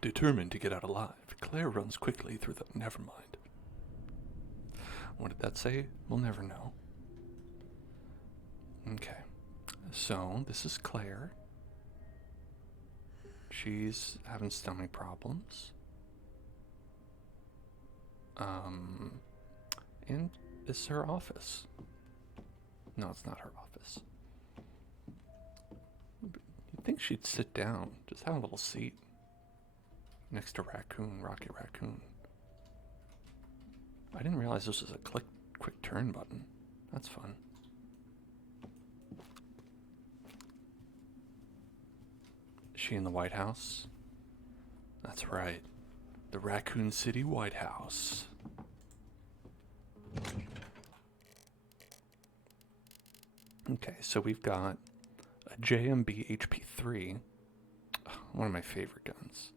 Determined to get out alive, Claire runs quickly through the... Never mind. What did that say? We'll never know. Okay. So, this is Claire. She's having stomach problems. And this is her office. No, it's not her office. You'd think she'd sit down, just have a little seat next to Raccoon, Rocket Raccoon. I didn't realize this was a quick turn button. That's fun. Is she in the White House? That's right. The Raccoon City White House. Okay, so we've got a JMB HP3. One of my favorite guns.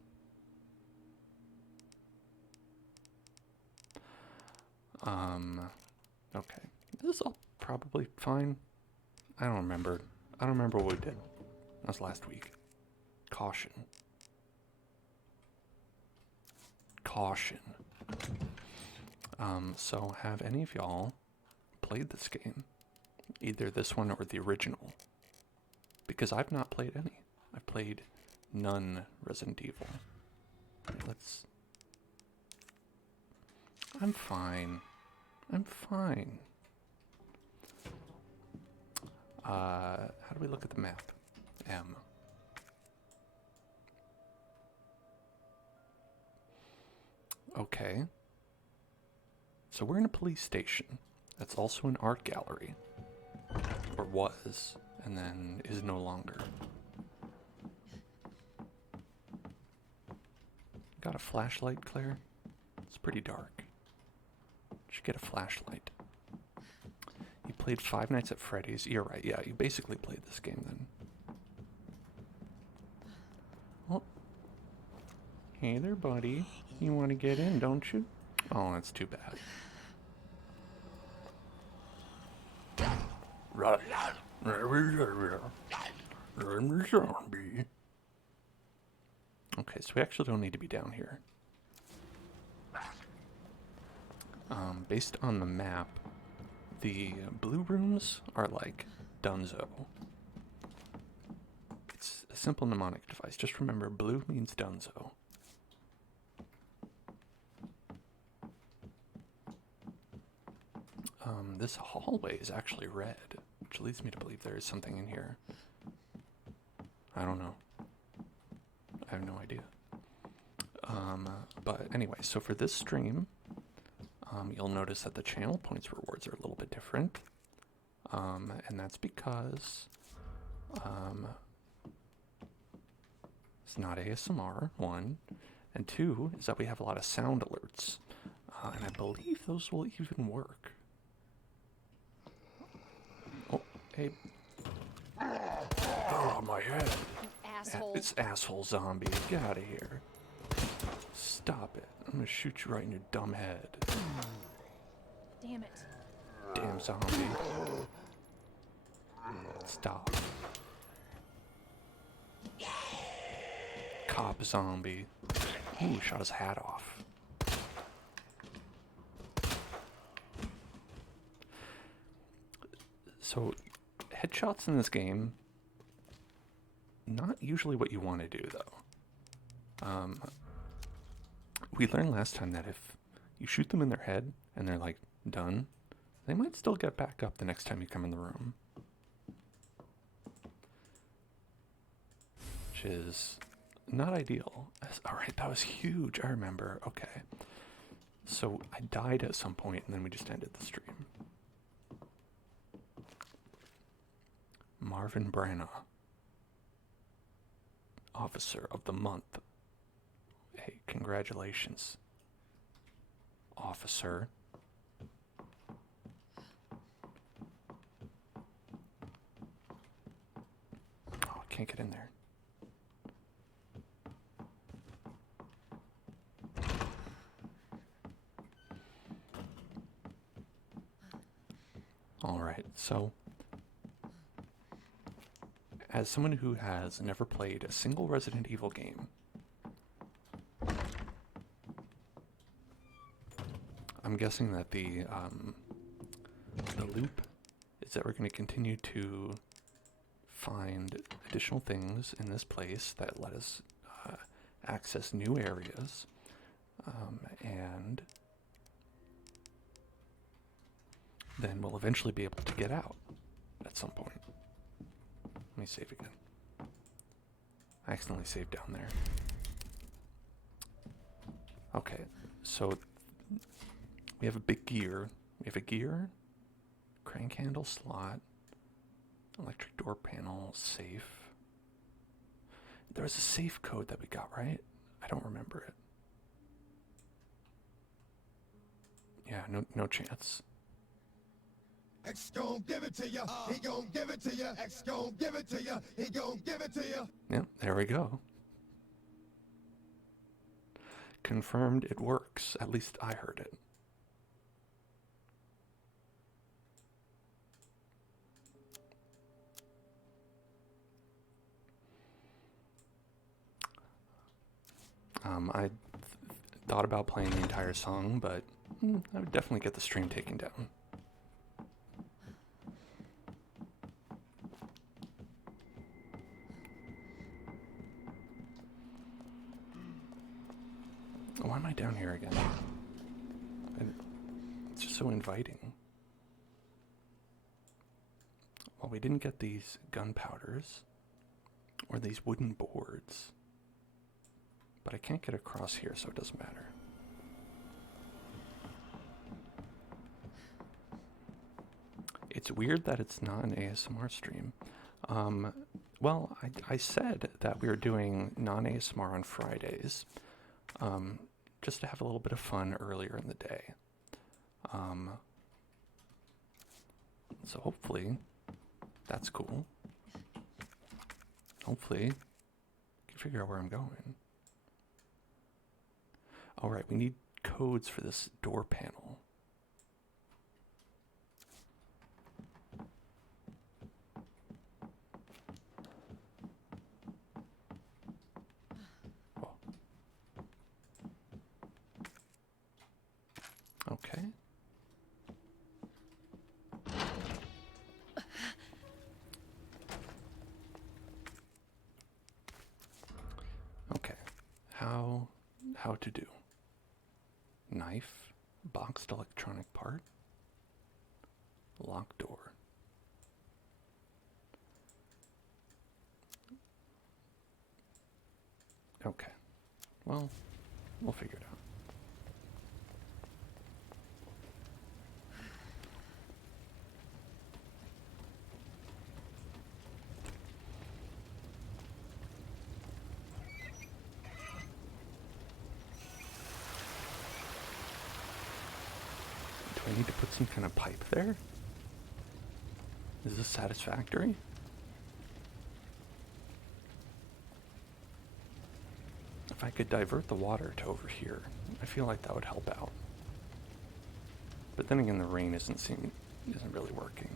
Okay. This is all probably fine. I don't remember. I don't remember what we did. That was last week. Caution. Caution. So have any of y'all played this game? Either this one or the original? Because I've not played any. I've played none Resident Evil. Let's... I'm fine. I'm fine. How do we look at the map? M. Okay. So we're in a police station. That's also an art gallery. Or was, and then is no longer. Got a flashlight, Claire? It's pretty dark. Should get a flashlight. You played Five Nights at Freddy's. You're right, yeah, you basically played this game then. Oh. Hey there, buddy. You want to get in, don't you? Oh, that's too bad. Right. Zombie. Okay, so we actually don't need to be down here. Based on the map, the blue rooms are like Dunzo. It's a simple mnemonic device. Just remember, blue means Dunzo. This hallway is actually red, which leads me to believe there is something in here. I don't know. I have no idea. But anyway, so for this stream, you'll notice that the channel points rewards are a little bit different. And that's because it's not ASMR, one. And two, is that we have a lot of sound alerts. And I believe those will even work. Oh, hey. Oh, my head. Asshole. It's asshole zombie. Get out of here. Stop it. I'm gonna shoot you right in your dumb head. Damn it. Damn zombie. Stop. Cop zombie. Ooh, shot his hat off. So, headshots in this game, not usually what you want to do, though. We learned last time that if you shoot them in their head and they're, like, done, they might still get back up the next time you come in the room. Which is not ideal. Alright, that was huge, I remember. Okay. So, I died at some point and then we just ended the stream. Marvin Branagh. Officer of the Month. Hey, congratulations, officer. Oh, I can't get in there. Alright, so as someone who has never played a single Resident Evil game, I'm guessing that the loop is that we're going to continue to find additional things in this place that let us access new areas, and then we'll eventually be able to get out at some point. Let me save again. I accidentally saved down there. Okay, so we have a big gear. We have a gear, crank handle slot, electric door panel, safe. There was a safe code that we got, right? I don't remember it. Yeah, no chance. X gon' give it to ya. He gon' give it to ya. X gon' give it to ya. He gon' give it to ya. Yeah, there we go. Confirmed it works. At least I heard it. I thought about playing the entire song, but I would definitely get the stream taken down. Why am I down here again? It's just so inviting. Well, we didn't get these gunpowders or these wooden boards, but I can't get across here, so it doesn't matter. It's weird that it's not an ASMR stream. Well, I said that we were doing non-ASMR on Fridays, just to have a little bit of fun earlier in the day. So hopefully that's cool. Hopefully I can figure out where I'm going. All right, we need codes for this door panel. Oh. Okay. Okay. How to do? Knife, boxed electronic part, lock door. Okay. Well, we'll figure it out. Do I need to put some kind of pipe there? Is this satisfactory? If I could divert the water to over here, I feel like that would help out. But then again, the rain isn't really working.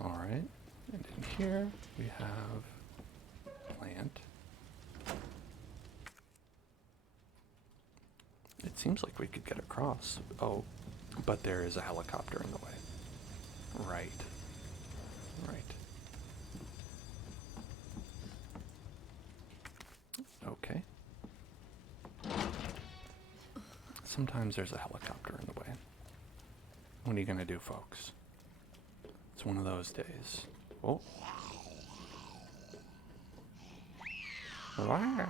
All right, and in here we have plant. It seems like we could get across. Oh, but there is a helicopter in the way. Right. Okay. Sometimes there's a helicopter in the way. What are you gonna do, folks? It's one of those days. Oh. Wow.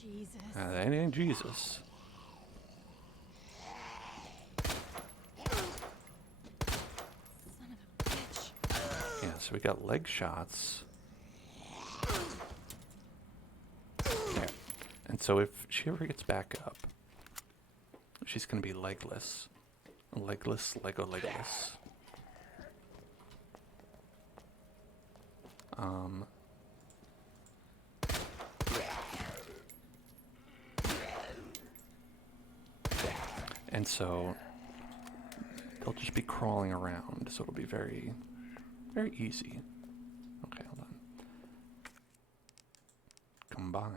Jesus. That ain't Jesus. Son of a bitch. Yeah, so we got leg shots. There. And so if she ever gets back up, she's gonna be legless. Legless, legless. And so they'll just be crawling around, so it'll be very, very easy. Okay, hold on. Combine.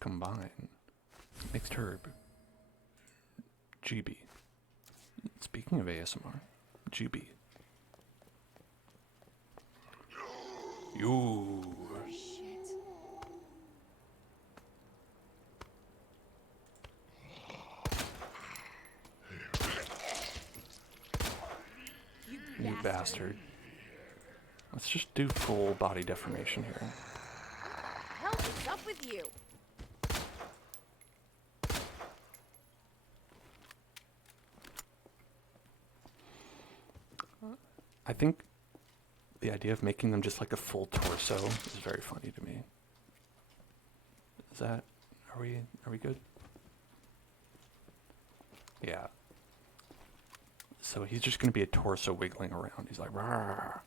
Combine. Mixed herb. GB. Speaking of ASMR, GB. You. Shit. You bastard. Let's just do full body deformation here. Hell is up with you? I think the idea of making them just like a full torso is very funny to me. Is that, are we good? Yeah. So he's just gonna be a torso wiggling around. He's like, "Rawr."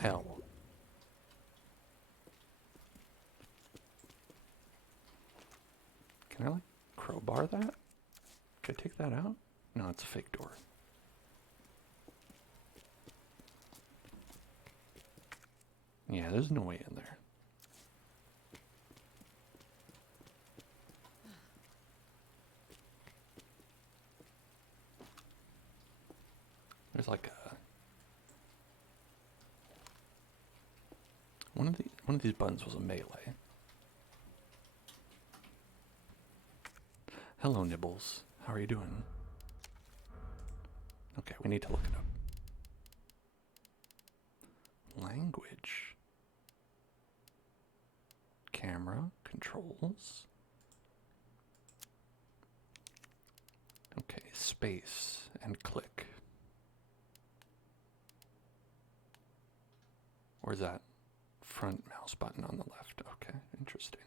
Hell. Can I like crowbar that? Can I take that out? No, it's a fake door. Yeah, there's no way in there. There's like a one of these buttons was a melee. Hello, Nibbles. How are you doing? Okay, we need to look it up. Language. Camera controls. Okay, space and click. Or is that front mouse button on the left? Okay, interesting.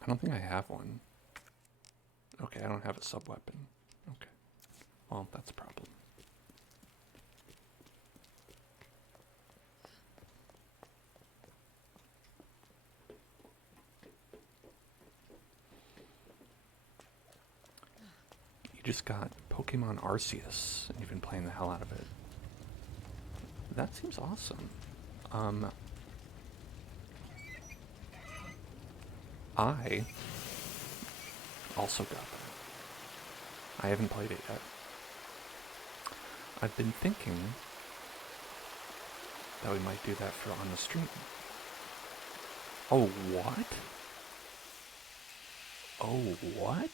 I don't think I have one. Okay, I don't have a sub-weapon. Okay. Well, that's a problem. You just got Pokemon Arceus, and you've been playing the hell out of it. That seems awesome. I also got that. I haven't played it yet. I've been thinking that we might do that for on the stream. Oh, what? Oh, what?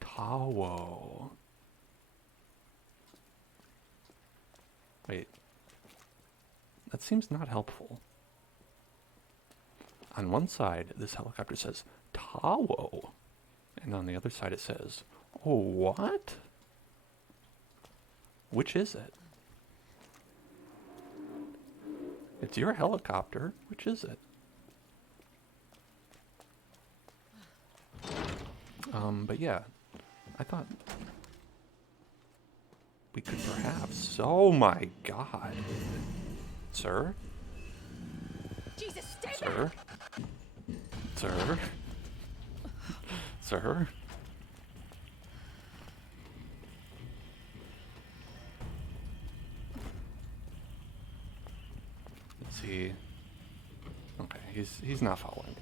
Tawo. Wait. That seems not helpful. On one side, this helicopter says, Tawo. And on the other side it says, oh, what? Which is it? It's your helicopter. Which is it? But yeah, I thought we could perhaps... Oh my god. Sir? Jesus, stay Sir? Sir? Sir? Let's see. Okay, he's not following me.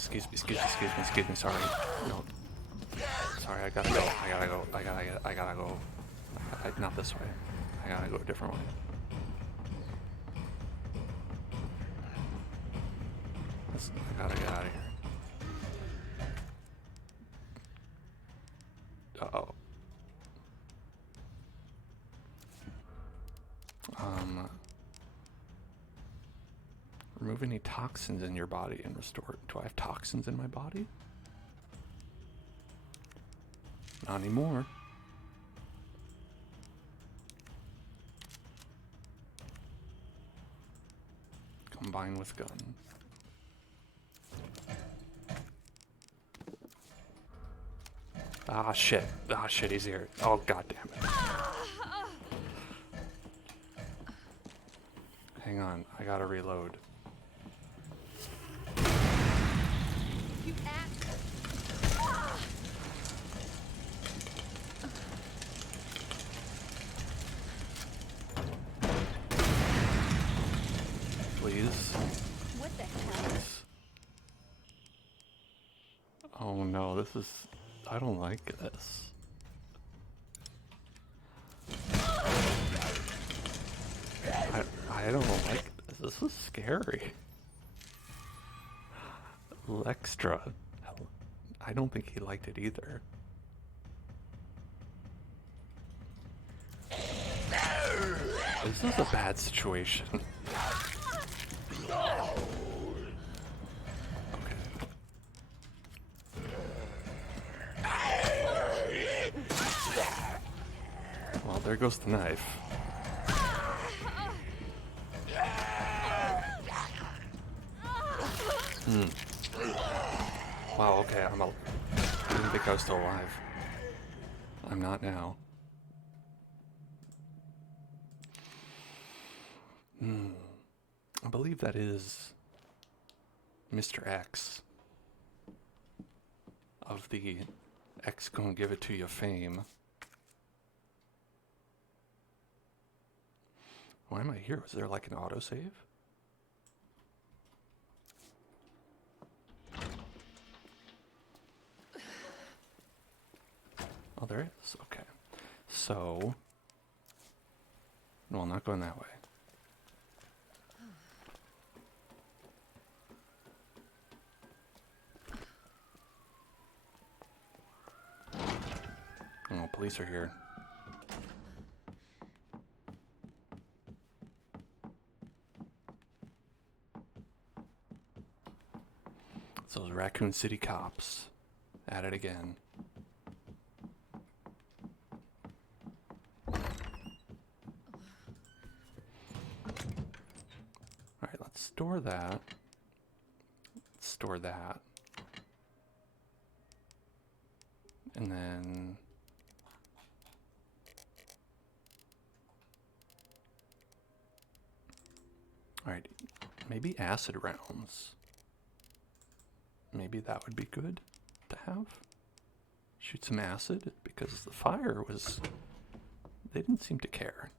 Excuse me, sorry. No. Sorry, I gotta go. Not this way. I gotta go a different way. I gotta get out of here. Uh-oh. Remove any toxins in your body and restore. Do I have toxins in my body? Not anymore. Combine with gun. Ah shit, he's here. Oh god damn it. Hang on, I gotta reload. You ass. Ah! Please. What the hell? Please. Oh no, this is... I don't like this. I don't like this. This is scary. Lextra. I don't think he liked it either. This is a bad situation. Well, there goes the knife. Wow, okay, I didn't think I was still alive. I'm not now. I believe that is Mr. X of the X Gonna Give It To You fame. Why am I here? Was there like an autosave? Oh, there is? Okay. So... well, not going that way. Oh, police are here. It's those Raccoon City cops. At it again. Alright, let's store that. Let's store that. And then... alright, maybe acid rounds. Maybe that would be good to have. Shoot some acid, because the fire was... they didn't seem to care.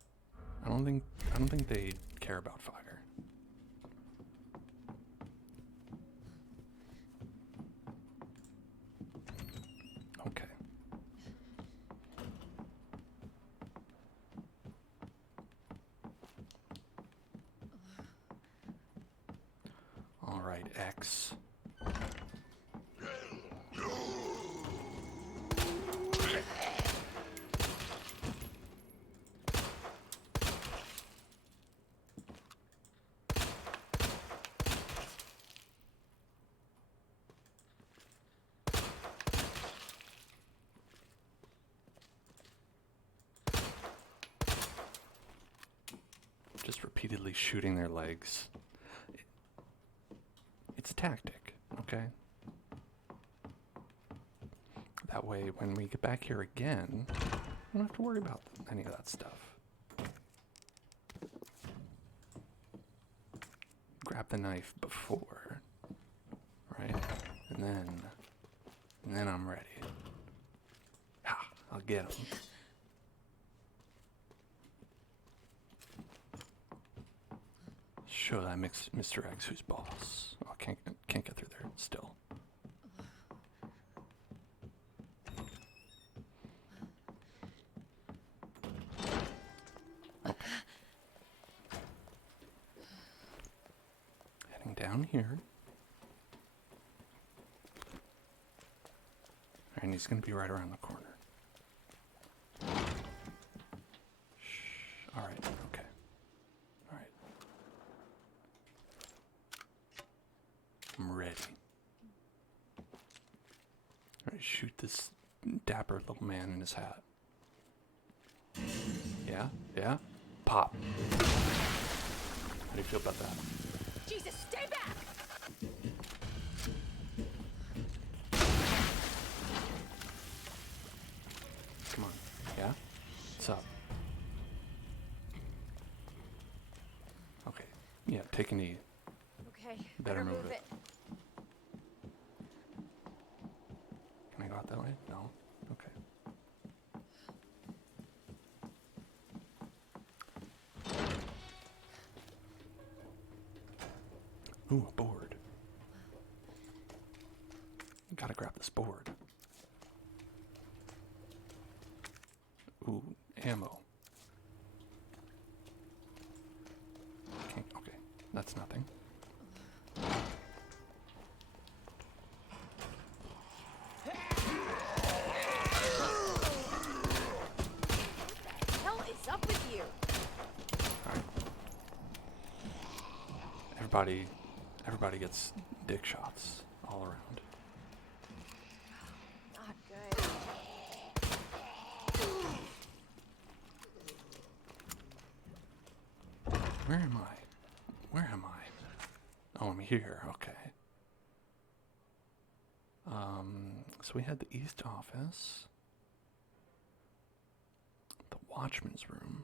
I don't think they care about fire. Okay. All right, X. Just repeatedly shooting their legs. It's a tactic, okay? That way, when we get back here again, we don't have to worry about any of that stuff. Grab the knife before, right? And then I'm ready. Ha! I'll get him. Show that Mr. X who's boss. Oh, I can't get through there still. Okay. Heading down here. And he's gonna be right around the corner. Shh. All right. Okay. All right. I'm ready. Alright, shoot this dapper little man in his hat. Yeah? Yeah? Pop. How do you feel about that? Jesus, stay back! Come on. Yeah? What's up? Okay, Yeah, take a knee. Okay, Better move move it. Can I go out that way? No. Okay. Ooh, a board. Gotta grab this board. Ooh, ammo. Okay, that's nothing. What the hell is up with you? Alright. Everybody gets dick shots all around. Not good. Where am I? Where am I? Oh, I'm here. Okay. So we had the East office, the Watchman's room.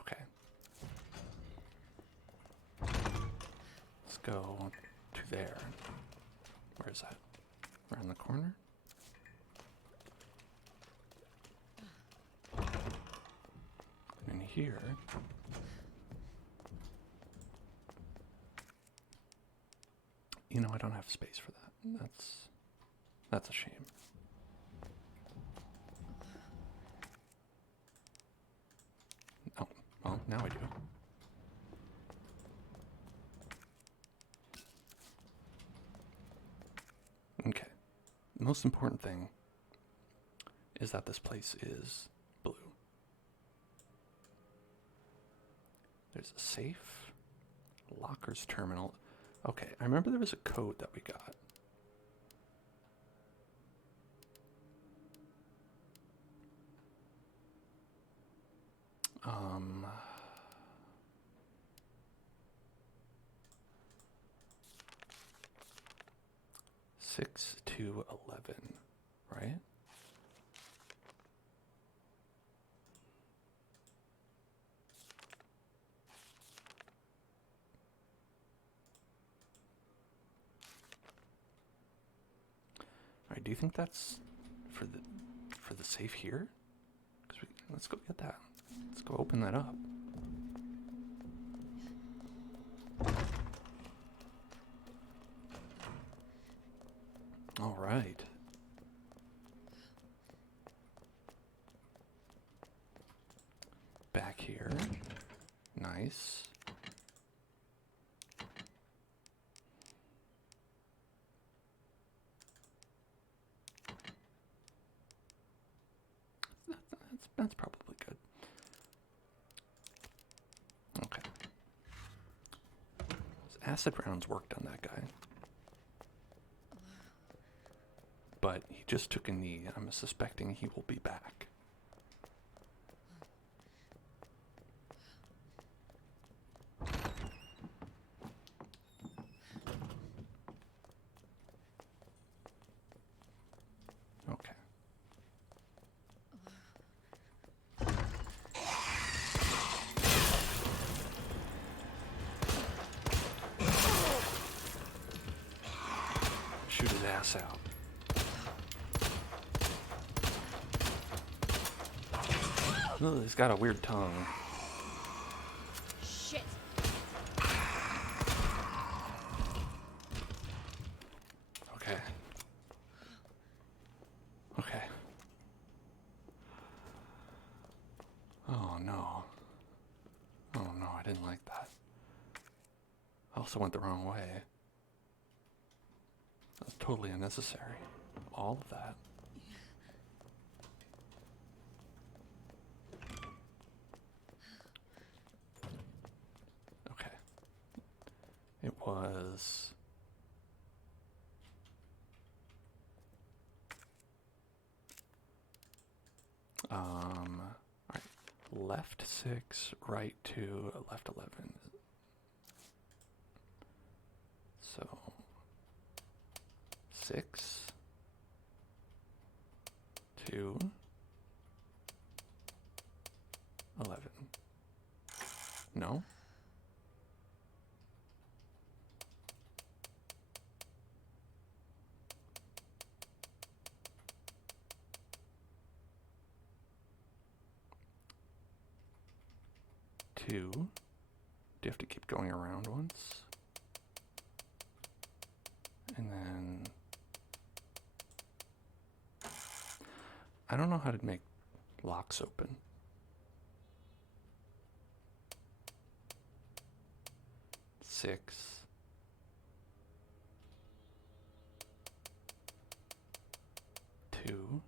Okay. Let's go to there. Where is that? Around the corner? And here. You know, I don't have space for that. That's a shame. Oh, well, now I do. Okay. The most important thing is that this place is blue. There's a safe, lockers terminal. Okay, I remember there was a code that we got. Um, 6 to 11, right? All right, do you think that's for the safe here? Let's go get that. Let's go open that up. All right. Back here. Nice. That's probably good. Okay. Those acid rounds worked on that guy. But he just took a knee. I'm suspecting he will be back. Okay. Shoot his ass out. Ugh, he's got a weird tongue. Shit. Okay. Okay. Oh no. Oh no, I didn't like that. I also went the wrong way. That was totally unnecessary. All of that. Okay. It was... Alright. Left 6, right 2, left 11. So... 6, 2, 2. Do you have to keep going around once? And then... I don't know how to make locks open. Six. Two.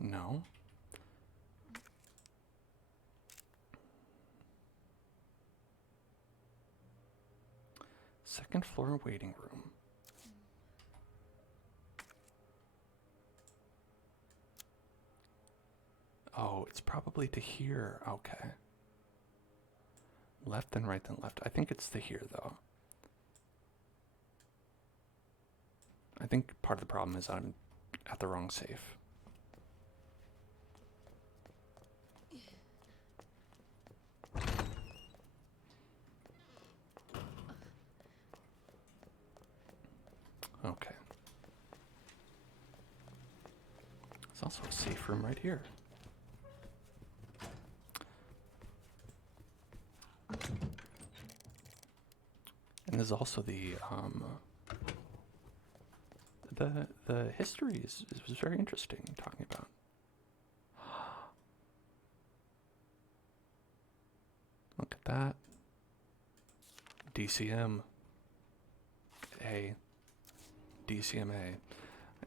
No. Second floor waiting room. Oh, it's probably to here. Okay. Left then right then left. I think it's to here though. I think part of the problem is I'm at the wrong safe. Okay. There's also a safe room right here. And there's also the history is very interesting talking about. Look at that. DCM A. DCMA,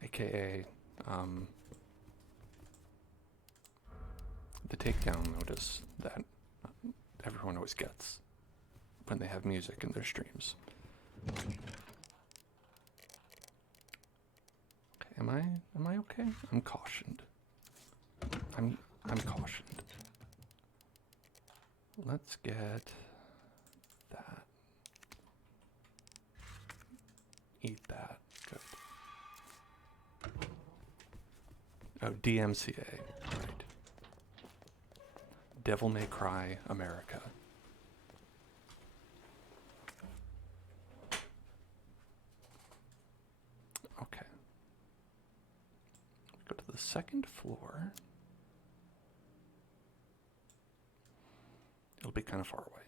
aka the takedown notice that everyone always gets when they have music in their streams. Okay, am I okay? I'm cautioned. I'm cautioned. Let's get that. Eat that. Good. Oh, DMCA. Right. Devil May Cry America. Okay. Go to the second floor. It'll be kind of far away.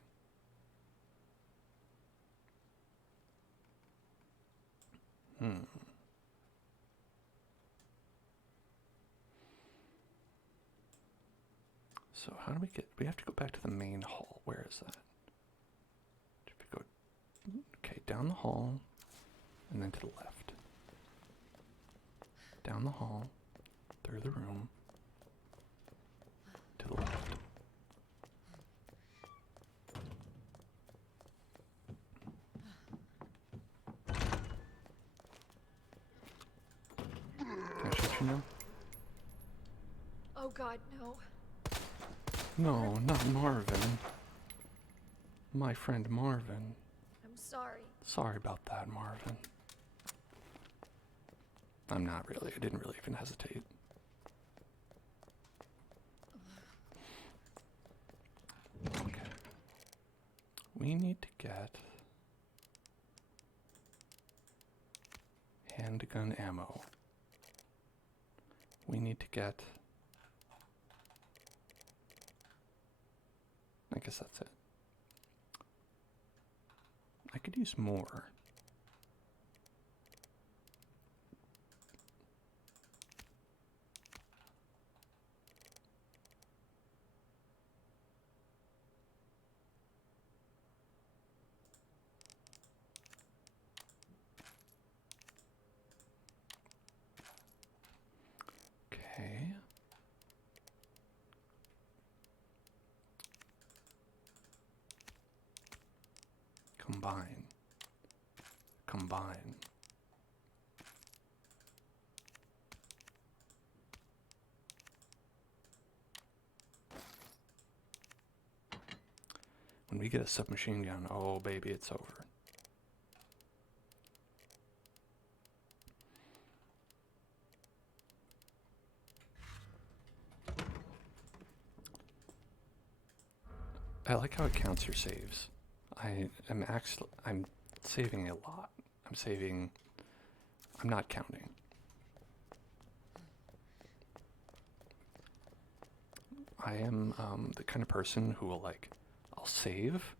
So how do we have to go back to the main hall. Where is that? If we go, okay, down the hall, and then to the left. Down the hall, through the room, to the left. Can I shoot you now? Oh God, no. No, not Marvin. My friend Marvin. I'm sorry. Sorry about that, Marvin. I'm not really. I didn't really even hesitate. Okay. We need to get handgun ammo. We need to get... I guess that's it. I could use more. Okay. Combine. Combine. When we get a submachine gun, oh baby, it's over. I like how it counts your saves. I'm saving a lot. I'm not counting. I am the kind of person who will I'll save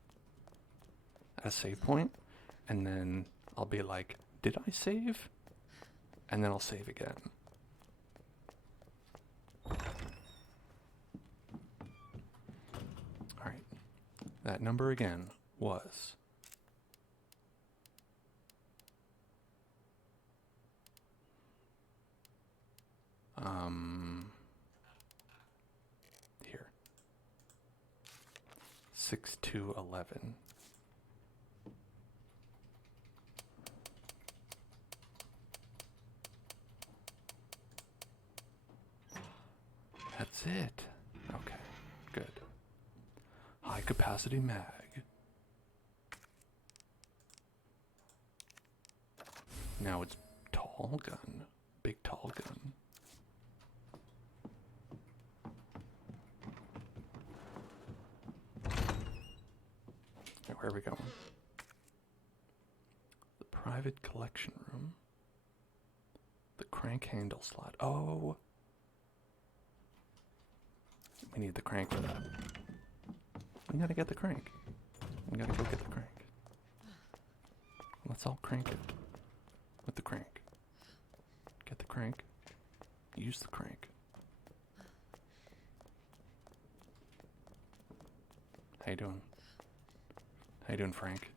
at a save point, and then I'll be like, did I save? And then I'll save again. Alright. That number again was... here. 6211. That's it. Okay, good. High capacity mag. Now it's tall gun. Big tall gun. Okay, where are we going? The private collection room. The crank handle slot. Oh! We need the crank for that. We gotta get the crank. We gotta go get the crank. Let's all crank it. With the crank. Get the crank. Use the crank. How you doing? How you doing, Frank?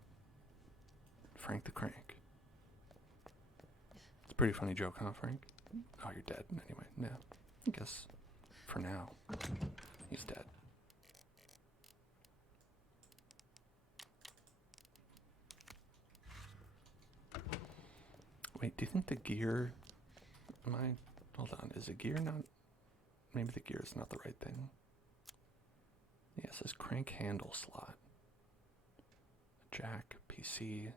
Frank the crank. It's a pretty funny joke, huh, Frank? Oh, you're dead. Anyway, no. I guess for now, he's dead. Wait, do you think the gear... Hold on, is the gear not... Maybe the gear is not the right thing. Yeah, it says crank handle slot. Jack, PC...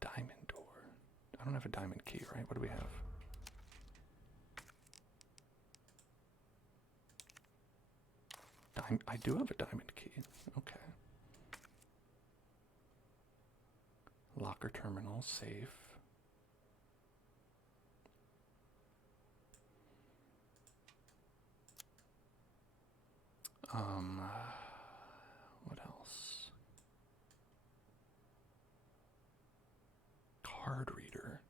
Diamond door. I don't have a diamond key, right? What do we have? I do have a diamond key. Okay. Locker terminal, safe. What else? Card reader.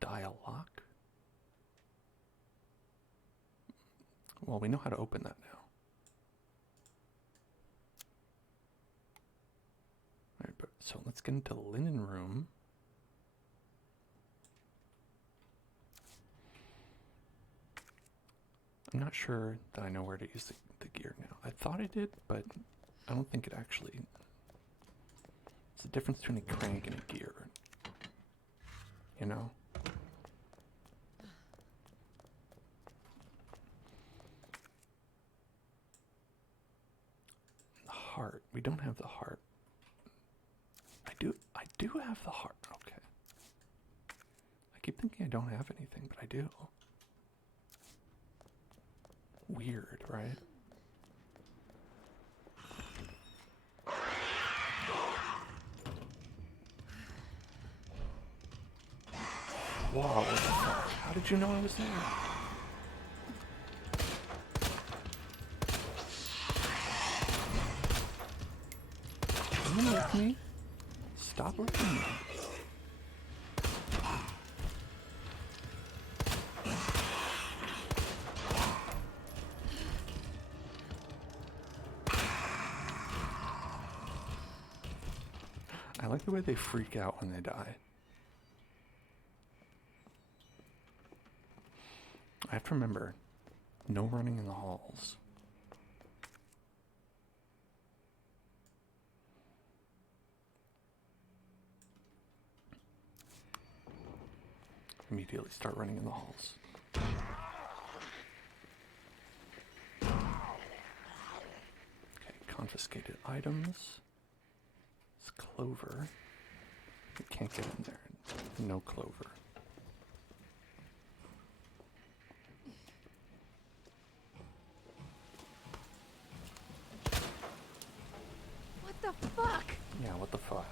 Dial lock. Well, we know how to open that now. Alright, so let's get into the linen room. I'm not sure that I know where to use the gear now. I thought I did, but I don't think it actually... It's the difference between a crank and a gear. You know? The heart. We don't have the heart. I do have the heart. Okay. I keep thinking I don't have anything, but I do. Weird, right? Wow, what the fuck? How did you know I was there? Are you with me? Stop looking at me. I like the way they freak out when they die. I have to remember, no running in the halls. Immediately start running in the halls. Okay, confiscated items. It's clover. We can't get in there. No clover. What the fuck? Yeah, what the fuck?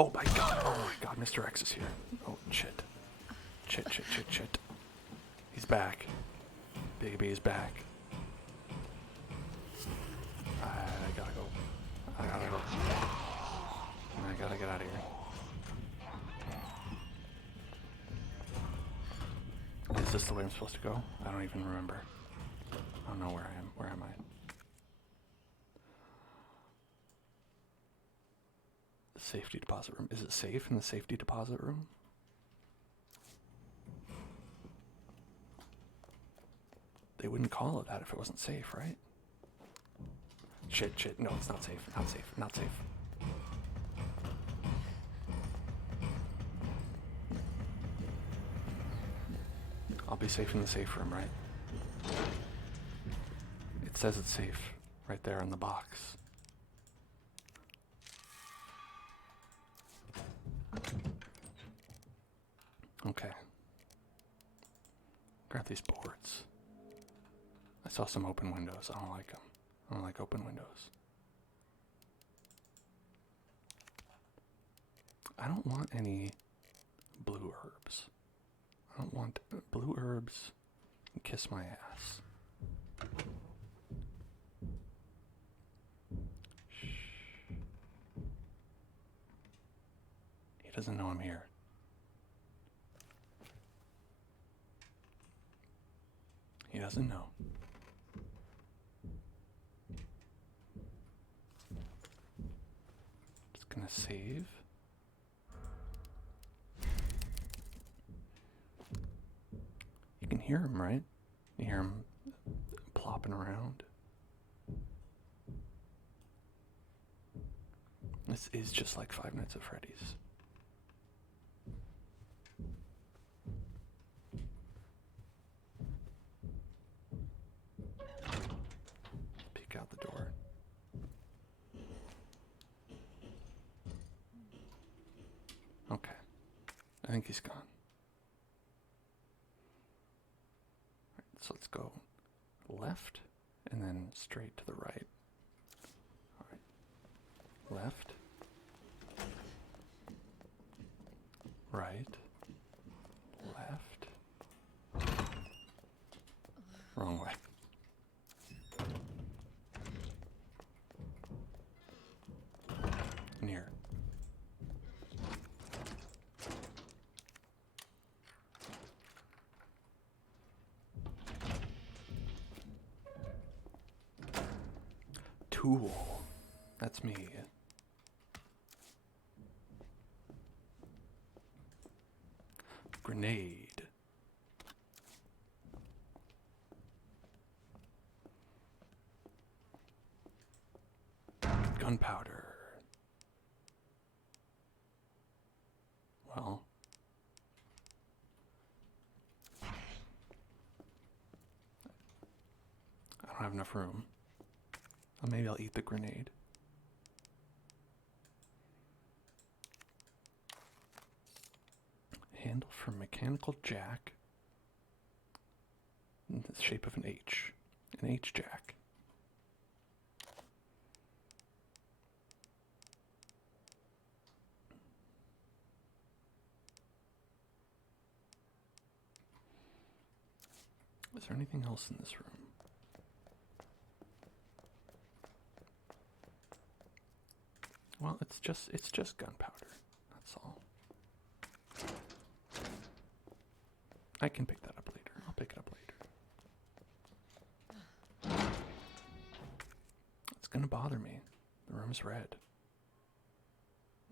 Oh my god, Mr. X is here. Oh, shit. Shit. He's back. Baby is back. I gotta go. I gotta get out of here. Is this the way I'm supposed to go? I don't even remember. I don't know where I am. Where am I? The safety deposit room. Is it safe in the safety deposit room? They wouldn't call it that if it wasn't safe, right? Shit. No, it's not safe. Not safe. I'll be safe in the safe room, right? It says it's safe right there in the box. Okay. Grab these boards. I saw some open windows. I don't like them. I don't like open windows. I don't want any blue herbs. I don't want blue herbs. Kiss my ass. Shh. He doesn't know I'm here. He doesn't know. Just gonna save. You can hear him, right? You hear him plopping around. This is just like Five Nights at Freddy's. Peek out the door. Okay. I think he's gone. So let's go left and then straight to the right. All right. Left. Right. Left. Wrong way. Near. Tool. That's me. Grenade. Gunpowder. Well. I don't have enough room. Well, maybe I'll eat the grenade. Handle for mechanical jack in the shape of an H. An H jack. Is there anything else in this room? Well, it's just gunpowder. That's all. I can pick that up later. I'll pick it up later. It's gonna bother me. The room's red.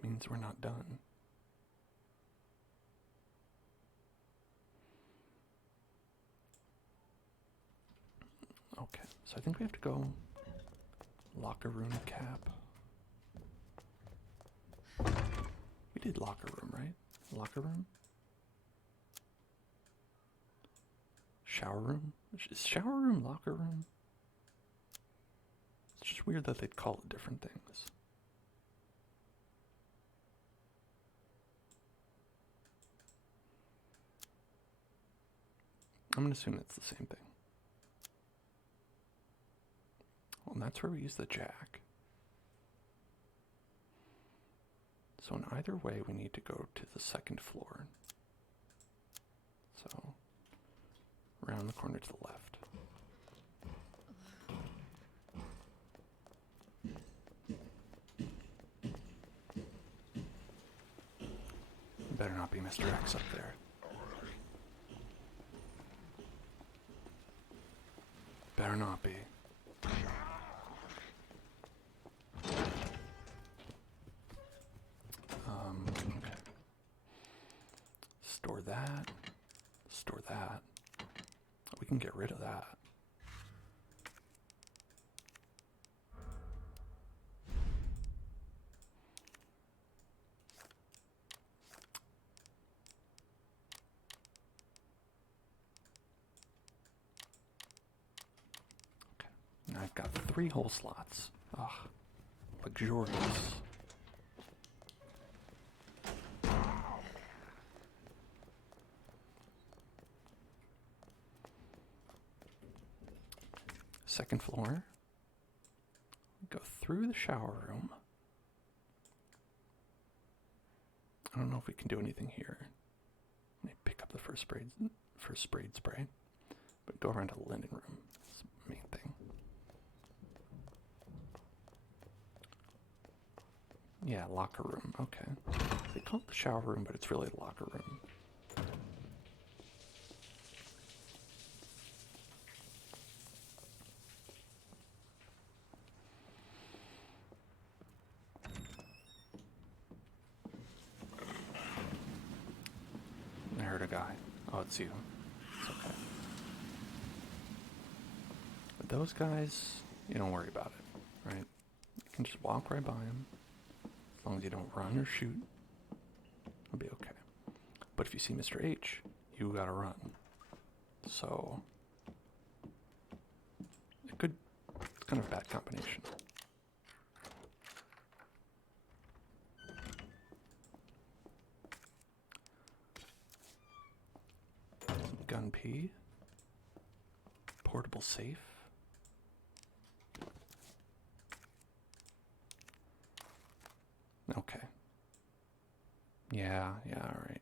Means we're not done. Okay, so I think we have to go locker room cap. We did locker room, right? Locker room? Shower room? Is shower room locker room? It's just weird that they'd call it different things. I'm gonna assume it's the same thing. Well, and that's where we use the jack. So in either way, we need to go to the second floor. So, around the corner to the left. Better not be Mr. X up there. Better not be. Okay. Store that. Store that. We can get rid of that. Okay. Now I've got 3 hole slots. Ugh. Luxurious. Second floor. Go through the shower room. I don't know if we can do anything here. Let me pick up the first sprayed spray. But go around to the linen room. That's the main thing. Yeah, locker room. Okay. They call it the shower room, but it's really the locker room. I heard a guy. Oh, it's you. It's okay. But those guys, you don't worry about it, right? You can just walk right by them. As long as you don't run or shoot, it'll be okay. But if you see Mr. H, you gotta run. So, it's kind of a bad combination. Gun P. Portable safe. Okay. Yeah, alright.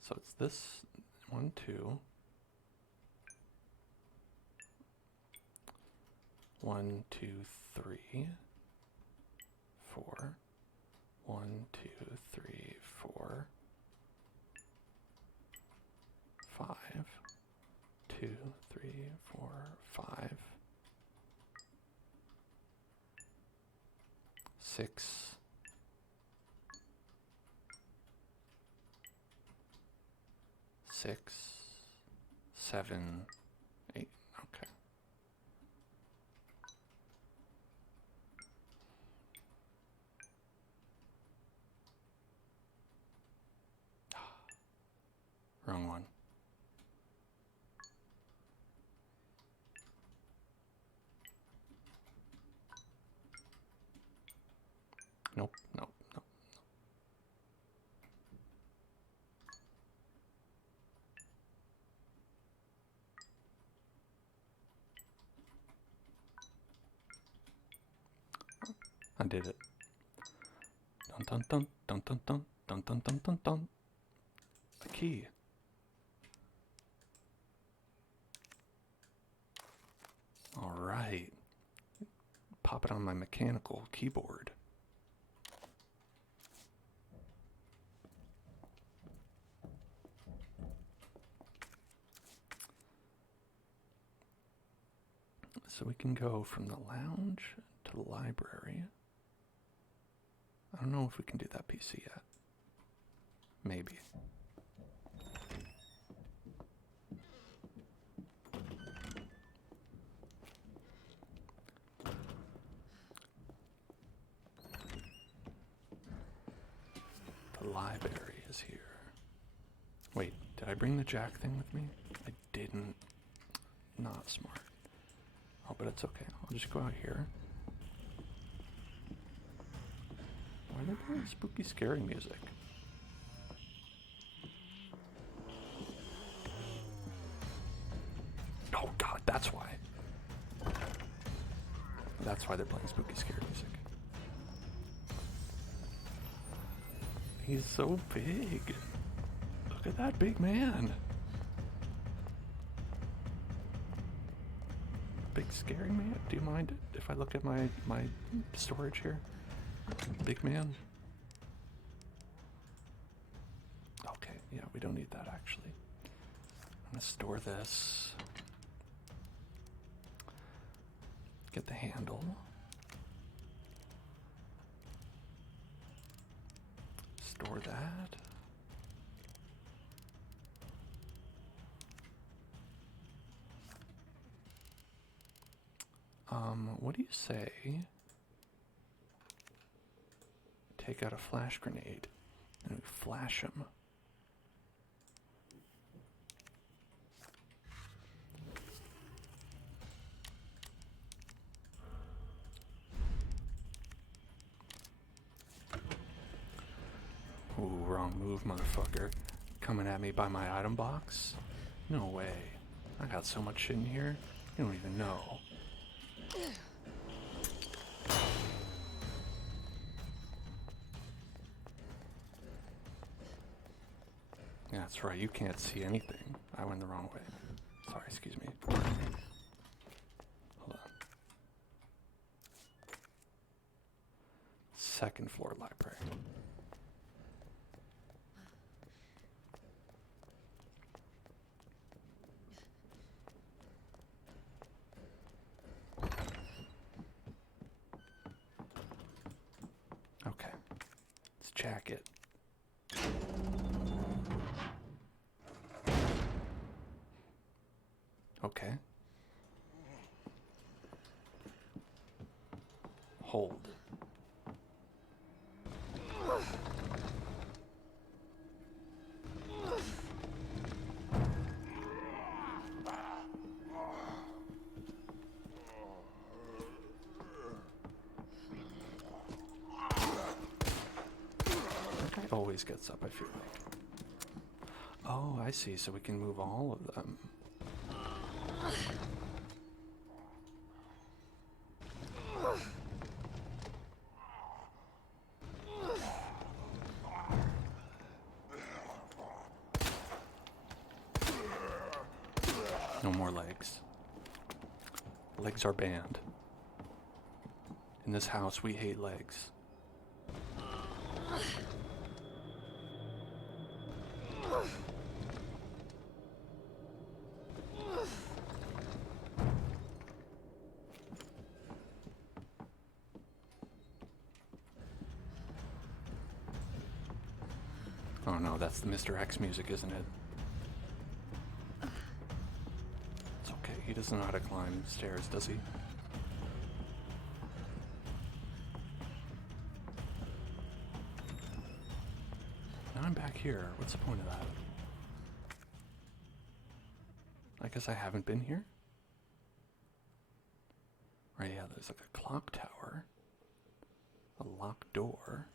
So it's this 1, 2. 1, 2, 3, 4. 1, 2, 3, 4. 5. 2, 3, 4, 5. 6. 6, 7, 8. Okay. Wrong one. Nope. I did it. Dun dun dun dun dun dun dun dun dun dun. A key. All right. Pop it on my mechanical keyboard. So we can go from the lounge to the library. I don't know if we can do that PC yet. Maybe. The library is here. Wait, did I bring the jack thing with me? I didn't. Not smart. Oh, but it's okay. I'll just go out here. Why are they playing spooky, scary music? That's why they're playing spooky, scary music. He's so big. Look at that big man. Big scary man. Do you mind if I look at my storage here? Big man. Okay, yeah, we don't need that actually. I'm gonna store this. Get the handle. Store that. What do you say? Take out a flash grenade and we flash him. Ooh, wrong move, motherfucker. Coming at me by my item box? No way. I got so much shit in here, you don't even know. Yeah, that's right, you can't see anything. I went the wrong way. Sorry, excuse me. Hold on. Second floor library. Okay, let's check it. Okay. Hold. That guy always gets up, I feel like. Oh, I see, so we can move all of them. No more legs. Legs are banned. In this house, we hate legs. Oh no, that's the Mr. X music, isn't it? It's okay, he doesn't know how to climb stairs, does he? Now I'm back here. What's the point of that? I guess I haven't been here? Right, yeah, there's like a clock tower. A locked door.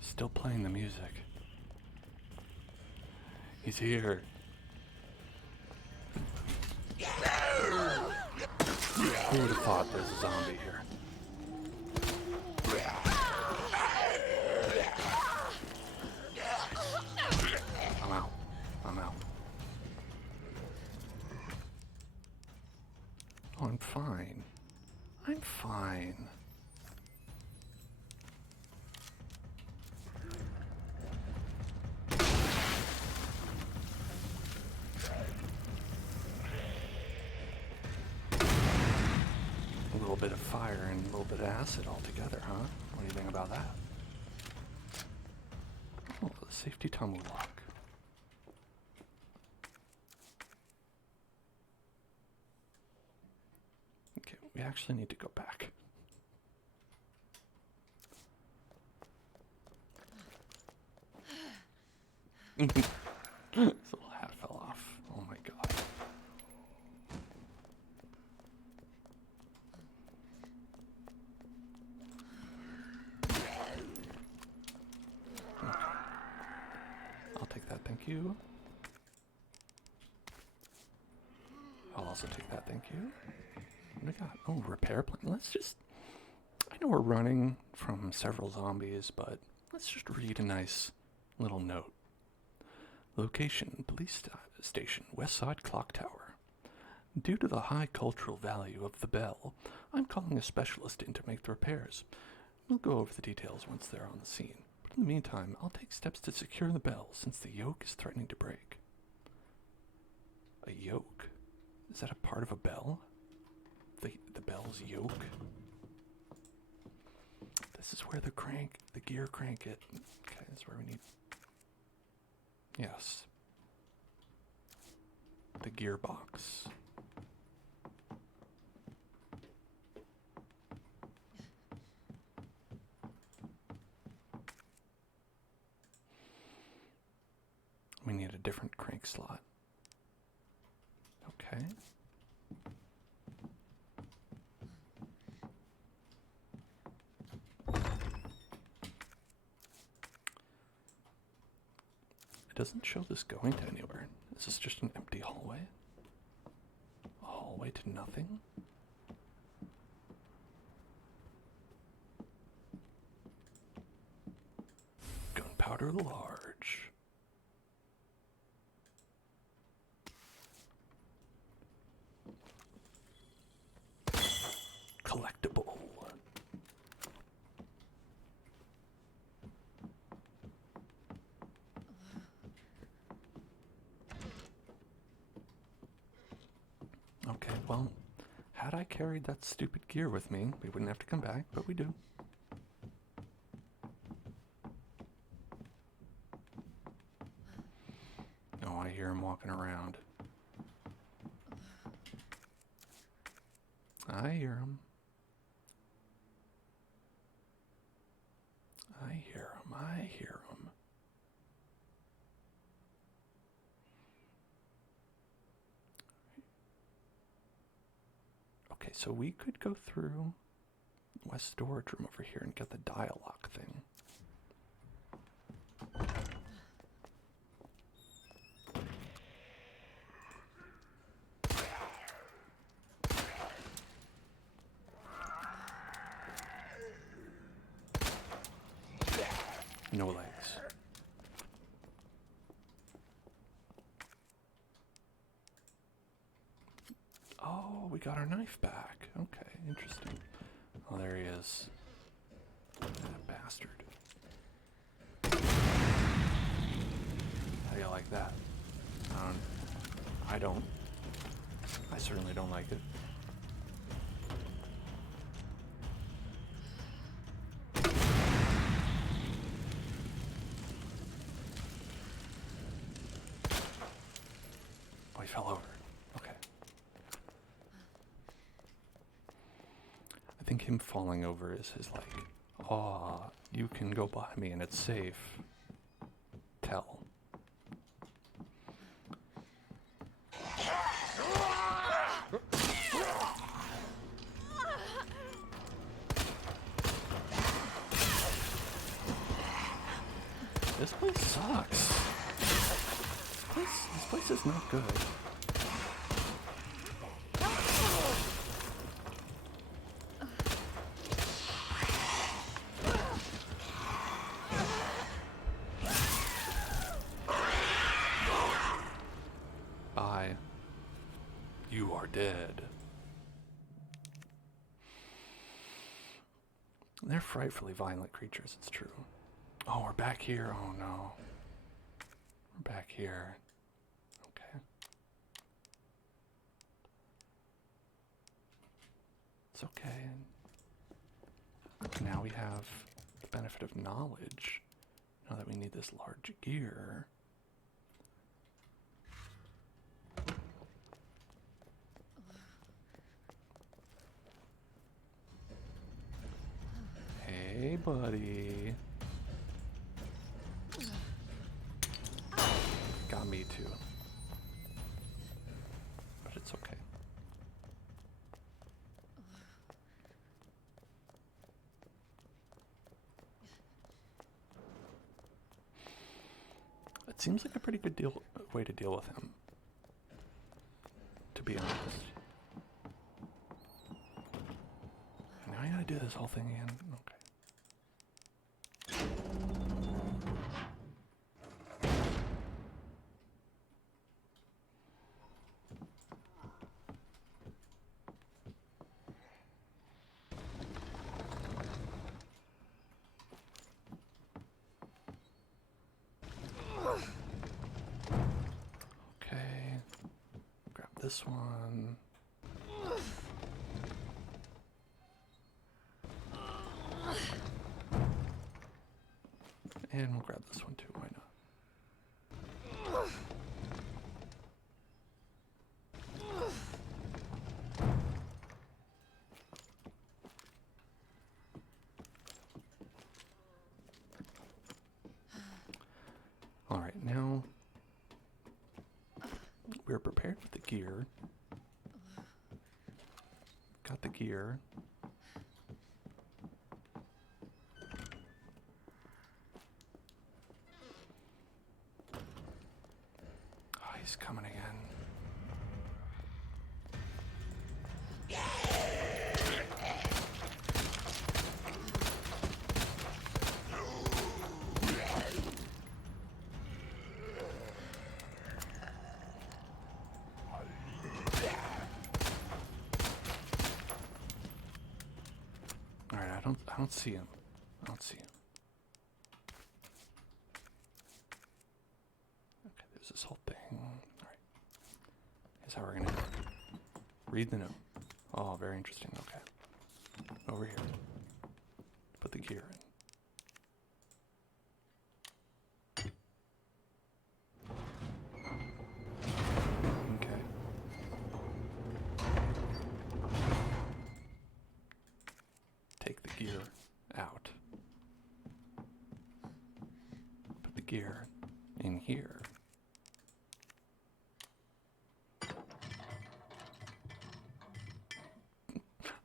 Still playing the music. He's here. Who would have thought there's a zombie here? I'm out. I'm out. Oh, I'm fine. I'm fine. A little bit of fire and a little bit of acid all together, huh? What do you think about that? Oh, the safety tumble lock. Okay, we actually need to go back. This little hat fell off. Oh my god. Okay. I'll take that also take that, thank you. What do we got? Oh, repair plan. Let's just... I know we're running from several zombies, but let's just read a nice little note. Location, police station, West Side Clock Tower. Due to the high cultural value of the bell, I'm calling a specialist in to make the repairs. We'll go over the details once they're on the scene. But in the meantime, I'll take steps to secure the bell since the yoke is threatening to break. A yoke? Is that a part of a bell? The bell's yoke? This is where the gear crank it. Okay, that's where we need... Yes. The gearbox. We need a different crank slot. Okay. It doesn't show this going to anywhere. Is this just an empty hallway? A hallway to nothing? Gunpowder large. Collectible. Okay, well, had I carried that stupid gear with me, we wouldn't have to come back, but we do. Oh, I hear him walking around. I hear him. I hear him. I hear him. Okay, so we could go through West storage room over here and get the dialogue thing. No legs. Oh, we got our knife back. Okay, interesting. Oh, there he is. That bastard. How do you like that? I don't. I certainly don't like it. Oh, he fell over. Okay. I think him falling over is his, like, aw, you can go by me and it's safe. Tell. This place sucks. This place is not good. Bye. You are dead. They're frightfully violent creatures, it's true. Oh, we're back here. Oh no. We're back here. Okay. It's okay. Now we have the benefit of knowledge. Now that we need this large gear. Hey, buddy. Got me too. But it's okay. It seems like a pretty good way to deal with him. To be honest. Now I gotta do this whole thing again. Okay. Okay. Grab this one. And we'll grab this one too, why not? Alright, now we're prepared with the gear. Got the gear. Oh, he's coming again. Alright, I don't see him. I don't see him. Okay, there's this whole thing. Alright. Here's how we're gonna read the note. Oh, very interesting. Okay. Over here. Put the gear in. Okay. Take the gear out. Put the gear in here.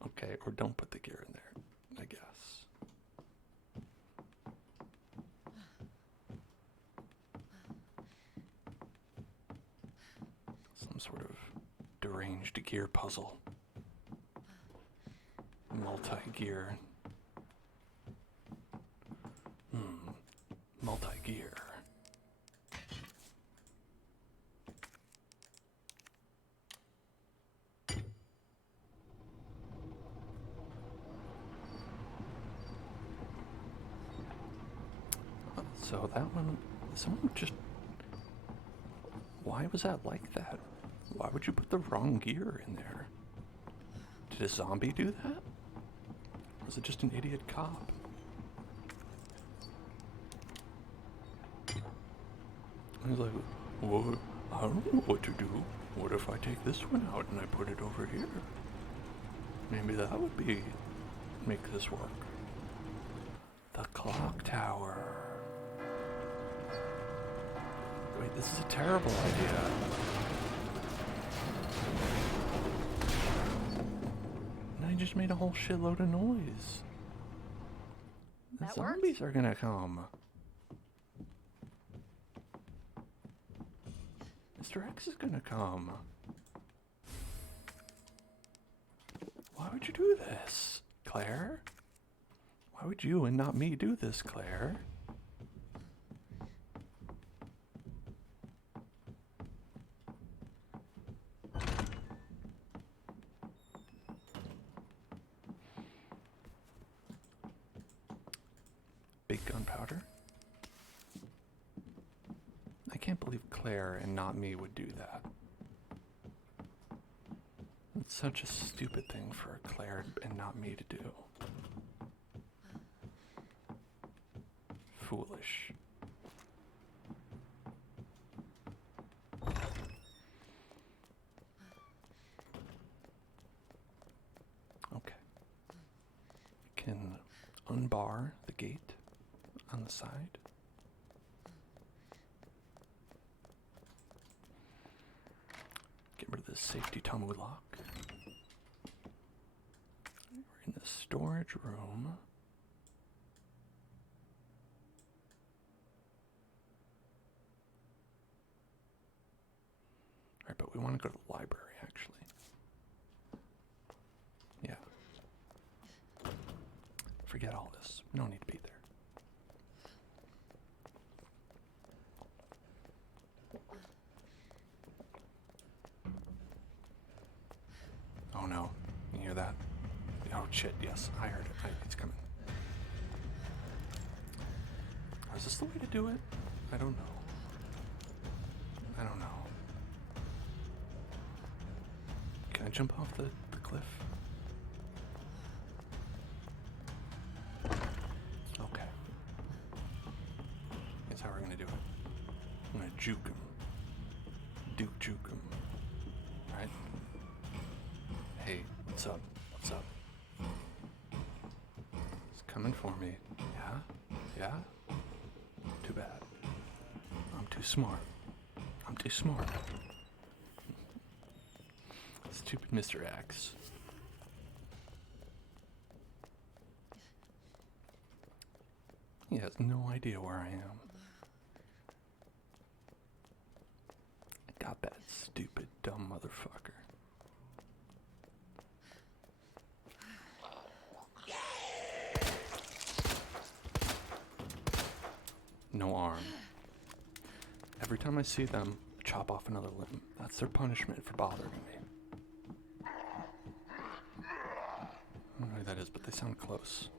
Okay, or don't put the gear in there, I guess. Some sort of deranged gear puzzle. Multi-gear. Multi-gear. So that one, someone just, why was that like that? Why would you put the wrong gear in there? Did a zombie do that? Or was it just an idiot cop? He's like, well, I don't know what to do. What if I take this one out and I put it over here? Maybe that would make this work. The clock tower. Wait, this is a terrible idea. And I just made a whole shitload of noise. The That zombies are gonna come. Mr. X is gonna come. Why would you do this, Claire? Why would you and not me do this, Claire? Big gunpowder. I can't believe Claire and not me would do that. It's such a stupid thing for Claire and not me to do. Foolish. Okay. We can unbar the gate on the side. Get rid of this safety tumble lock. We're in the storage room. Alright, but we want to go to the library, actually. Oh no. You hear that? Oh shit, yes, I heard it. It's coming. Is this the way to do it? I don't know. I don't know. Can I jump off the cliff? Okay. That's how we're gonna do it. I'm gonna juke him. Juke him. Right? Hey, what's up? What's up? He's coming for me. Yeah? Yeah? Too bad. I'm too smart. I'm too smart. Stupid Mr. X. He has no idea where I am. I got that stupid, dumb motherfucker. No arm. Every time I see them, chop off another limb. That's their punishment for bothering me. I don't know who that is, but they sound close.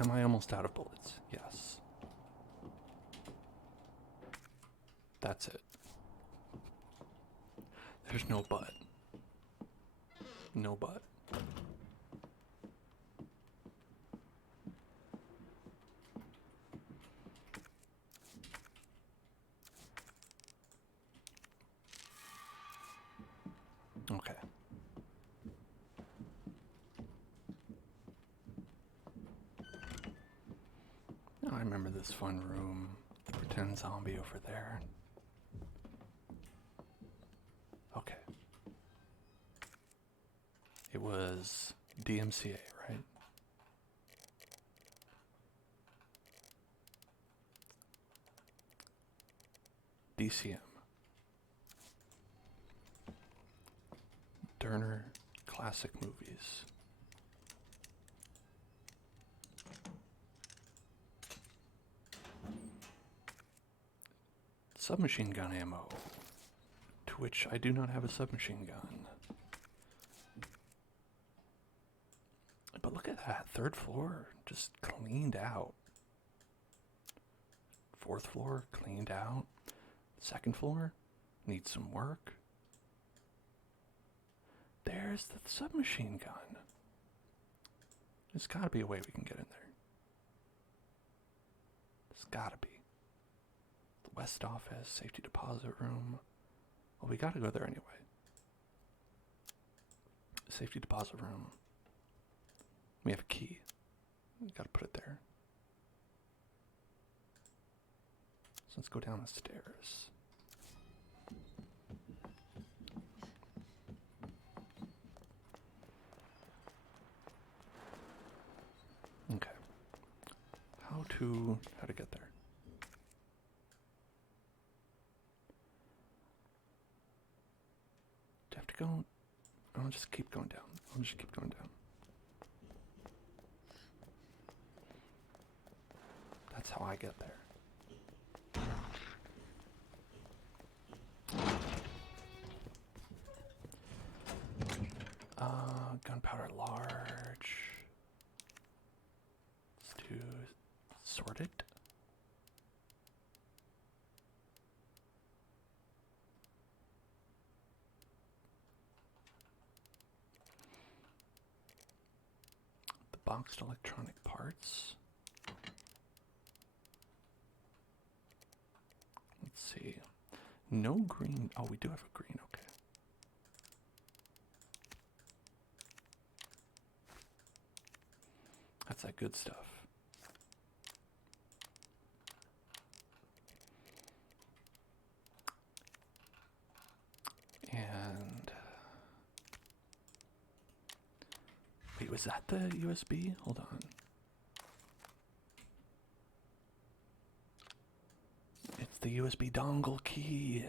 Am I almost out of bullets? Yes. That's it. There's no but. No but. Okay. I remember this fun room. Pretend zombie over there. Okay. It was DMCA, right? DCM. Turner Classic Movies. Submachine gun ammo, to which I do not have a submachine gun. But look at that, third floor, just cleaned out. Fourth floor, cleaned out. Second floor, needs some work. There's the submachine gun. There's gotta be a way we can get in there. There's gotta be. West office, safety deposit room. Well, we gotta go there anyway. Safety deposit room. We have a key. We gotta put it there. So let's go down the stairs. Okay. How to get there? Do I have to go? I'll just keep going down. I'll just keep going down. That's how I get there. Gunpowder large. Let's do sorted. The boxed electronic parts. Let's see. No green. Oh, we do have a green. Okay. That's that good stuff. And wait, was that the USB? Hold on. the USB dongle key.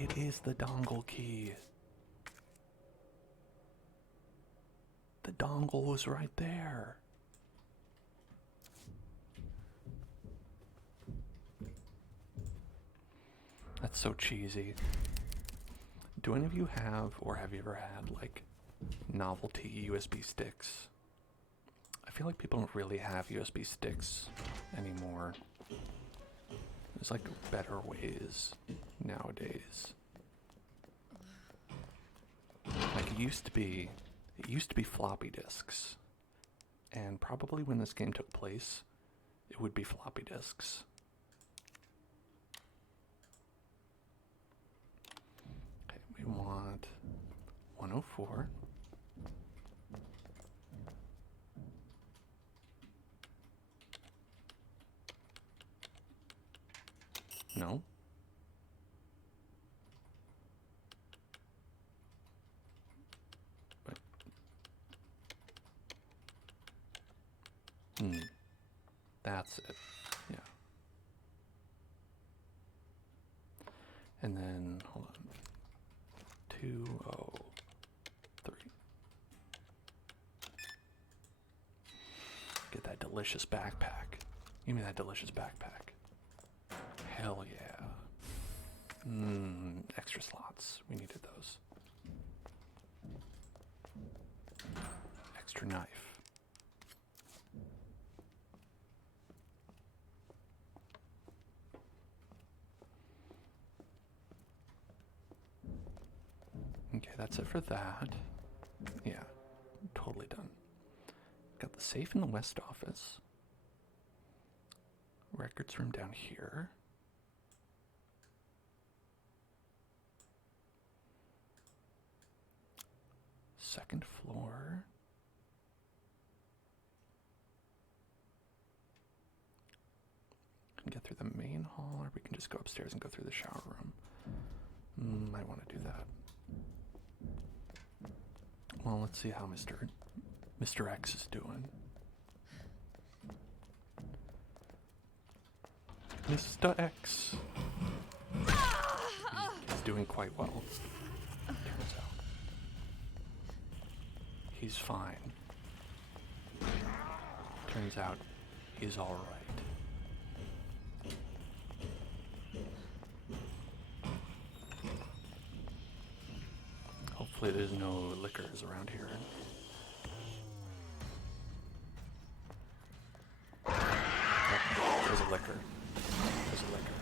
It is the dongle key. The dongle was right there. That's so cheesy. Do any of you have, or have you ever had, like, novelty USB sticks? I feel like people don't really have USB sticks anymore. There's like better ways nowadays. Like it used to be floppy disks. And probably when this game took place, it would be floppy disks. Okay, we want 104. No. But, that's it. Yeah. And then, hold on. 203. Get that delicious backpack. Give me that delicious backpack. Hell yeah. Extra slots. We needed those. Extra knife. Okay, that's it for that. Yeah, totally done. Got the safe in the west office. Records room down here. Second floor. Can get through the main hall, or we can just go upstairs and go through the shower room. Might want to do that. Well, let's see how Mr. X is doing. Mr. X. He's doing quite well, turns out. He's fine. Turns out he's all right. Hopefully there's no liquors around here. Oh, there's a liquor. There's a liquor.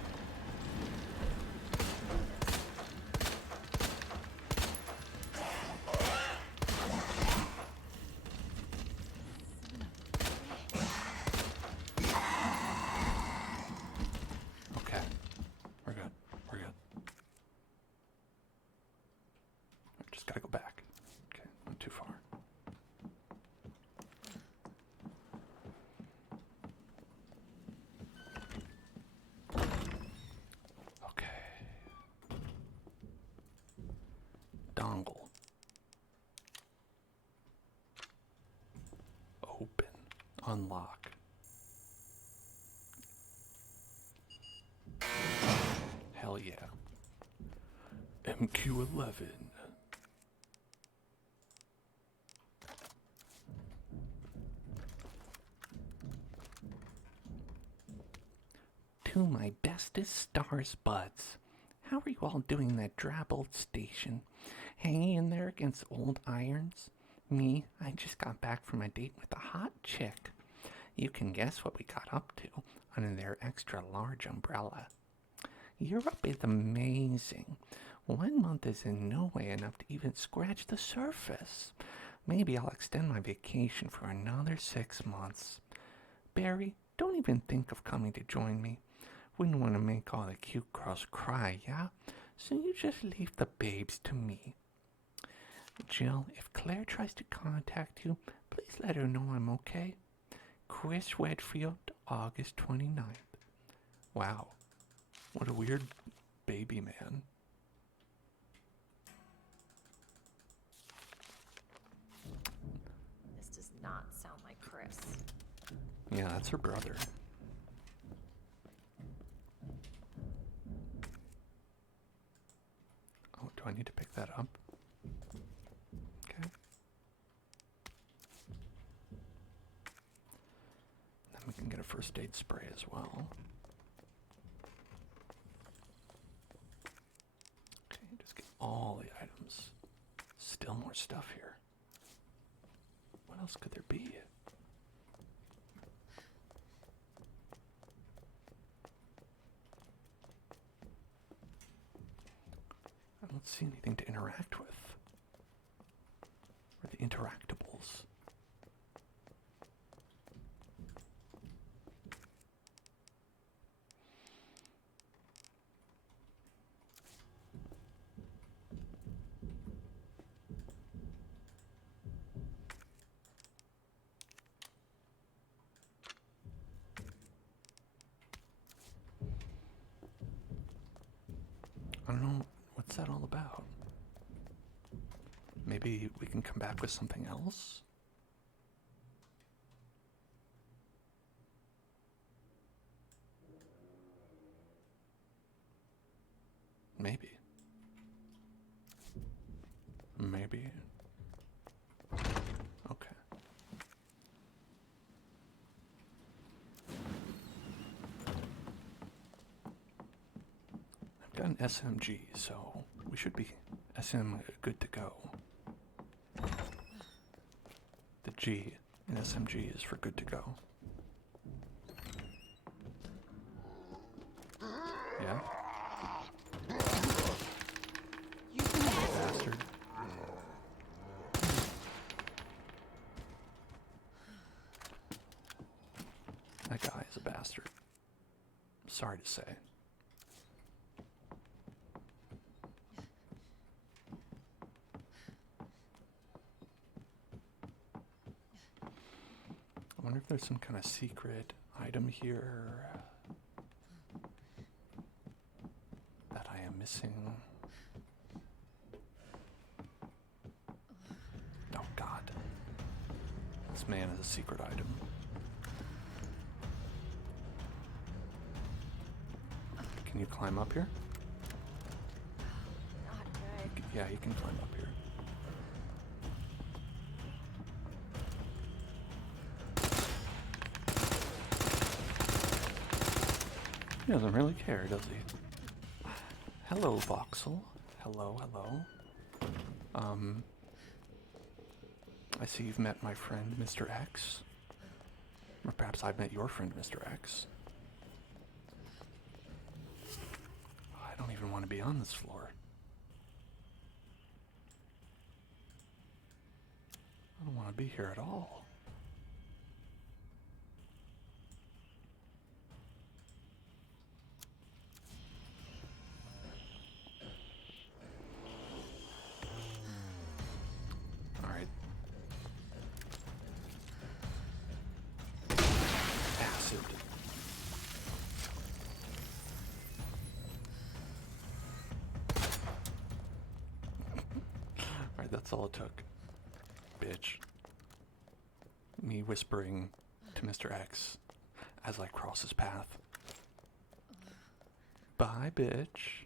Okay. We're good. We're good. Just gotta go back. Okay, not too far. Okay. Dongle. Open. Unlock. Hell yeah. MQ11. To my bestest stars buds, how are you all doing in that drab old station? Hanging in there against old irons? Me, I just got back from a date with a hot chick. You can guess what we got up to under their extra large umbrella. Europe is amazing. 1 month is in no way enough to even scratch the surface. Maybe I'll extend my vacation for another 6 months. Barry, don't even think of coming to join me. Wouldn't want to make all the cute girls cry, yeah? So you just leave the babes to me. Jill, if Claire tries to contact you, please let her know I'm okay. Chris Wedfield, August 29th. Wow. What a weird baby man. This does not sound like Chris. Yeah, that's her brother. I need to pick that up? Okay. Then we can get a first aid spray as well. Okay, just get all the items. Still more stuff here. What else could there be? I don't see anything to interact with. Or the interactables. I don't know, what's that all about? Maybe we can come back with something else? Maybe. Maybe. Okay. I've got an SMG, so we should be SM good to go. The G in SMG is for good to go. Yeah? You bastard! Bastard. That guy is a bastard. Sorry to say. I wonder if there's some kind of secret item here that I am missing. Oh God. This man is a secret item. Can you climb up here? Not good. Yeah, you can climb up here. He doesn't really care, does he? Hello, Voxel. Hello, hello. I see you've met my friend, Mr. X. Or perhaps I've met your friend, Mr. X. I don't even want to be on this floor. I don't want to be here at all. Alright. Acid. Alright, that's all it took. Bitch. Me whispering to Mr. X as I cross his path. Bye, bitch.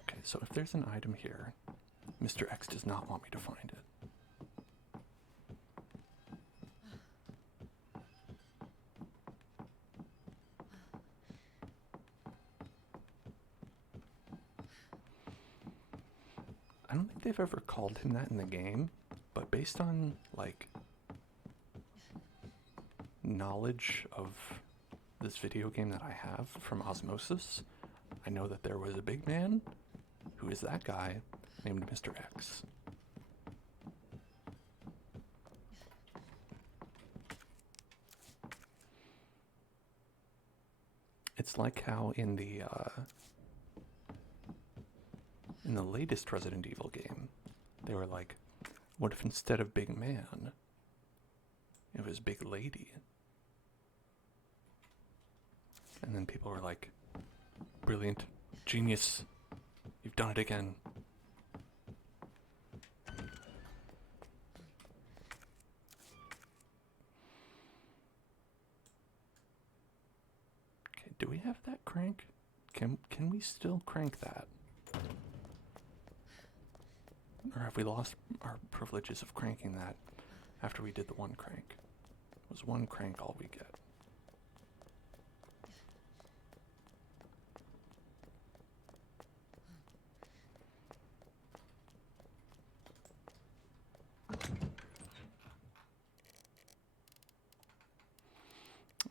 Okay, so if there's an item here, Mr. X does not want me to find it. I don't think they've ever called him that in the game, but based on, like, knowledge of this video game that I have from Osmosis, I know that there was a big man who is that guy named Mr. X. It's like how in the latest Resident Evil game, they were like, what if instead of big man, it was big lady? And then people were like, brilliant, genius, you've done it again. Do we have that crank? Can we still crank that? Or have we lost our privileges of cranking that after we did the one crank? Was one crank all we get?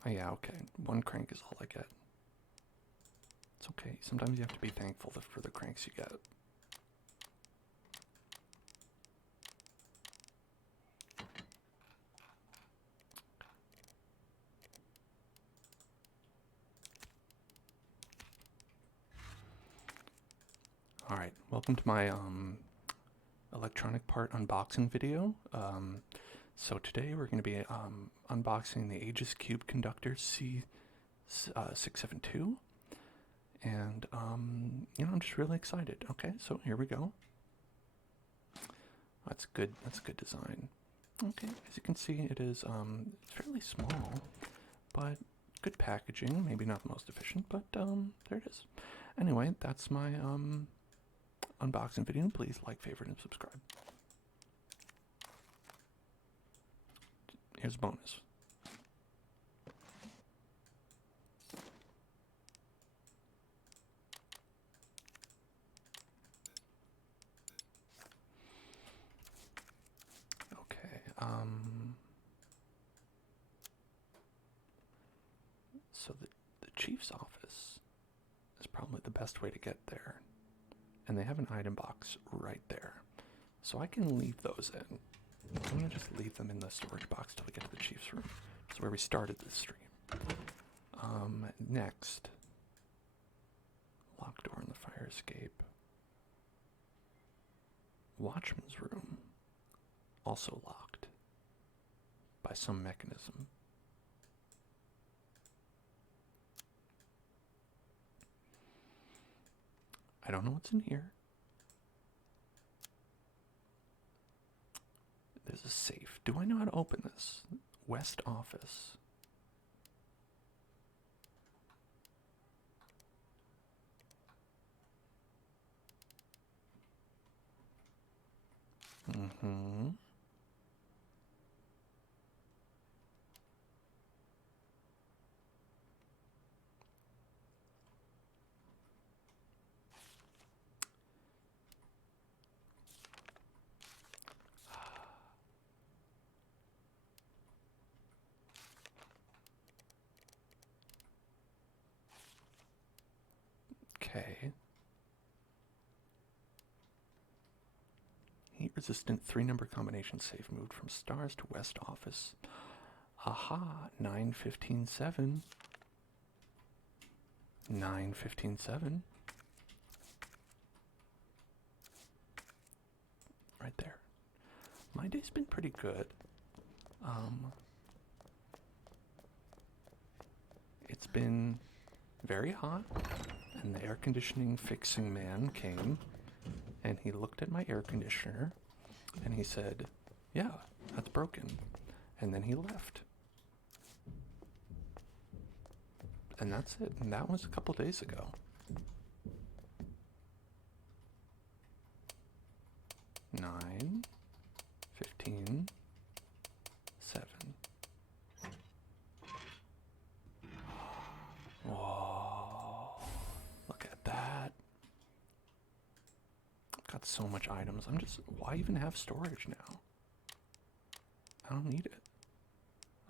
Oh yeah, okay. One crank is all I get. It's okay. Sometimes you have to be thankful for the cranks you get. Alright, welcome to my electronic part unboxing video. So today we're going to be unboxing the Aegis Cube Conductor C672. And, you know, I'm just really excited. Okay, so here we go. That's good design. Okay, as you can see, it is fairly small, but good packaging. Maybe not the most efficient, but there it is. Anyway, that's my unboxing video. Please like, favorite, and subscribe. Here's a bonus. Okay, so the chief's office is probably the best way to get there. And they have an item box right there. So I can leave those in. I'm going to just leave them in the storage box till we get to the chief's room. That's where we started this stream. Next. Locked door in the fire escape. Watchman's room. Also locked. By some mechanism. I don't know what's in here. There's a safe. Do I know how to open this? West office. Mm-hmm. Okay. Heat resistant 3-number combination safe moved from stars to west office. Aha, 915-7. 915-7. Right there. My day's been pretty good. It's been very hot, and the air conditioning fixing man came, and he looked at my air conditioner, and he said, yeah, that's broken. And then he left. And that's it. And that was a couple days ago. Nine, 15, 7. Whoa. Look at that. Got so much items. Why even have storage now? I don't need it.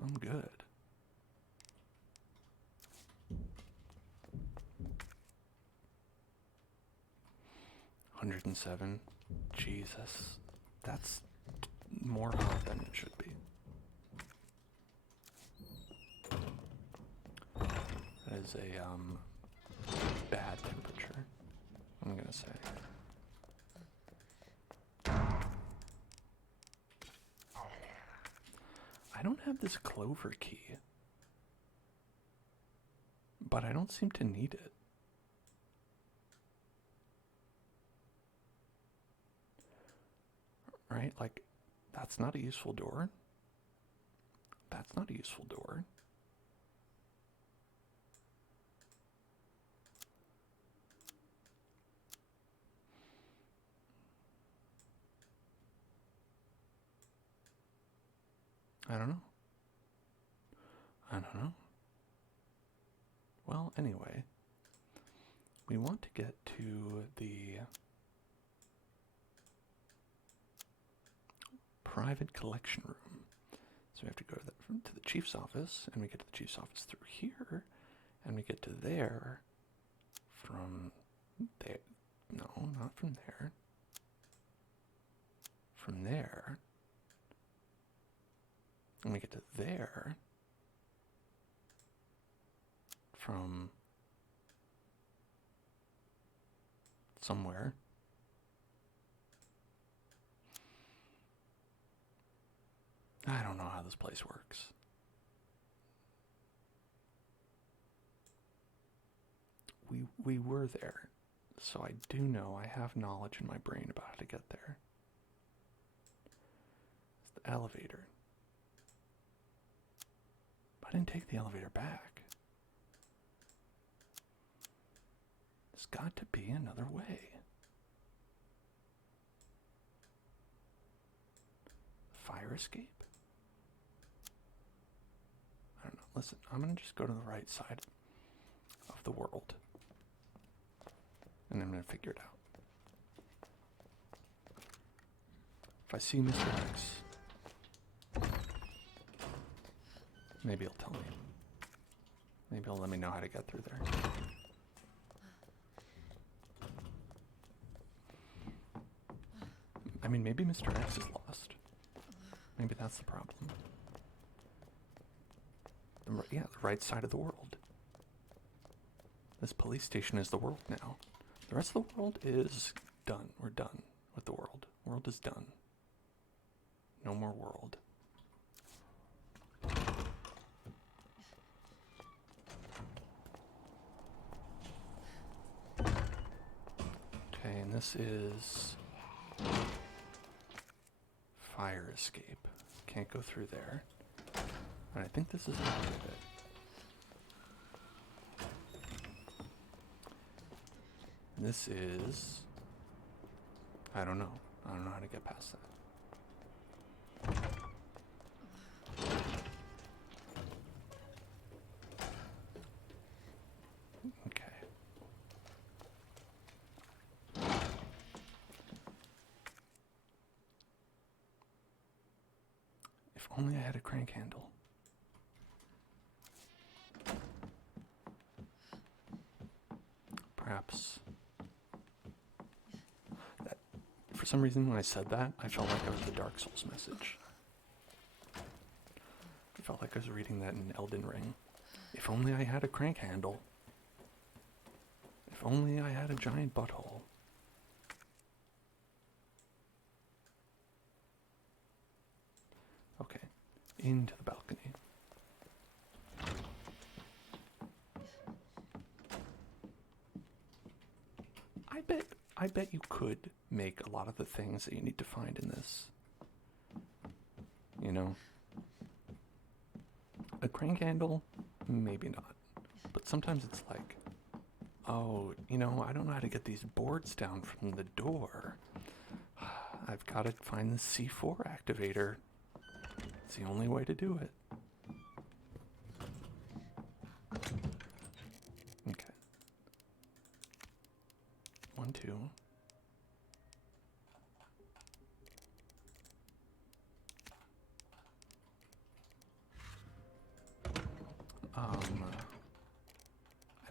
I'm good. $107. Jesus. That's more hot than it should be. That is a bad temperature, I'm gonna say. I don't have this clover key, but I don't seem to need it. Right? Like, that's not a useful door. That's not a useful door. I don't know. I don't know. Well, anyway, we want to get to the private collection room. So we have to go to the chief's office, and we get to the chief's office through here, and we get to there from there. No, not from there. From there. And we get to there from somewhere. I don't know how this place works. We were there, so I do know I have knowledge in my brain about how to get there. It's the elevator. But I didn't take the elevator back. There's got to be another way. Fire escape? I don't know. Listen, I'm going to just go to the right side of the world. And I'm going to figure it out. If I see Mr. X, maybe he'll tell me. Maybe he'll let me know how to get through there. I mean, maybe Mr. X is lost. Maybe that's the problem. Yeah, the right side of the world. This police station is the world now. The rest of the world is done. We're done with the world. World is done. No more world. Okay, and this is fire escape. Can't go through there. And I think this is part of it. This is... I don't know. I don't know how to get past that. Okay. If only I had a crank handle. Perhaps... For some reason, when I said that, I felt like it was the Dark Souls message. I felt like I was reading that in Elden Ring. If only I had a crank handle. If only I had a giant butthole. Okay, into the balcony. I bet you could make a lot of the things that you need to find in this. You know? A crank handle? Maybe not. But sometimes it's like, oh, you know, I don't know how to get these boards down from the door. I've got to find the C4 activator. It's the only way to do it. Okay. 1, 2.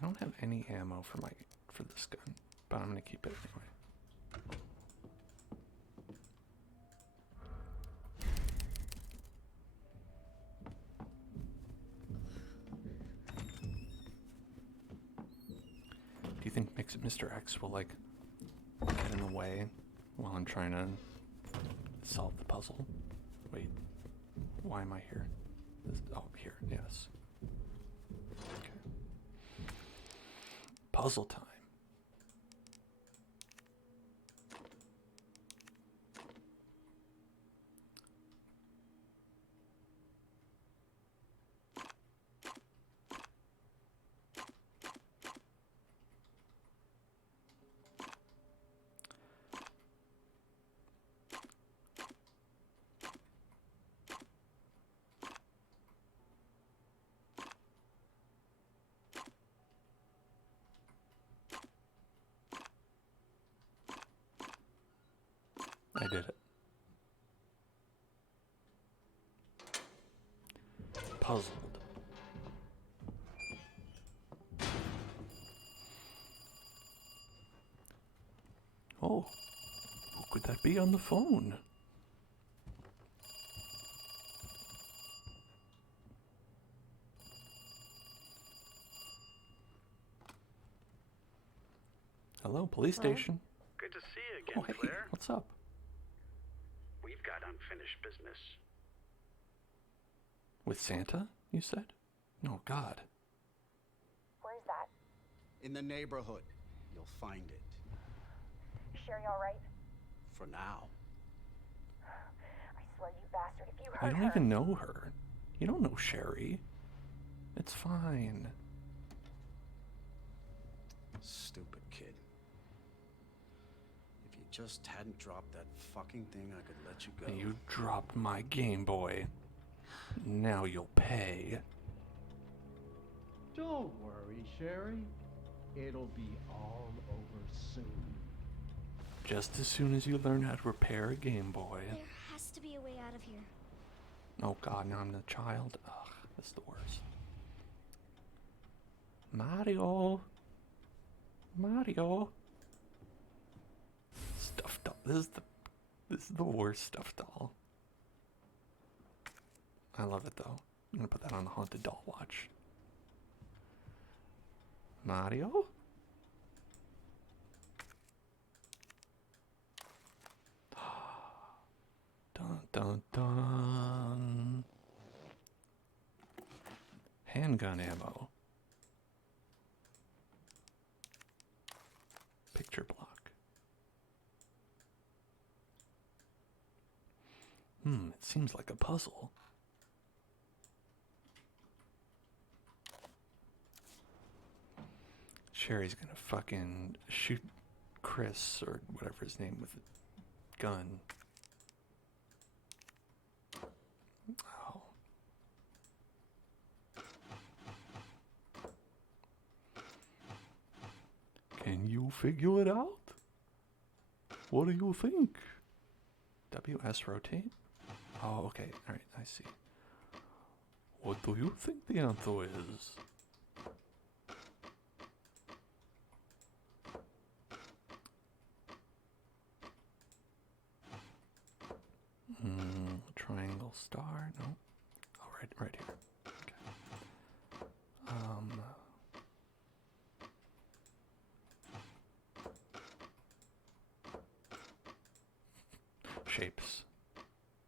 I don't have any ammo for this gun, but I'm gonna keep it anyway. Do you think Mr. X will like get in the way while I'm trying to solve the puzzle? Wait, why am I here? Oh, here, yes. Okay. Puzzle time. I did it. Puzzled. Oh, who could that be on the phone? Hello, police station. Good to see you Oh, again, hey, Claire. what's up? We've got unfinished business. With Santa, you said? Oh, God. Where's that? In the neighborhood. You'll find it. Sherry all right? For now. I swear, you bastard, if you I hurt don't her... even know her. You don't know Sherry. It's fine. Stupid kid. If you just hadn't dropped that fucking thing, I could let you go. You dropped my Game Boy. Now you'll pay. Don't worry, Sherry. It'll be all over soon. Just as soon as you learn how to repair a Game Boy. There has to be a way out of here. Oh God, now I'm the child. Ugh, that's the worst. Mario. Mario. Stuffed doll. This is the worst stuffed doll. I love it though. I'm gonna put that on the haunted doll watch. Mario? Dun dun dun. Handgun ammo. Picture block. It seems like a puzzle. Sherry's gonna fucking shoot Chris or whatever his name with a gun. Oh. Can you figure it out? What do you think? WS rotate? Oh, okay. Alright, I see. What do you think the answer is? Triangle star? No. Oh, right here. Okay. Shapes.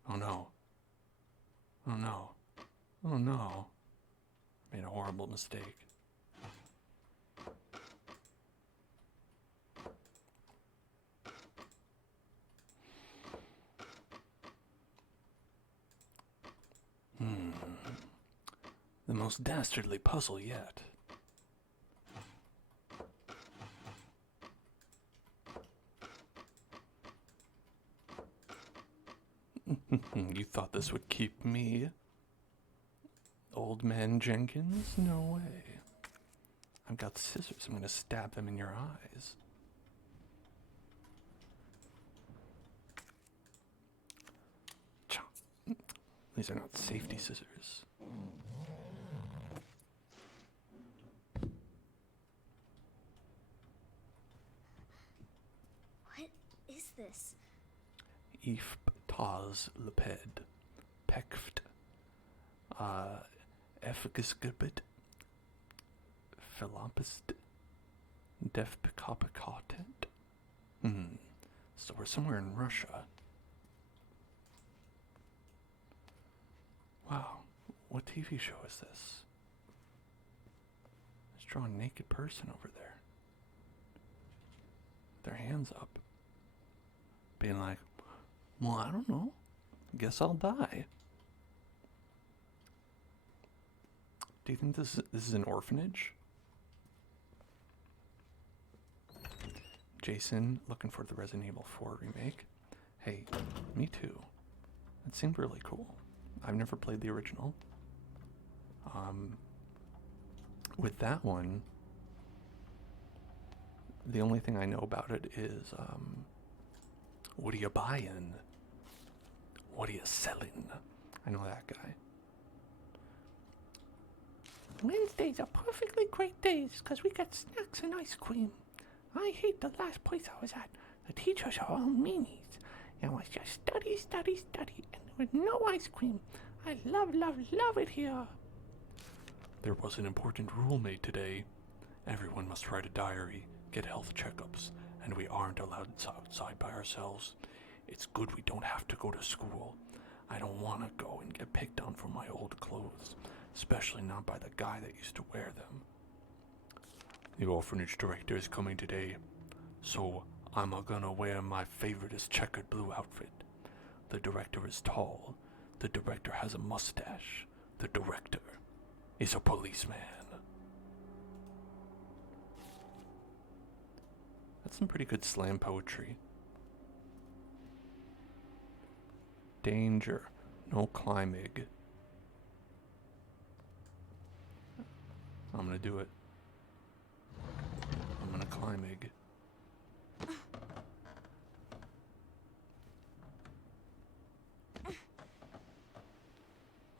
Oh no. Oh no. Oh no. Made a horrible mistake. The most dastardly puzzle yet. You thought this would keep me? Old man Jenkins? No way. I've got scissors. I'm gonna stab them in your eyes. These are not safety scissors. What is this? If taz leped. Pekft. Effigisgibit. Philopist. Defpicopicotent. So we're somewhere in Russia. Wow, what TV show is this? Let's draw a naked person over there. Their hands up. Being like, well, I don't know. Guess I'll die. Do you think this is an orphanage? Jason, looking for the Resident Evil 4 remake. Hey, me too. It seemed really cool. I've never played the original. With that one, the only thing I know about it is What are you buying? What are you selling? I know that guy. Wednesdays are perfectly great days because we get snacks and ice cream. I hate the last place I was at. The teachers are all meanies. It was just study, study, study, and there was no ice cream. I love, love, love it here. There was an important rule made today. Everyone must write a diary, get health checkups, and we aren't allowed outside by ourselves. It's good we don't have to go to school. I don't want to go and get picked on for my old clothes, especially not by the guy that used to wear them. The orphanage director is coming today, so I'm gonna wear my favoriteest checkered blue outfit. The director is tall. The director has a mustache. The director is a policeman. That's some pretty good slam poetry. Danger. No climbing. I'm gonna do it. I'm gonna climb egg.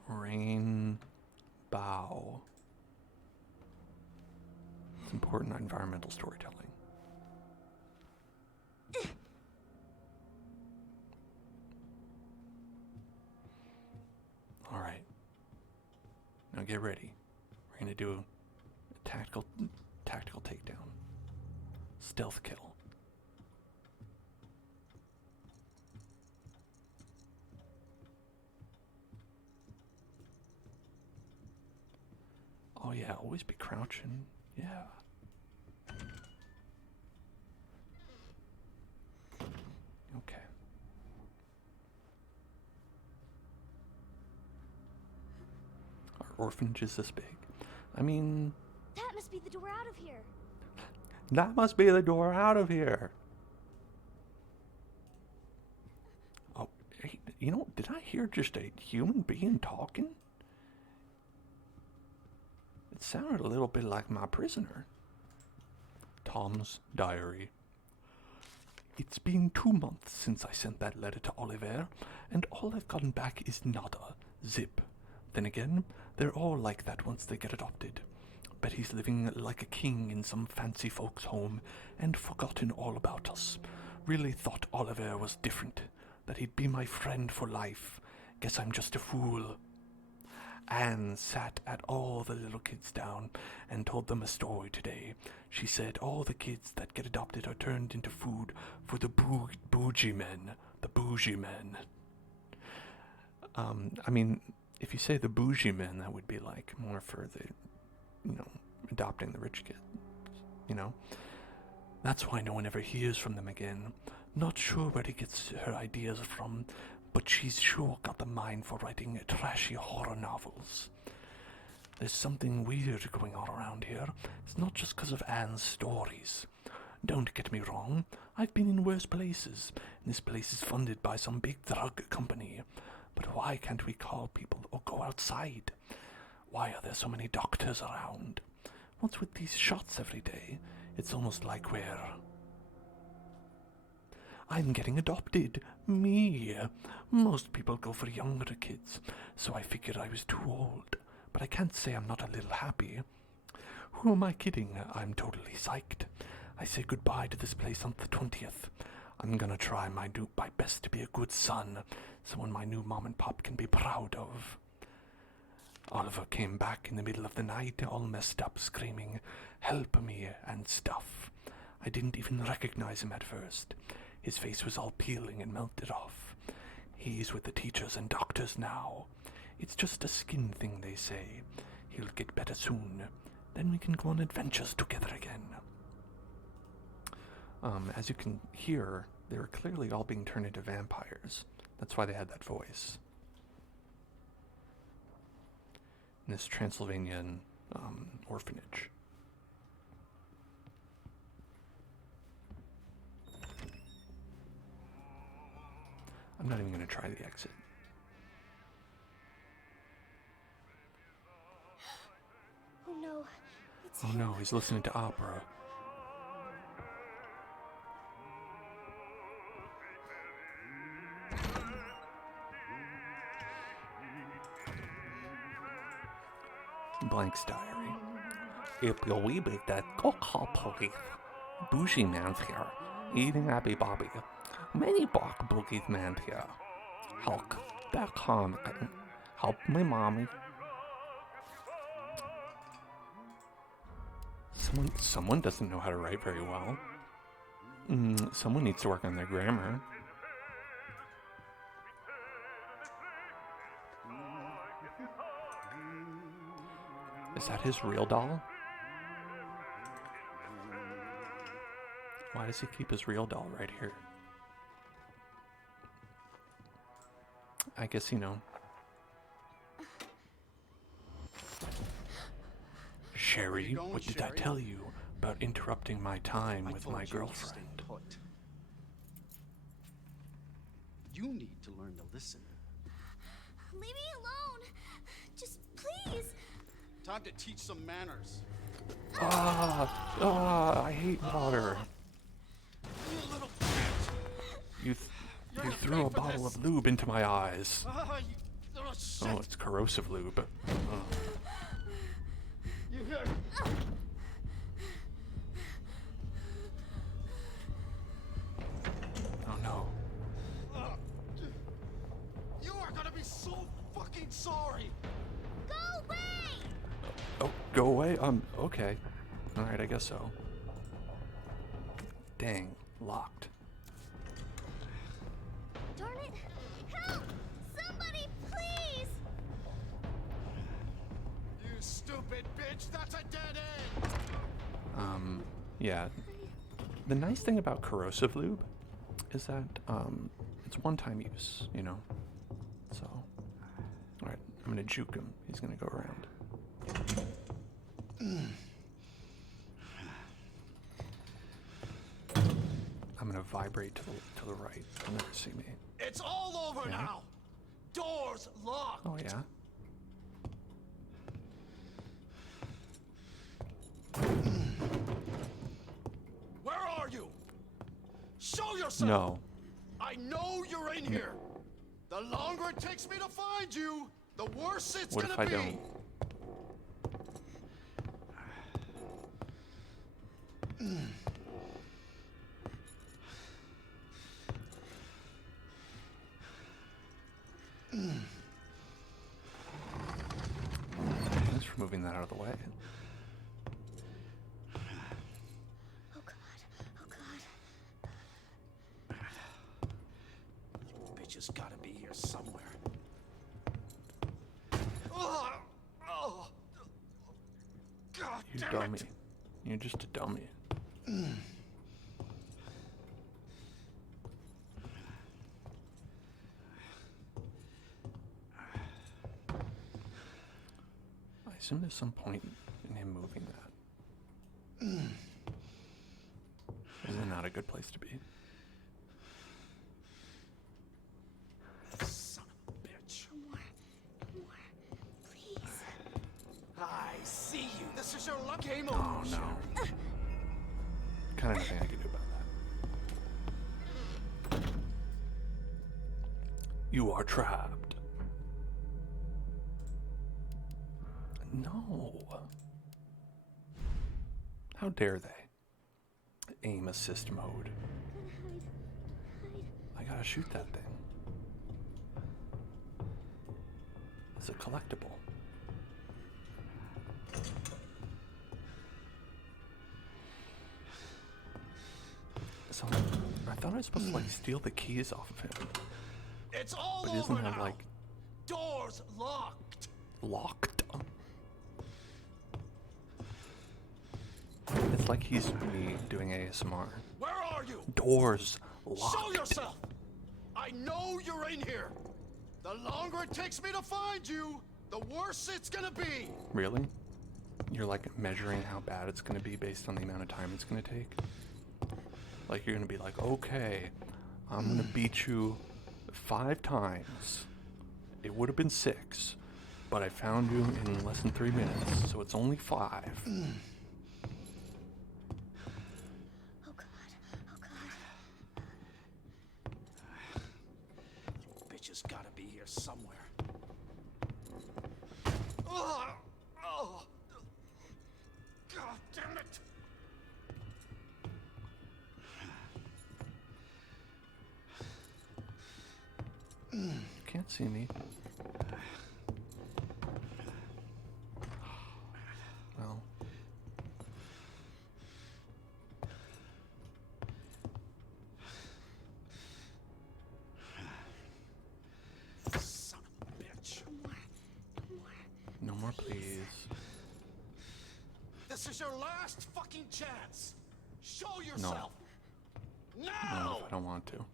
Rain bow. It's important environmental storytelling. All right. Now get ready. We're gonna do a tactical takedown. Stealth kill. Oh yeah, always be crouching. Yeah. Okay. Our orphanage is this big. I mean, That must be the door out of here. that must be the door out of here. Oh, hey, you know, did I hear just a human being talking? It sounded a little bit like my prisoner. Tom's diary. It's been 2 months since I sent that letter to Oliver, and all I've gotten back is nada. Zip. Then again, they're all like that once they get adopted. Bet he's living like a king in some fancy folks' home and forgotten all about us. Really thought Oliver was different, that he'd be my friend for life. Guess I'm just a fool. Anne sat at all the little kids down and told them a story today. She said all the kids that get adopted are turned into food for the bougie men. The bougie men. I mean, if you say the bougie men, that would be like more for the, adopting the rich kid. That's why no one ever hears from them again. Not sure where he gets her ideas from, but she's sure got the mind for writing trashy horror novels. There's something weird going on around here. It's not just because of Anne's stories. Don't get me wrong, I've been in worse places, and this place is funded by some big drug company. But why can't we call people or go outside? Why are there so many doctors around? What's with these shots every day? It's almost like I'm getting adopted. Me. Most people go for younger kids, so I figured I was too old. But I can't say I'm not a little happy. Who am I kidding? I'm totally psyched. I say goodbye to this place on the 20th. I'm gonna try my best to be a good son, someone my new mom and pop can be proud of. Oliver came back in the middle of the night, all messed up, screaming, "Help me," and stuff. I didn't even recognize him at first. His face was all peeling and melted off. He's with the teachers and doctors now. It's just a skin thing, they say. He'll get better soon. Then we can go on adventures together again. As you can hear, they were clearly all being turned into vampires. That's why they had that voice. In this Transylvanian orphanage. I'm not even going to try the exit. Oh no, it's Oh him. no, he's listening to opera. Blank's diary. If you leave it, that go call police. Bougie man's here, eating Abby Bobby. Many block boogies man here. Hulk, back home. Help my mommy. Someone doesn't know how to write very well. Someone needs to work on their grammar. Is that his real doll? Why does he keep his real doll right here? I guess, you know. Sherry, what did I tell you about interrupting my time with my girlfriend? You need to learn to listen. Leave me alone. Just please. Time to teach some manners. I hate water. You little bitch. You threw a bottle of lube into my eyes. You little shit. Oh, it's corrosive lube. You hear? Oh no. You are gonna be so fucking sorry. Go away. Oh, go away? Okay. Alright, I guess so. Dang, locked. Darn it. Help! Somebody, please. You stupid bitch, that's a dead end. Yeah. The nice thing about corrosive lube is that, it's one-time use, you know? So, alright, I'm gonna juke him. He's gonna go around. I'm gonna vibrate to the right. He'll never see me. It's all over now. Doors locked. Oh yeah. Where are you? Show yourself. No. I know you're in here. The longer it takes me to find you, the worse it's What gonna if I be. don't? Thanks for moving that out of the way. Oh God. Oh God. You bitches gotta be here somewhere. Oh, God You damn dummy. it. You're just a dummy. I assume there's some point in him moving that. This is not a good place to be. Son of a bitch. No more, please. I see you. This is your luck game Oh over. no. Kind of nothing I can do about that. You are trapped. No. How dare they? Aim assist mode. Hide. I gotta shoot that thing. It's a collectible. So I thought I was supposed to like steal the keys off of him, It's all but over isn't now. that like Doors locked. locked? It's like he's me doing ASMR. Where are you? Doors Show locked. yourself. I know you're in here. The longer it takes me to find you, the worse it's gonna be. Really? You're like measuring how bad it's gonna be based on the amount of time it's gonna take? Like you're gonna be like, okay, I'm gonna beat you 5 times. It would have been 6, but I found you in less than 3 minutes, so it's only 5. Oh God. Oh God. You bitches gotta be here somewhere. Oh, Can't see me. Well. Son of a bitch. No more, please. This is your last fucking chance. Show No. yourself. No, Now. if I don't want to.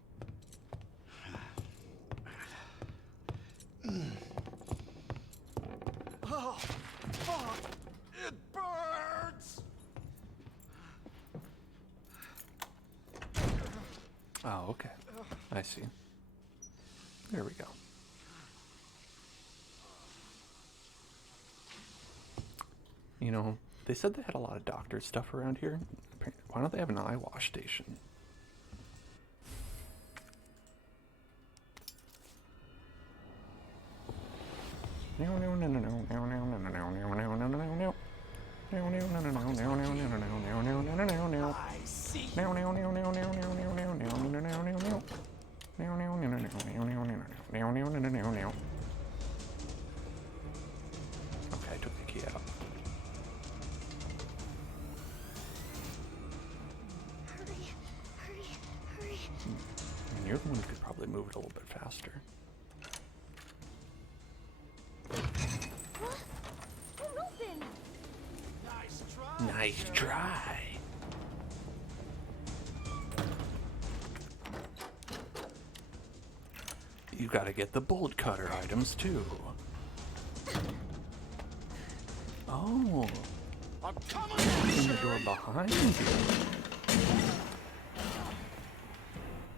Oh, fuck. It burns. Oh, okay. I see. There we go. You know, they said they had a lot of doctor stuff around here. Why don't they have an eye wash station? I see. Okay, I took the key out. Hurry. I mean, you're the one who could probably move it a little bit faster. What? Won't open. Nice try. Nice try. You gotta get the bolt cutter items too. Oh, I'm coming. open the door behind you.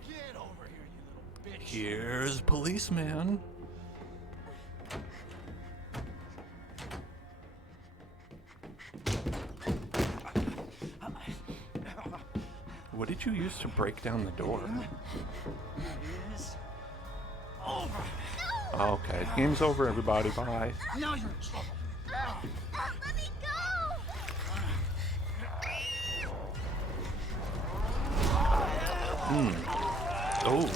Get over here, you little bitch. Here's policeman. What did you use to break down the door? Is over. Okay, game's over, everybody. Bye. Now you're in trouble. Let me go! Oh.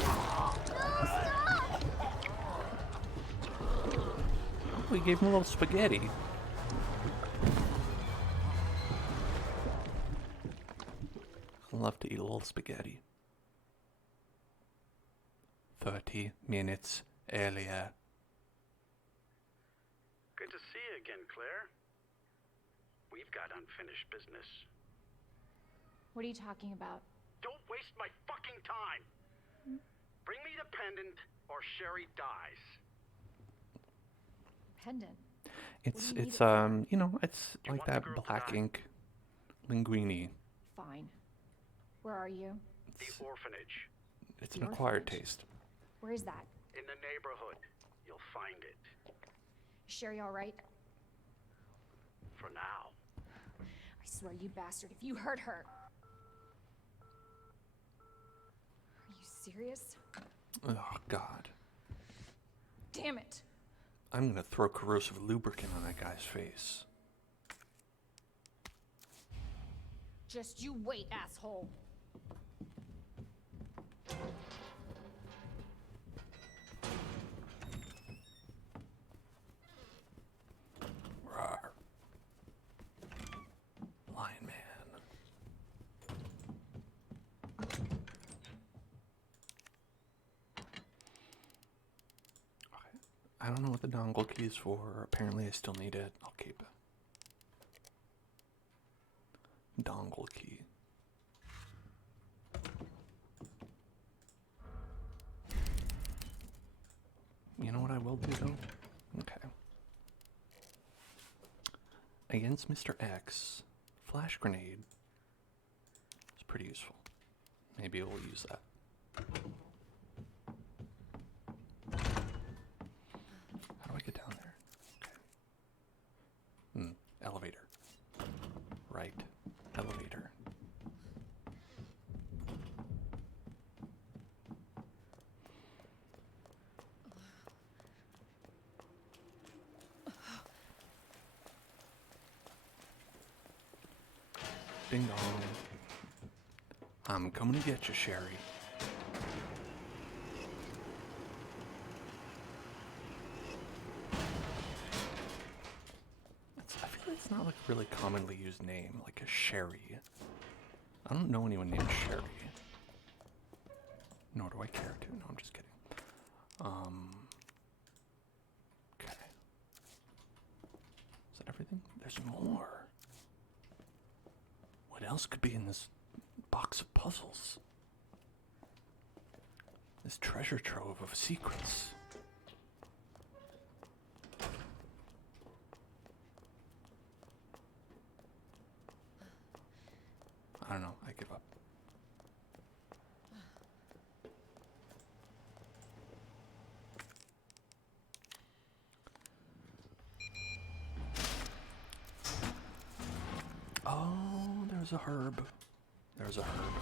We gave him a little spaghetti. I love to eat a little spaghetti. 30 minutes earlier. Good to see you again, Claire. We've got unfinished business. What are you talking about? Don't waste my fucking time! Bring me the pendant, or Sherry dies. Pendant. It's do you need it's it for? you know, it's you like want the that girl to black die? ink linguini. Fine. Where are you? The orphanage. It's The an acquired orphanage? taste. Where is that? In the neighborhood. You'll find it. Is Sherry all right? For now. I swear, you bastard, if you hurt her. Are you serious? Oh God. Damn it. I'm gonna throw corrosive lubricant on that guy's face. Just you wait, asshole. Rawr. Lion Man. Okay. I don't know what the dongle key is for. Apparently I still need it. I'll keep it. Dongle key. You know what I will do though? Okay. Against Mr. X, flash grenade is pretty useful. Maybe we'll use that. How do I get down there? Okay. Elevator. Right. Elevator. Ding dong. I'm coming to get you, Sherry. really commonly used name, like a Sherry. I don't know anyone named Sherry. Nor do I care to. No, I'm just kidding. Okay. Is that everything? There's more. What else could be in this box of puzzles? This treasure trove of secrets. I don't know. I give up. Oh, there's a herb. There's a herb.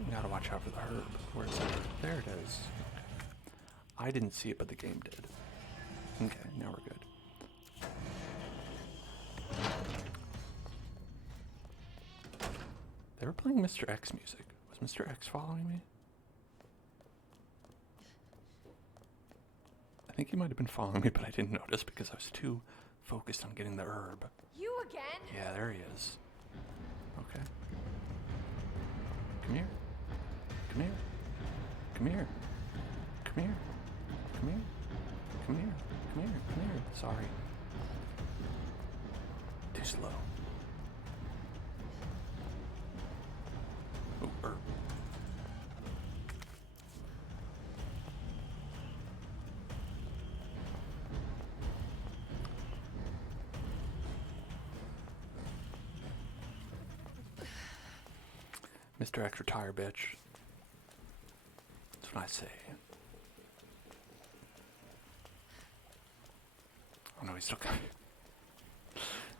You gotta watch out for the herb. Where's it? There it is. I didn't see it, but the game did. Okay, now we're good. They were playing Mr. X music. Was Mr. X following me? I think he might have been following me, but I didn't notice because I was too focused on getting the herb. You again? Yeah, there he is. Okay. Come here. Come here. Come here. Come here. Come here. Come here. Come here. Come here. Sorry. Too slow. Oh, herb. Mr. X, retire, bitch. That's what I say. Oh no, he's still coming.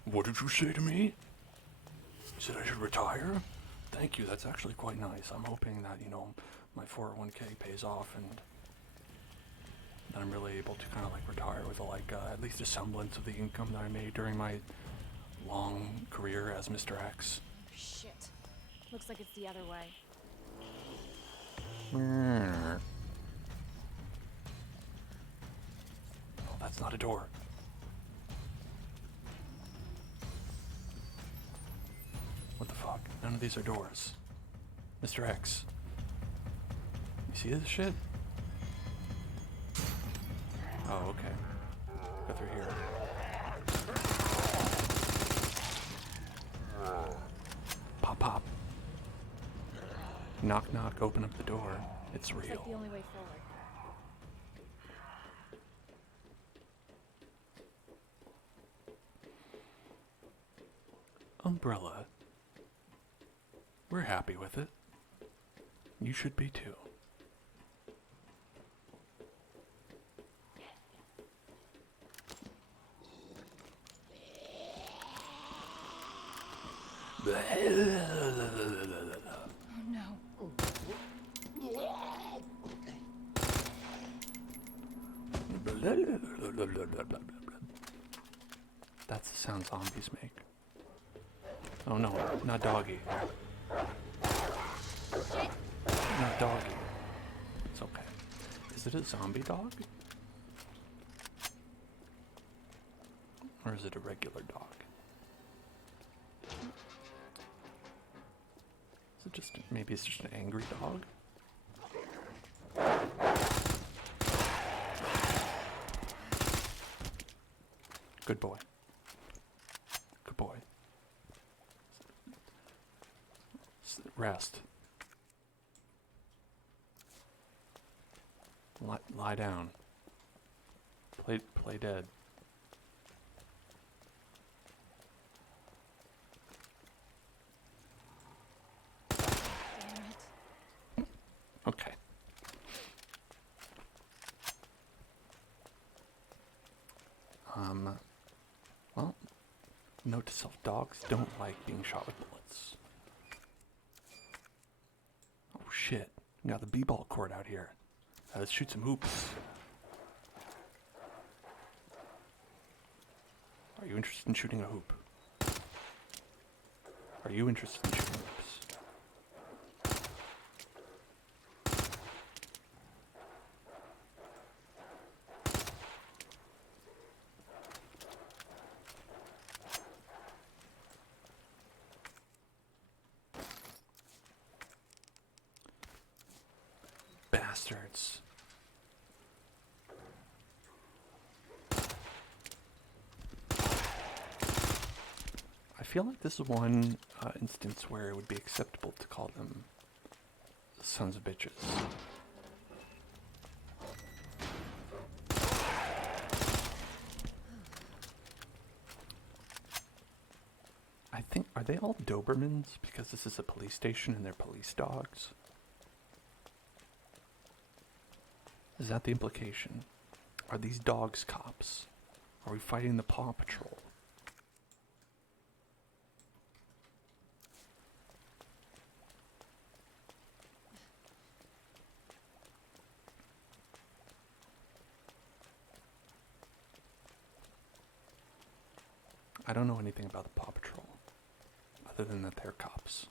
What did you say to me? You said I should retire? Thank you, that's actually quite nice. I'm hoping that, you know, my 401k pays off and that I'm really able to kind of like retire with at least a semblance of the income that I made during my long career as Mr. X. Shit. Looks like it's the other way. Oh, that's not a door. What the fuck? None of these are doors. Mr. X. You see this shit? Oh, okay. Go through here. Pop, pop. Knock, knock, open up the door. It's real. It's like the only way forward. Umbrella. We're happy with it. You should be too. Oh no. That's the sound zombies make. Oh no, not doggy. Not doggy. It's okay. Is it a zombie dog? Or is it a regular dog? Is it just, maybe it's just an angry dog? Good boy. Good boy. Rest. Lie down. Play dead. Okay. Well, note to self, dogs don't like being shot with bullets. Oh shit, we got the b-ball court out here. Let's shoot some hoops. Are you interested in shooting a hoop? Are you interested in shooting hoops? bastards. I feel like this is one instance where it would be acceptable to call them sons of bitches. I think, are they all Dobermans because this is a police station and they're police dogs? Is that the implication? Are these dogs cops? Are we fighting the Paw Patrol? I don't know anything about the Paw Patrol, other than that they're cops.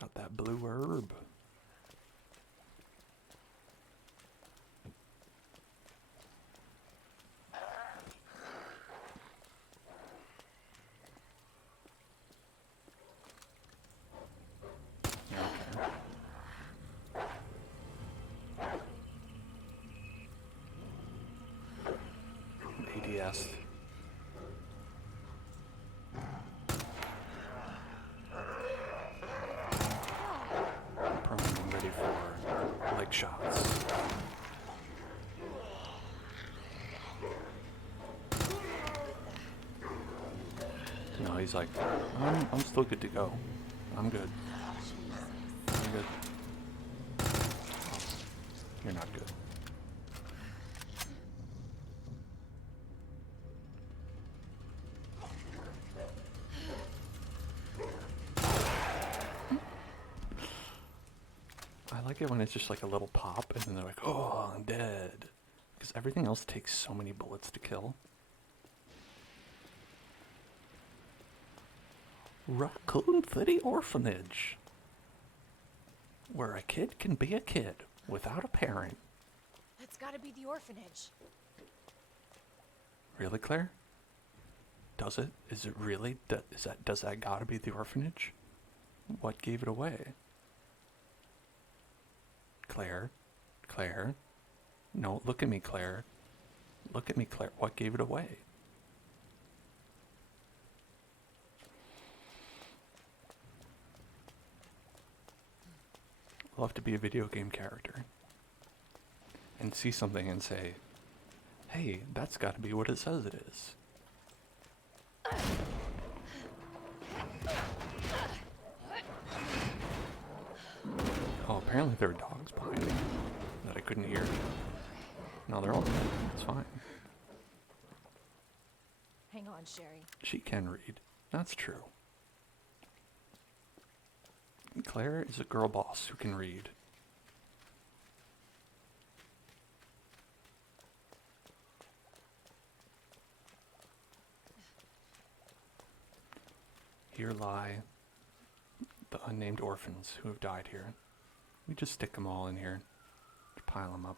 Got that blue herb. ADS. Prone and ready for leg shots. No, he's like, I'm still good to go. I'm good. I'm good. Oh, you're not good. I like it when it's just like a little pop and then they're like, oh, I'm dead. Because everything else takes so many bullets to kill. Raccoon City Orphanage, where a kid can be a kid without a parent. That's gotta be the orphanage. Really, Claire? Does it? Is it really? Does that gotta be the orphanage? What gave it away? Claire? Claire? No, look at me, Claire. Look at me, Claire. What gave it away? I'll have to be a video game character and see something and say, hey, that's got to be what it says it is. Oh, apparently there are dogs behind me that I couldn't hear. No, they're all dead. It's fine. Hang on, Sherry. She can read. That's true. Claire is a girl boss who can read. Here lie the unnamed orphans who have died here. We just stick them all in here. Pile them up.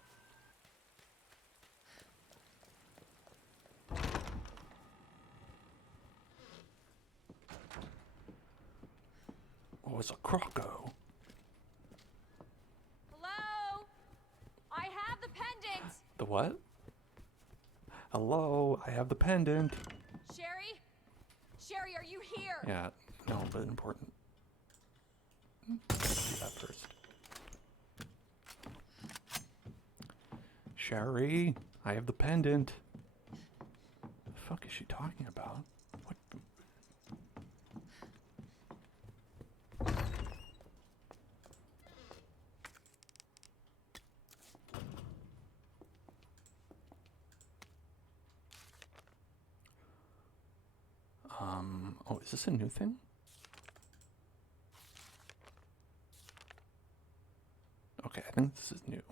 Oh, it's a croco. Hello? I have the pendant! The what? Hello, I have the pendant. Sherry? Sherry, are you here? Yeah, no, but important. Let's do that first. Sherry, I have the pendant. The fuck is she talking about? What? Oh, is this a new thing? Okay, I think this is new.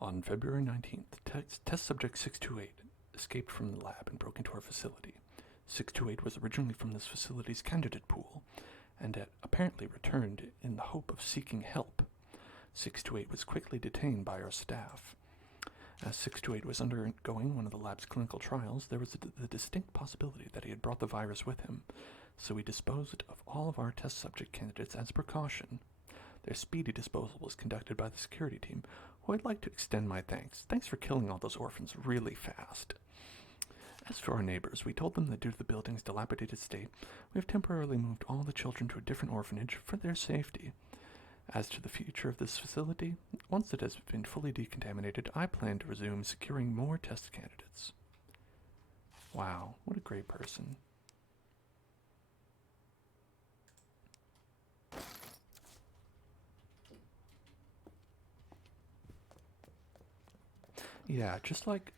On February 19th, test subject 628 escaped from the lab and broke into our facility. 628 was originally from this facility's candidate pool and had apparently returned in the hope of seeking help. 628 was quickly detained by our staff. As 628 was undergoing one of the lab's clinical trials, there was the distinct possibility that he had brought the virus with him. so we disposed of all of our test subject candidates as a precaution. Their speedy disposal was conducted by the security team, who I'd like to extend my thanks. Thanks for killing all those orphans really fast. As for our neighbors, we told them that due to the building's dilapidated state, we have temporarily moved all the children to a different orphanage for their safety. As to the future of this facility, once it has been fully decontaminated, I plan to resume securing more test candidates. Wow, what a great person. Yeah, just like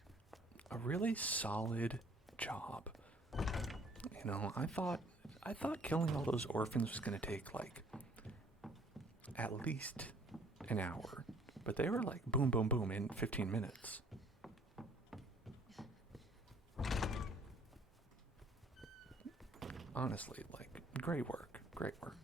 a really solid job. You know, I thought killing all those orphans was gonna take like at least an hour, but they were like boom, boom, boom in 15 minutes. Honestly, like, great work, great work.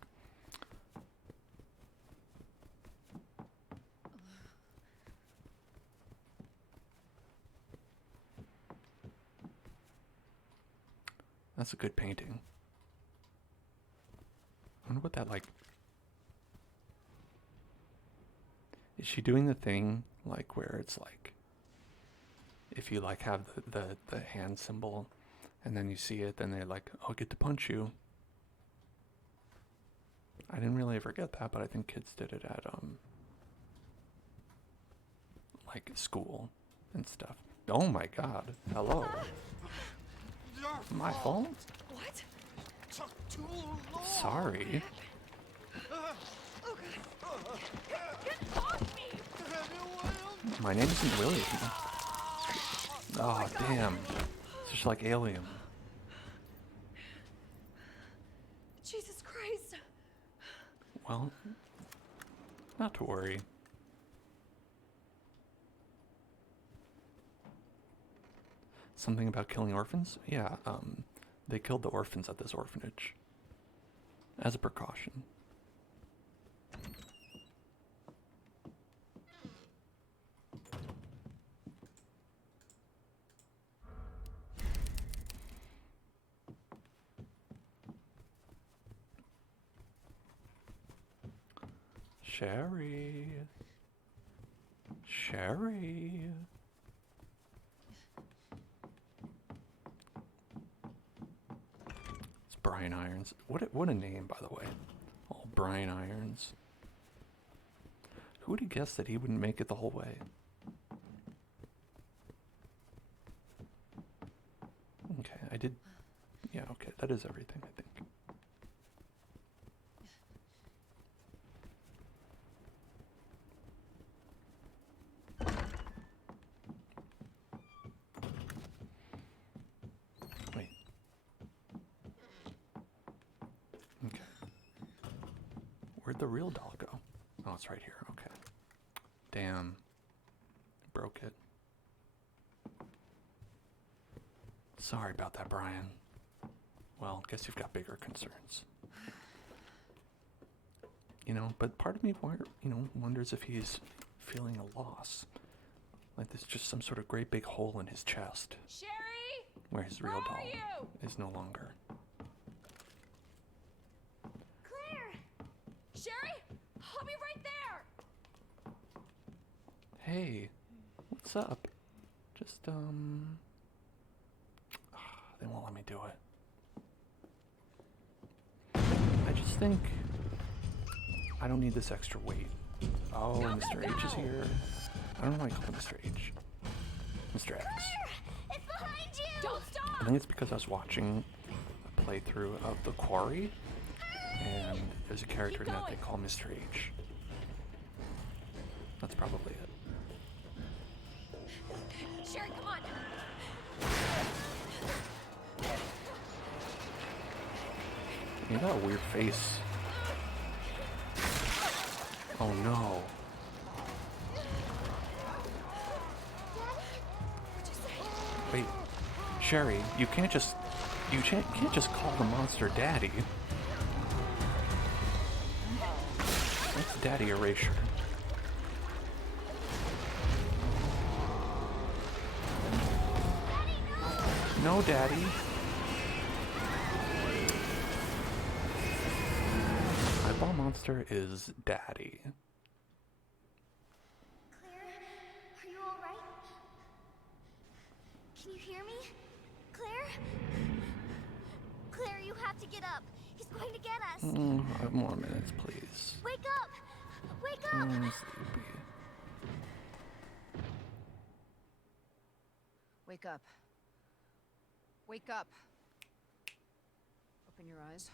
That's a good painting. I wonder what that, like... Is she doing the thing, like, where it's like... If you, like, have the hand symbol, and then you see it, then they're like, oh, I get to punch you. I didn't really ever get that, but I think kids did it at, like, school and stuff. Oh my god. Hello. My fault? What? Took too long. Sorry. Oh god. Get off me! My name isn't William. Oh, damn. It's just like Alien. Jesus Christ. Well, not to worry. Something about killing orphans? Yeah, they killed the orphans at this orphanage. As a precaution. Sherry. Sherry. It's Brian Irons. What a name, by the way. Oh, Brian Irons. Who would have guessed that he wouldn't make it the whole way? Okay, I did. Yeah, okay, that is everything, I think. Wait. Okay. Where'd the real doll go? Oh, it's right here. Okay. Damn. Broke it. Sorry about that, Brian. Well, guess you've got bigger concerns. You know, but part of me, wonders if he's feeling a loss. Like there's just some sort of great big hole in his chest. Sherry! Where his real Where doll are you? is no longer. Claire! Sherry! I'll be right there! Hey, what's up? Just, they won't let me do it. I just think I don't need this extra weight. Oh, Go, Mr. go, H is go! here. I don't know why I call him Mr. H. Mr. X. It's behind you! Don't I stop! think it's because I was watching a playthrough of The Quarry, and there's a character in that they call Mr. H. That's probably it. Sherry, come on! You got a weird face. Oh no. Wait, Sherry, you can't just call the monster Daddy. That's Daddy Erasure. No, Daddy. Football monster is daddy. Claire, are you all right? Can you hear me? Claire? Claire, you have to get up. He's going to get us. 5 more minutes, please. Wake up! Wake up! I'm sleepy. Wake up. Wake up. Open your eyes.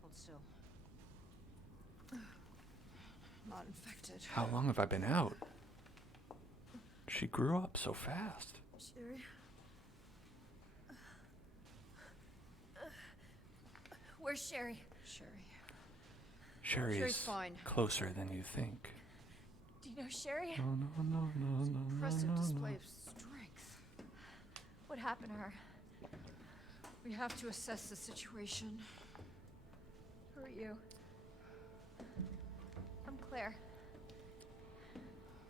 Hold still. Not infected. How long have I been out? She grew up so fast. Sherry? Where's Sherry? Sherry's Sherry's fine. closer than you think. Do you know Sherry? No. Impressive display of strength. What happened to her? We have to assess the situation. Who are you? I'm Claire.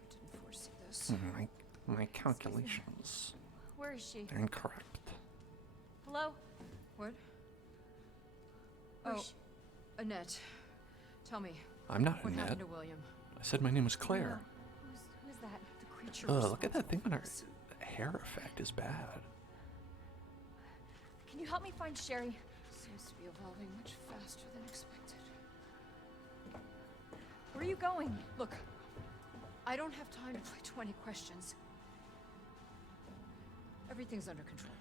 Didn't foresee this. My calculations. Where is she? They're incorrect. Hello? What? Where's Annette. Tell me, I'm not what Annette. happened to William? I said my name was Claire. Who's that? The creature. Look at that thing on her. The hair effect is bad. Can you help me find Sherry? Seems to be evolving much faster than expected. Where are you going? Look, I don't have time to play 20 questions. Everything's under control.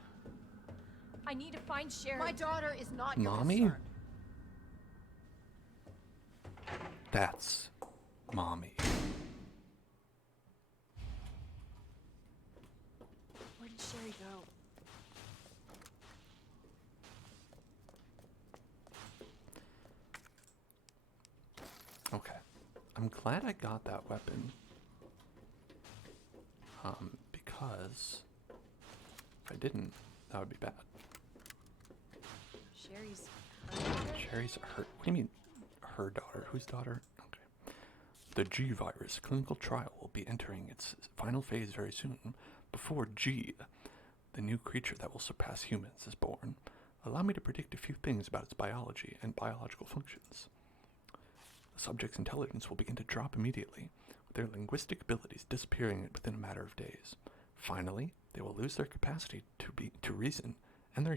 I need to find Sherry. My daughter is not your Mommy? concern. That's Mommy. Where did Sherry go? Okay. I'm glad I got that weapon. Because if I didn't, that would be bad. Sherry's. Sherry's her. What do you mean, her daughter? Whose daughter? Okay. The G virus clinical trial will be entering its final phase very soon. Before G, the new creature that will surpass humans, is born. Allow me to predict a few things about its biology and biological functions. The subject's intelligence will begin to drop immediately, with their linguistic abilities disappearing within a matter of days. Finally, they will lose their capacity to reason and their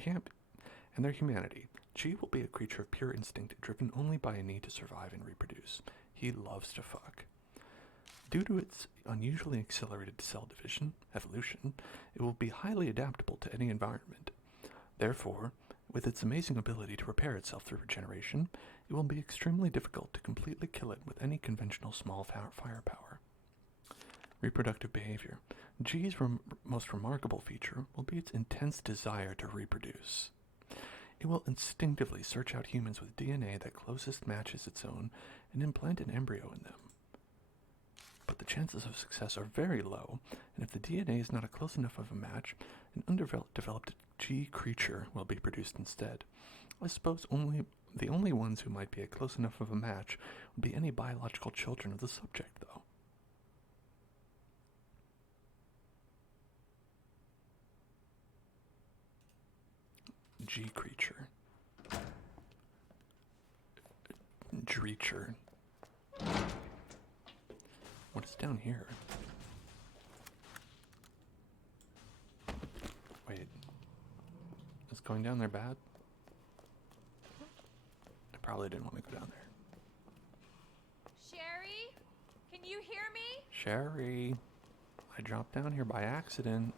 humanity. G will be a creature of pure instinct, driven only by a need to survive and reproduce. He loves to fuck. Due to its unusually accelerated cell division, evolution, it will be highly adaptable to any environment. Therefore, with its amazing ability to repair itself through regeneration, it will be extremely difficult to completely kill it with any conventional small firepower. Reproductive behavior. G's most remarkable feature will be its intense desire to reproduce. It will instinctively search out humans with DNA that closest matches its own and implant an embryo in them. But the chances of success are very low, and if the DNA is not a close enough of a match, an undeveloped G creature will be produced instead. I suppose the only ones who might be a close enough of a match would be any biological children of the subject, though. G creature. Dreacher. What is down here? Wait. Is going down there bad? I probably didn't want to go down there. Sherry? Can you hear me? Sherry. I dropped down here by accident.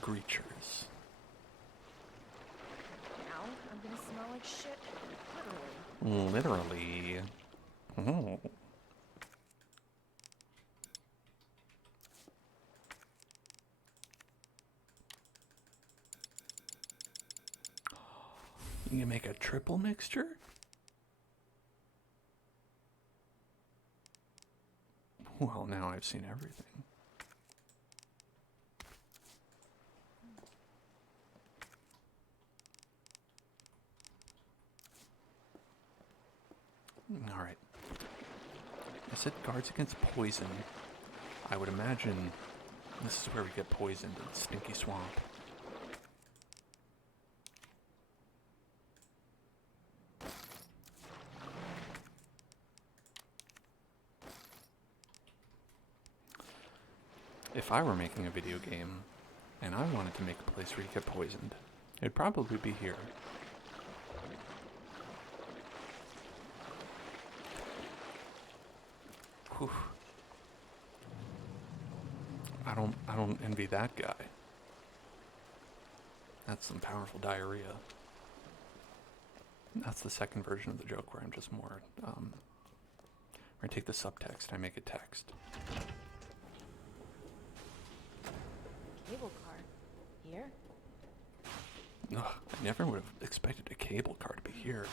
Creatures. Now I'm gonna smell like shit. Literally. Literally. Oh. You can make a triple mixture? Well, now I've seen everything. Alright. I said guards against poison. I would imagine this is where we get poisoned in Stinky Swamp. if I were making a video game and I wanted to make a place where you get poisoned, it'd probably be here. Whew. I don't envy that guy. That's some powerful diarrhea. That's the second version of the joke where I'm just more, where I take the subtext and I make it text. Cable car. Here? Ugh, I never would have expected a cable car to be here.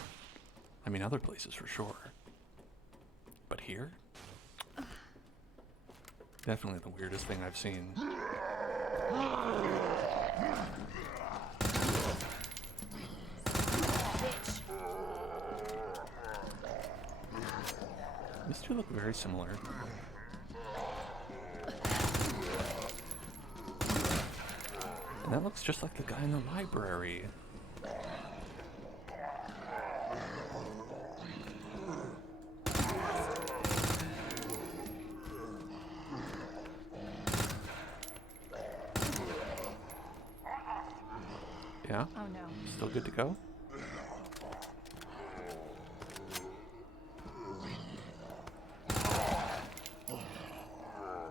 I mean, other places for sure. But here? Definitely the weirdest thing I've seen. These two look very similar. And that looks just like the guy in the library. Yeah? Oh no. Still good to go?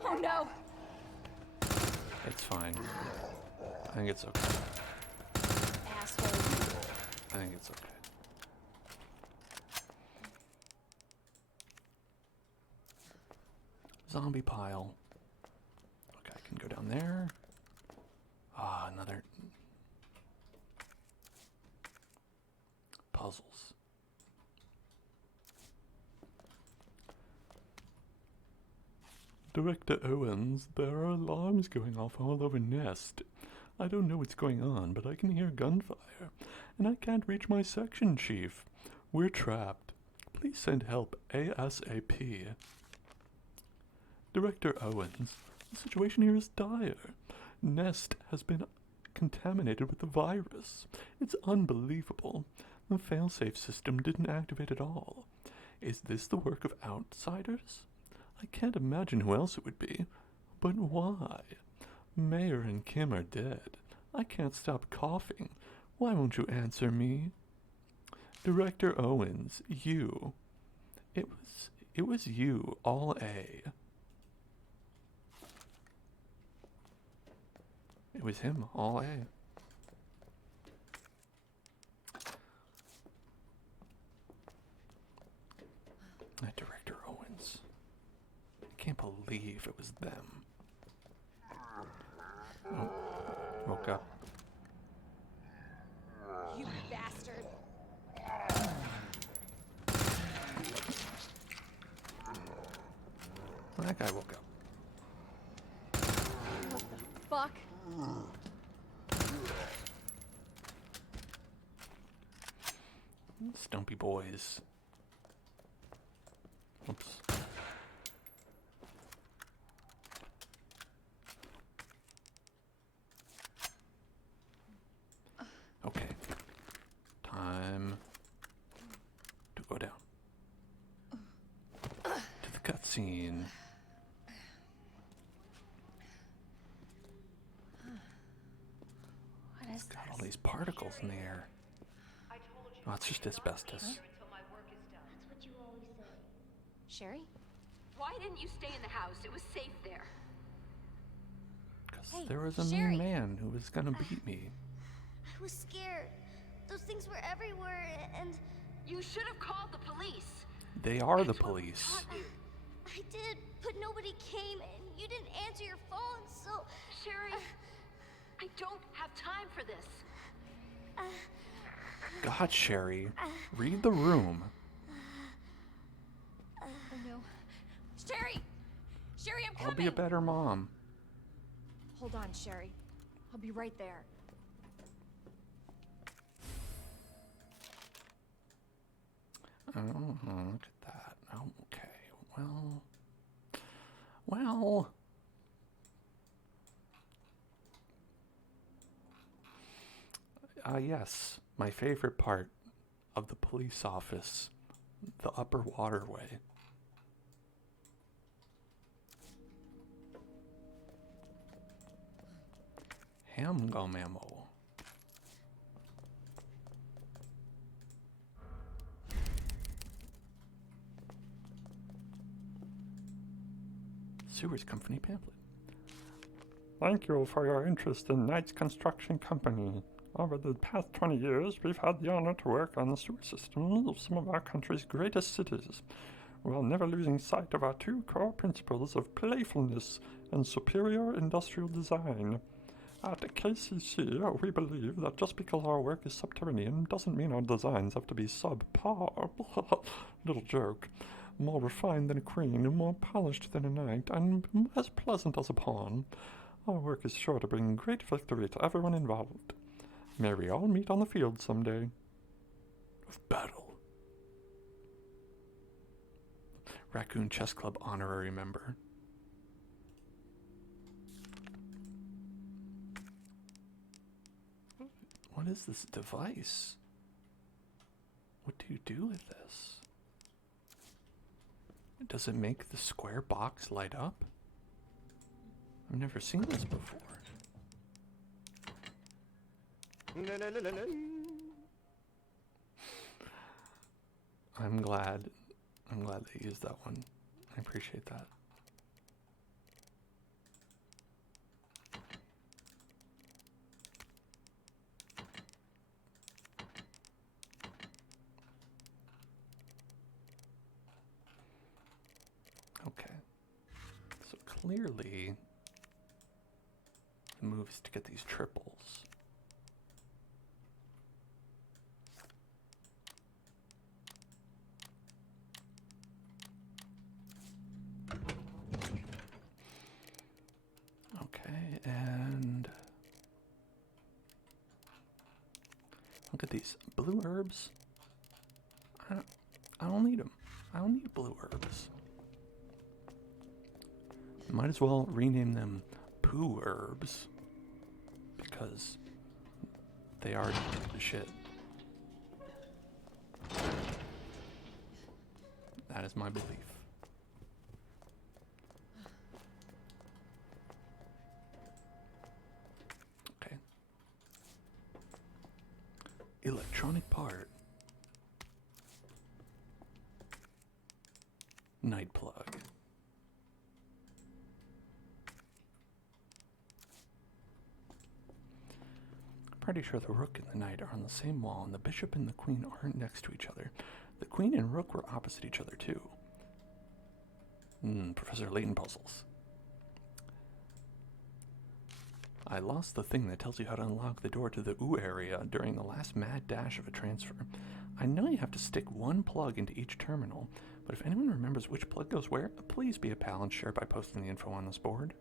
Oh no! It's fine. I think it's okay. Asshole. I think it's okay. Zombie pile. Okay, I can go down there. Ah, another... puzzles. Director Owens, there are alarms going off all over Nest. I don't know what's going on, but I can hear gunfire, and I can't reach my section chief. We're trapped. Please send help ASAP. Director Owens, the situation here is dire. Nest has been contaminated with the virus. It's unbelievable. The failsafe system didn't activate at all. Is this the work of outsiders? I can't imagine who else it would be. But why? Mayor and Kim are dead. I can't stop coughing. Why won't you answer me? Director Owens, you. It was you, all A. It was him, all A. That Director Owens. I can't believe it was them. Oh, woke up. You bastard. Well, that guy woke up. What the fuck? Stumpy boys. Oops. Okay. Time to go down. To the cutscene. What is Got all these particles in the air. Oh, it's just asbestos. That's what you always say. Sherry? Why didn't you stay in the house? It was safe there. Because Hey, there was a Sherry. mean man who was gonna beat me. I was scared. Those things were everywhere, and You should have called the police. They are the That's what we police. taught you. I did, but nobody came, and you didn't answer your phone, so... Sherry, I don't have time for this. God, Sherry. Read the room. Oh no. Sherry! Sherry, I'm coming! I'll be a better mom. Hold on, Sherry. I'll be right there. Oh, look at that. Okay, well. Yes, my favorite part of the police office, the upper waterway. Hamgum ammo. Sewers Company pamphlet. Thank you for your interest in Knight's Construction Company. Over the past 20 years, we've had the honor to work on the sewer systems of some of our country's greatest cities, while never losing sight of our two core principles of playfulness and superior industrial design. At KCC, we believe that just because our work is subterranean doesn't mean our designs have to be subpar. Little joke. More refined than a queen, more polished than a knight, and as pleasant as a pawn. Our work is sure to bring great victory to everyone involved. May we all meet on the field someday. Of battle. Raccoon Chess Club honorary member. What is this device? What do you do with this? Does it make the square box light up? I've never seen this before. I'm glad they used that one. I appreciate that. Okay. So clearly the move is to get these triples. Okay, and look at these blue herbs. I don't need them. I don't need blue herbs. Might as well rename them poo herbs because they are the shit. That is my belief. Okay. Electronic part. Night plug. Pretty sure the rook and the knight are on the same wall, and the bishop and the queen aren't next to each other. The queen and rook were opposite each other, too. Professor Layton puzzles. I lost the thing that tells you how to unlock the door to the ooh area during the last mad dash of a transfer. I know you have to stick one plug into each terminal, but if anyone remembers which plug goes where, please be a pal and share by posting the info on this board.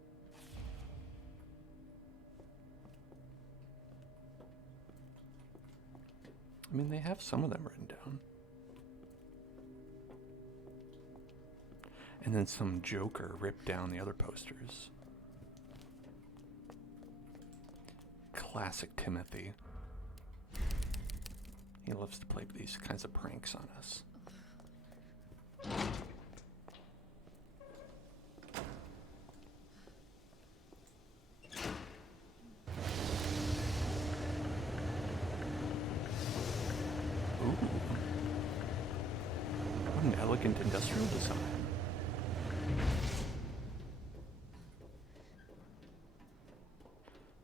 I mean, they have some of them written down. And then some joker ripped down the other posters. Classic Timothy. He loves to play these kinds of pranks on us. What an elegant industrial design.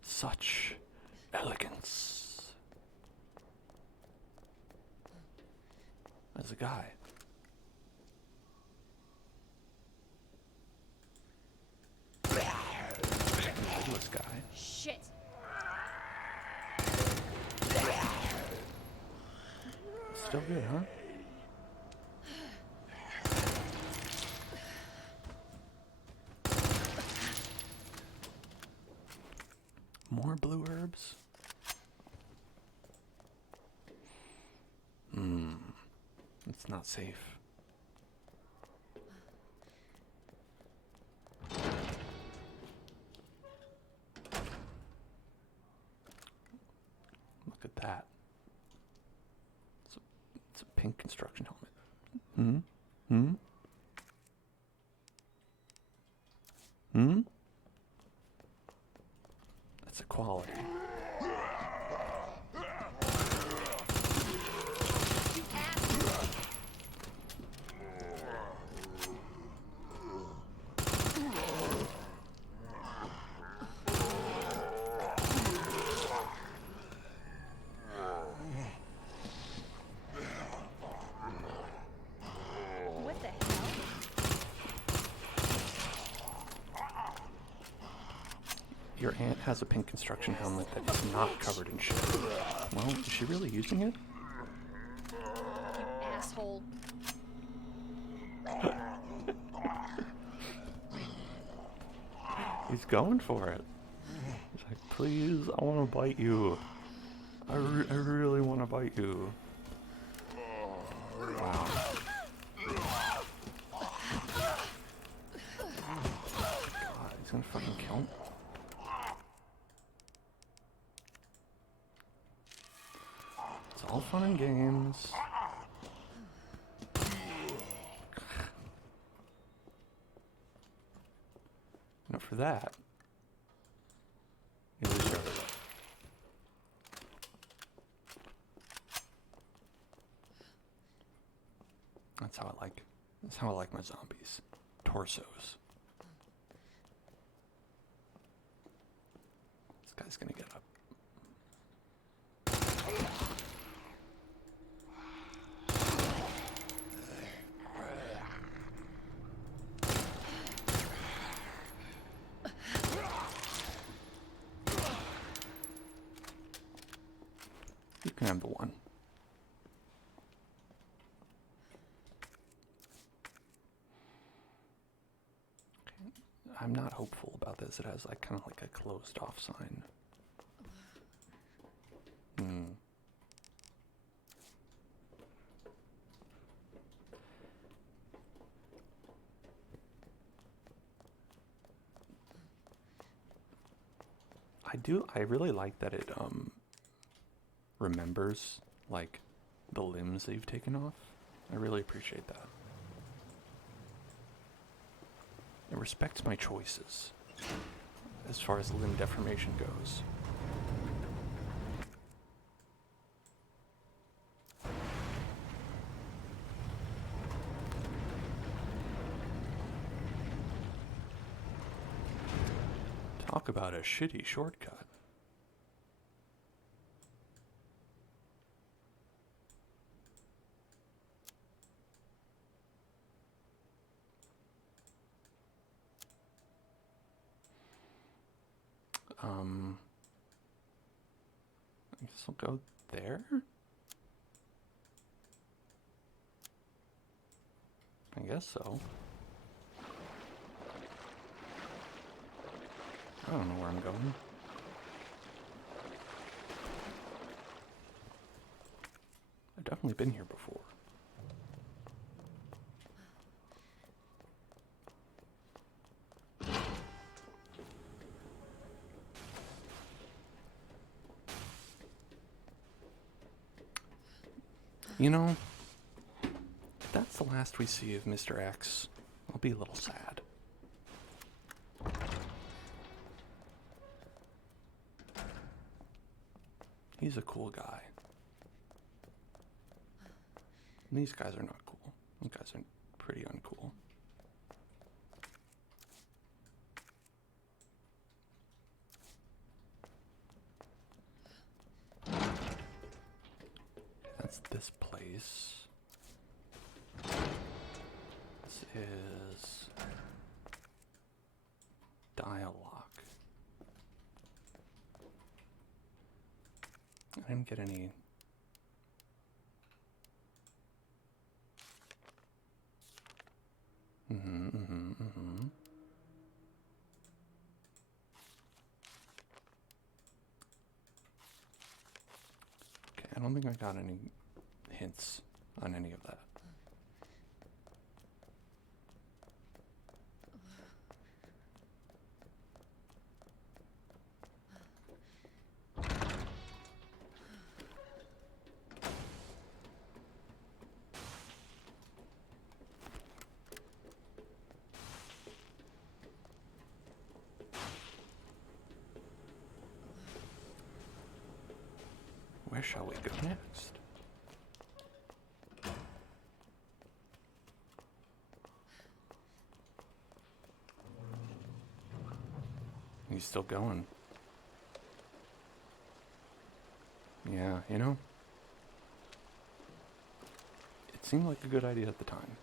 Such elegance. As a guy. Headless guy. Shit. Still good, huh? More blue herbs? It's not safe. Look at that. It's a pink construction helmet. A That's equality. What the hell? Your aunt has a pink construction helmet that is not covered in shit. Well, is she really using it? You asshole. He's going for it. He's like, please, I want to bite you. I really want to bite you. Wow. God, he's gonna fucking kill him. It's all fun and games. Now for that, you lose your other leg. That's how I like. That's how I like my zombies. Torsos. This guy's gonna get up. You can have the one. I'm not hopeful about this. It has like kind of like a closed off sign. I really like that it remembers like the limbs that you've taken off. I really appreciate that. It respects my choices as far as limb deformation goes. Talk about a shitty shortcut. I guess I'll go there. I guess so. I don't know where I'm going. I've definitely been here before. You know, if that's the last we see of Mr. X, I'll be a little sad. He's a cool guy. And these guys are not cool. These guys are pretty uncool. That's this place. This is dialogue. I didn't get any. Okay, I don't think I got any hints on any of that. Where shall we go next? He's still going. Yeah, you know, it seemed like a good idea at the time,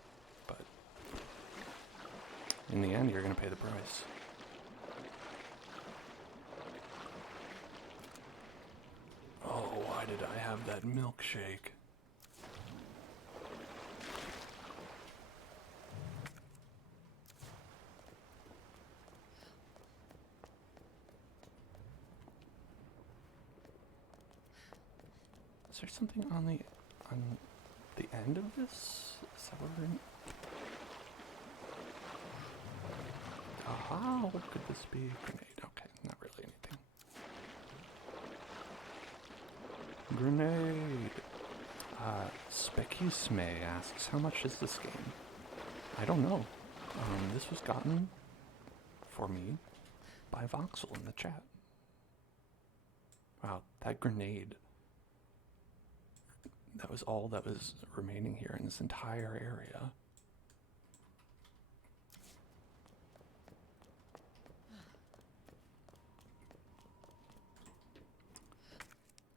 but in the end, you're going to pay the price. Oh, why did I have that milkshake? Is there something on the end of this? Is that what we're in? Aha, what could this be? Grenade. Okay, not really anything. Grenade. Spekisme asks, how much is this game? I don't know. This was gotten for me by Voxel in the chat. Wow, that grenade. That was all that was remaining here in this entire area.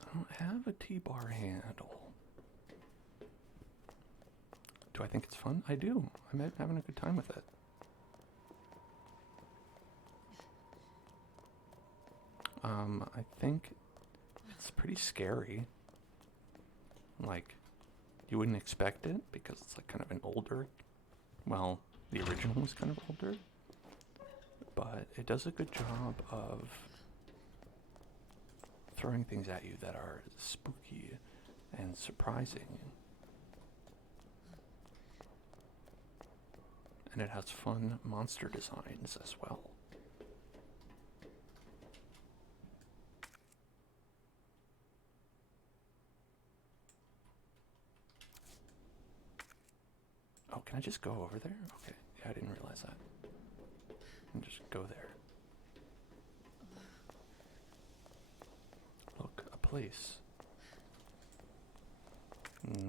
I don't have a T-bar handle. Do I think it's fun? I do. I'm having a good time with it. I think it's pretty scary. Like, you wouldn't expect it because it's like kind of an older, well, the original was kind of older, but it does a good job of throwing things at you that are spooky and surprising. And it has fun monster designs as well. Oh, can I just go over there? Okay, yeah, I didn't realize that. And just go there. Look, a place.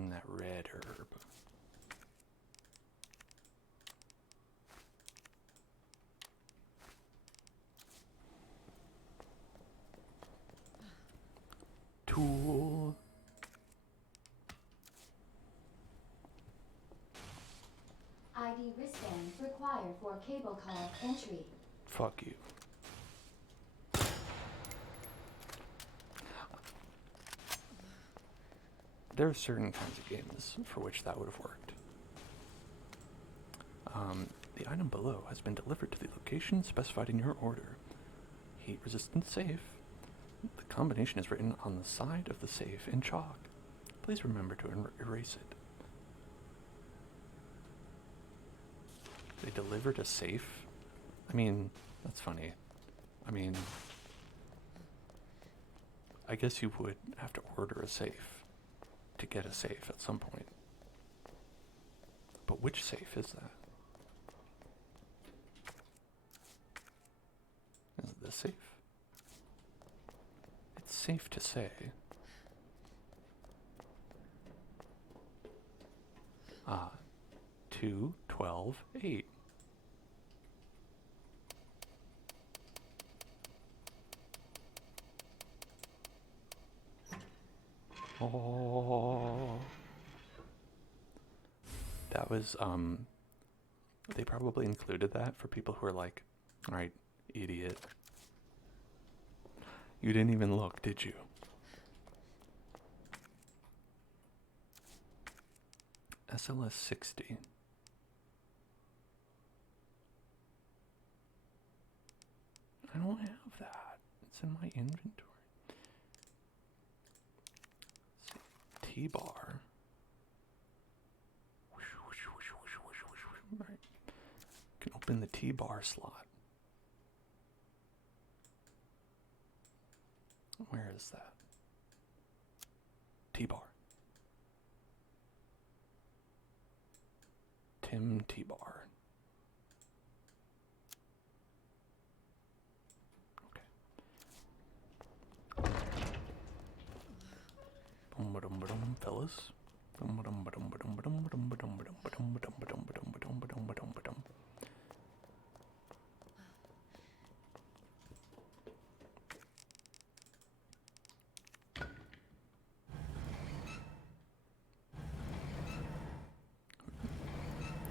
That red herb. Tool. ID wristband required for cable car entry. Fuck you. There are certain kinds of games for which that would have worked. The item below has been delivered to the location specified in your order. Heat-resistant safe. The combination is written on the side of the safe in chalk. Please remember to erase it. They delivered a safe? I mean, that's funny. I mean, I guess you would have to order a safe to get a safe at some point. But which safe is that? Is it this safe? It's safe to say. 2, 12, 8. Oh. That was, they probably included that for people who are like, alright, idiot. You didn't even look, did you? SLS 60. I don't have that. It's in my inventory. T-bar. Right. Can open the T-bar slot. Where is that? T-bar. Tim T-bar. Okay. fellas.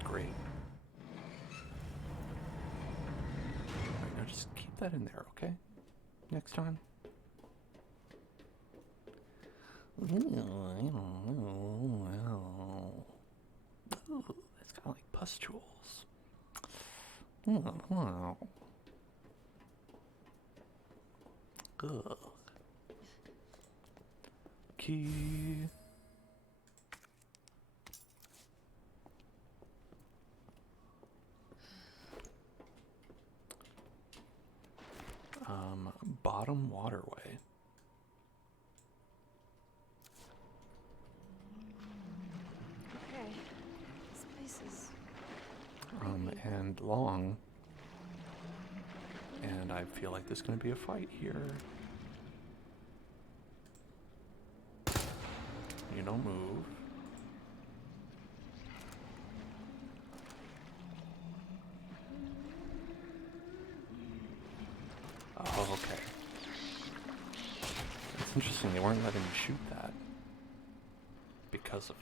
Great. Alright, now just keep that in there, okay? Next time. Ooh, that's kind of like pustules. Ugh. Key. Bottom waterway. Okay. This place is And long. And I feel like there's going to be a fight here. You don't move. Oh, okay. It's interesting, they weren't letting me shoot that. Because of...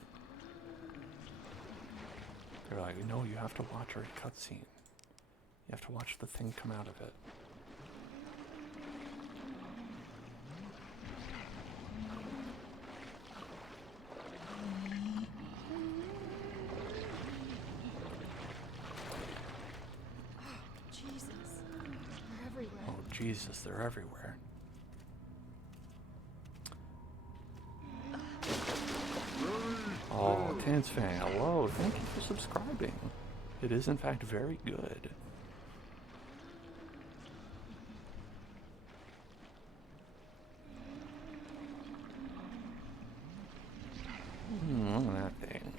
They're like, no, you have to watch our cutscene. You have to watch the thing come out of it. Jesus. They're everywhere. Oh, Jesus, they're everywhere. Oh, Tansfang, hello. Thank you for subscribing. It is, in fact, very good. Look at that thing.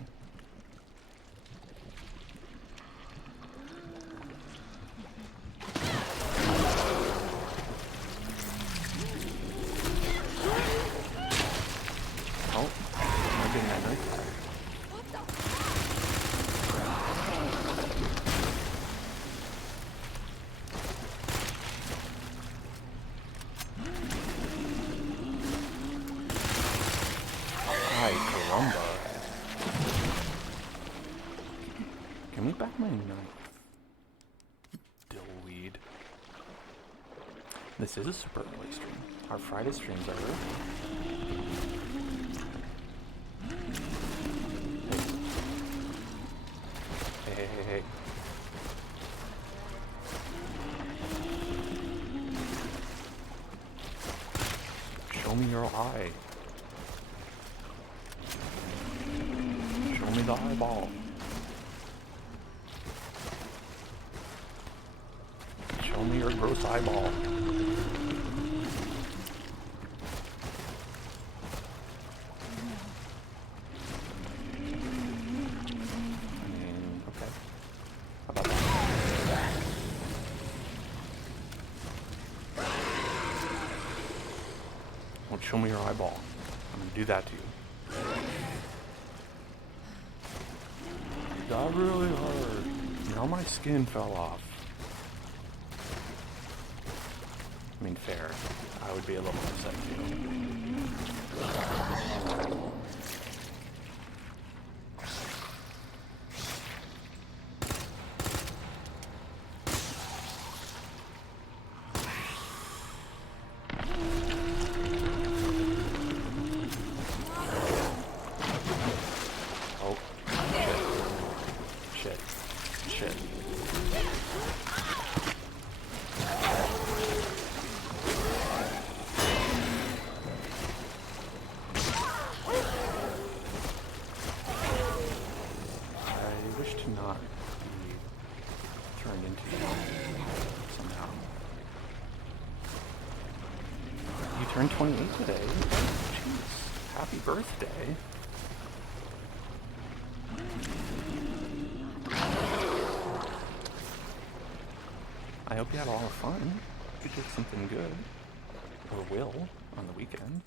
Oh, I'm getting that knife back. Ay, caramba. Give me back my knife. Dillweed. This is a super early stream. Our Friday streams are early. Hey. Show me your eye. Show me the eyeball. Show me your gross eyeball. Okay. How about that? Well, show me your eyeball. I'm gonna do that to you. Got really hard. Now my skin fell off. I mean, fair. I would be a little upset too. Oh, shit. I wish to not be turned into somehow. You turned 28 today. Jeez. Happy birthday. I hope you had a lot of fun. You did something good. Or will on the weekend.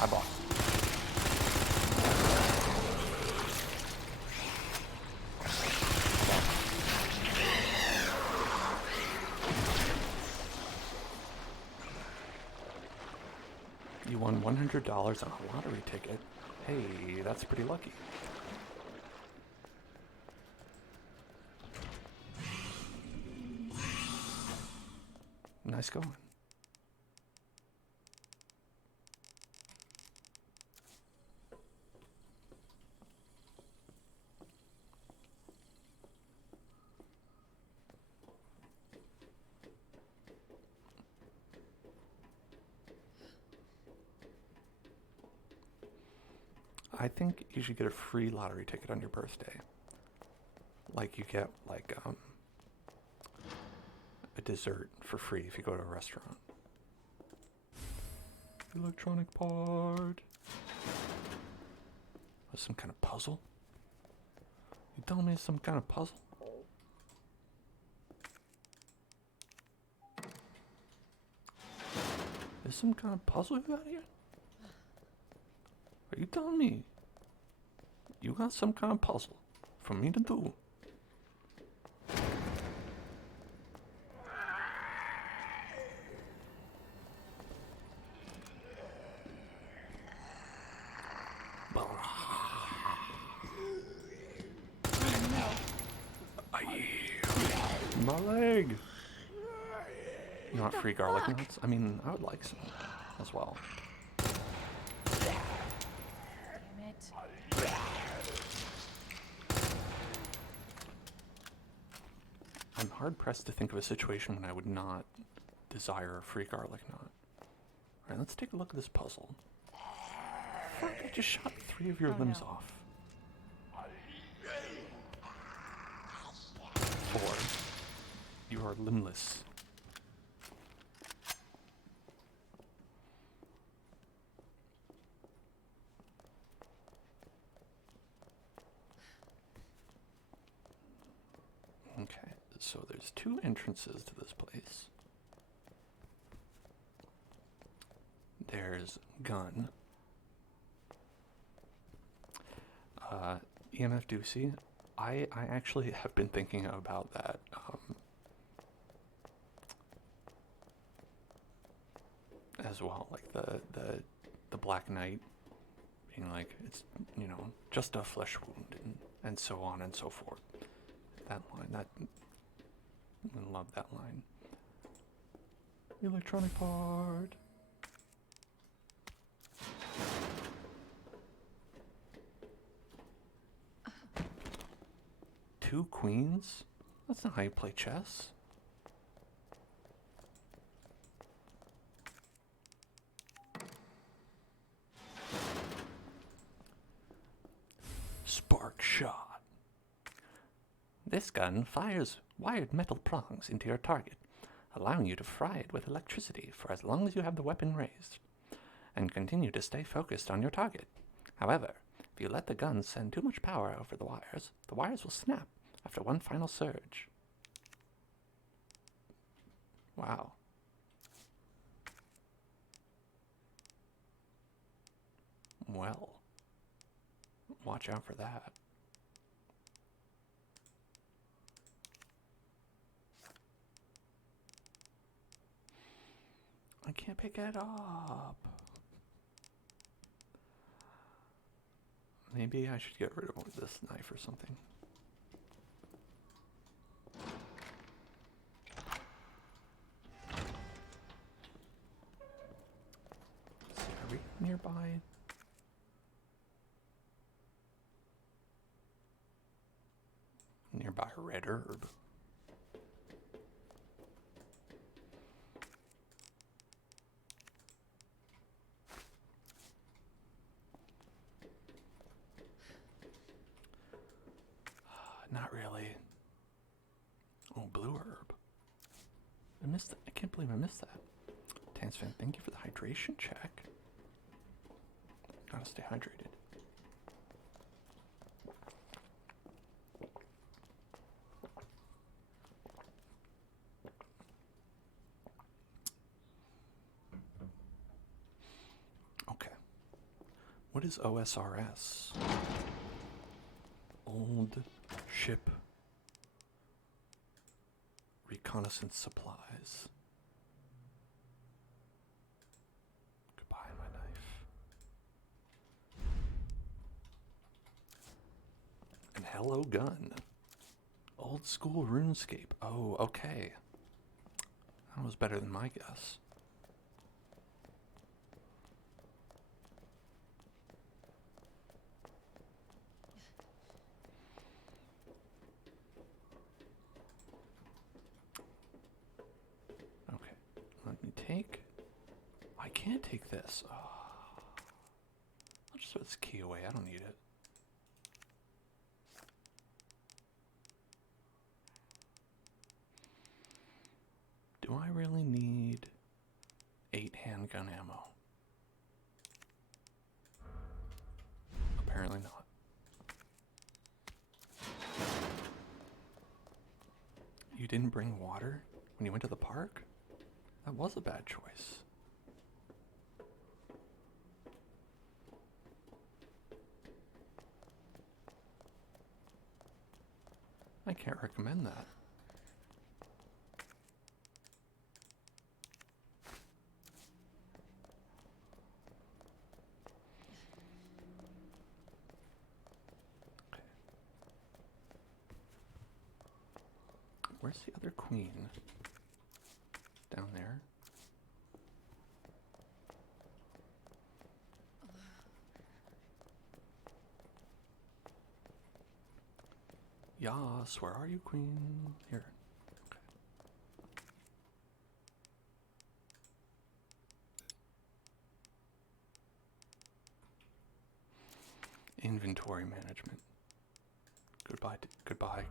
I bought. You won $100 on a lottery ticket. Hey, that's pretty lucky. Nice going. I think you should get a free lottery ticket on your birthday. Like you get like a dessert for free if you go to a restaurant. Electronic part. That's some kind of puzzle? You telling me it's some kind of puzzle? There's some kind of puzzle you got here? Are you telling me you got some kind of puzzle for me to do? My leg! You want free garlic nuts? I mean, I would like some as well. Damn it. I'm hard pressed to think of a situation when I would not desire a free garlic nut. Alright, let's take a look at this puzzle. Fuck, I just shot 3 of your limbs off. 4. You are limbless. Okay, so there's 2 entrances to this place. There's gun. EMF Doocy. I actually have been thinking about that. As well, like the Black Knight being like, it's, you know, just a flesh wound, and so on and so forth. That line, I love that line. Electronic part. Two queens? That's not how you play chess. Spark shot. This gun fires wired metal prongs into your target, allowing you to fry it with electricity for as long as you have the weapon raised, and continue to stay focused on your target. However, if you let the gun send too much power over the wires will snap after one final surge. Wow. Well, watch out for that. I can't pick it up. Maybe I should get rid of this knife or something. Are we nearby? Nearby red herb. Not really. Oh, blue herb. I missed that. I can't believe I missed that. Tansfan, thank you for the hydration check. Gotta stay hydrated. What is OSRS? Old Ship Reconnaissance Supplies. Goodbye, my knife. And hello, gun. Old school RuneScape. Oh, okay. That was better than my guess. Okay, let me take... I can't take this. Oh. I'll just throw this key away. I don't need it. Do I really need 8 handgun ammo? Apparently not. You didn't bring water when you went to the park? That was a bad choice. I can't recommend that. Where's the other queen? Down there. Yas, where are you, queen? Here. Okay. Inventory management. Goodbye, goodbye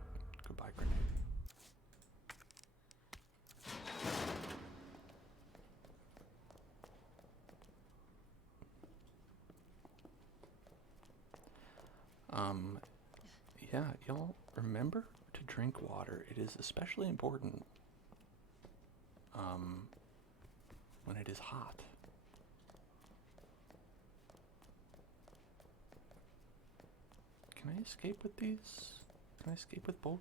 grenade. Yeah, y'all remember to drink water. It is especially important when it is hot. Can I escape with these? Can I escape with both?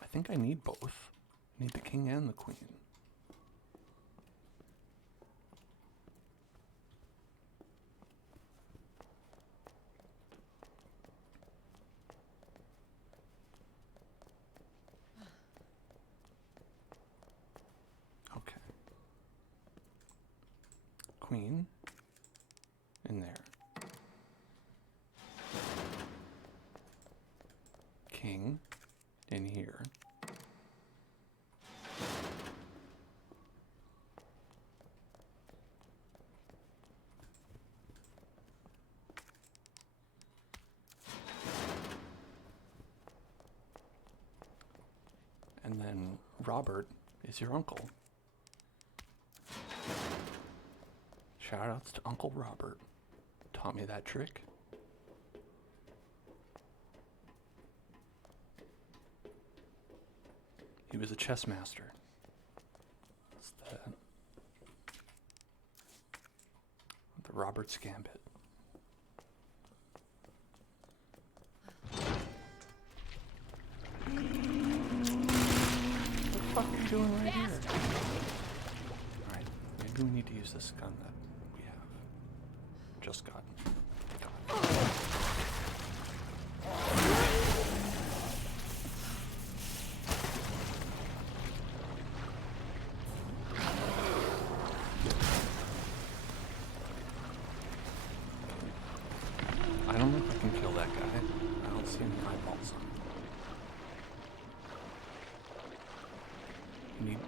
I think I need both. I need the king and the queen. Okay. Queen in there. King in here. And then Robert is your uncle. Shoutouts to Uncle Robert. Taught me that trick. He was a chess master. That's the Robert's Gambit. What the fuck are you doing right here? Alright, maybe we need to use this gun that we have just gotten. I don't know if I can kill that guy. I don't see any eyeballs on him.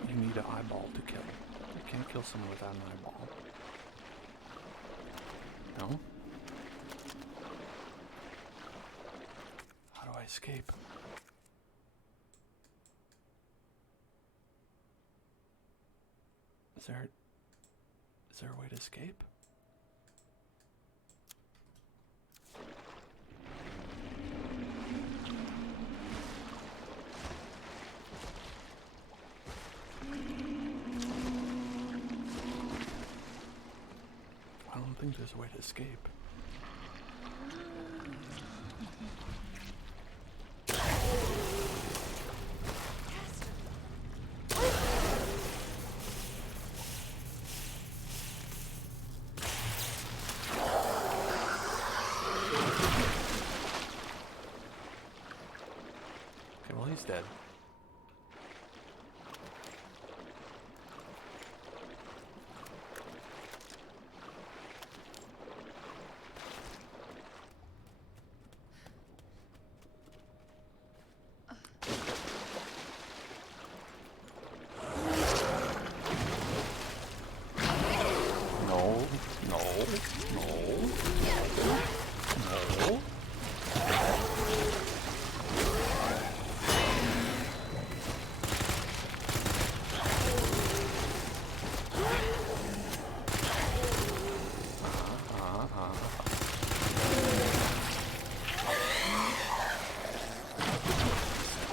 You need an eyeball to kill. You can't kill someone without an eyeball. No? How do I escape? Is there a way to escape? think there's a way to escape. Okay, well, he's dead.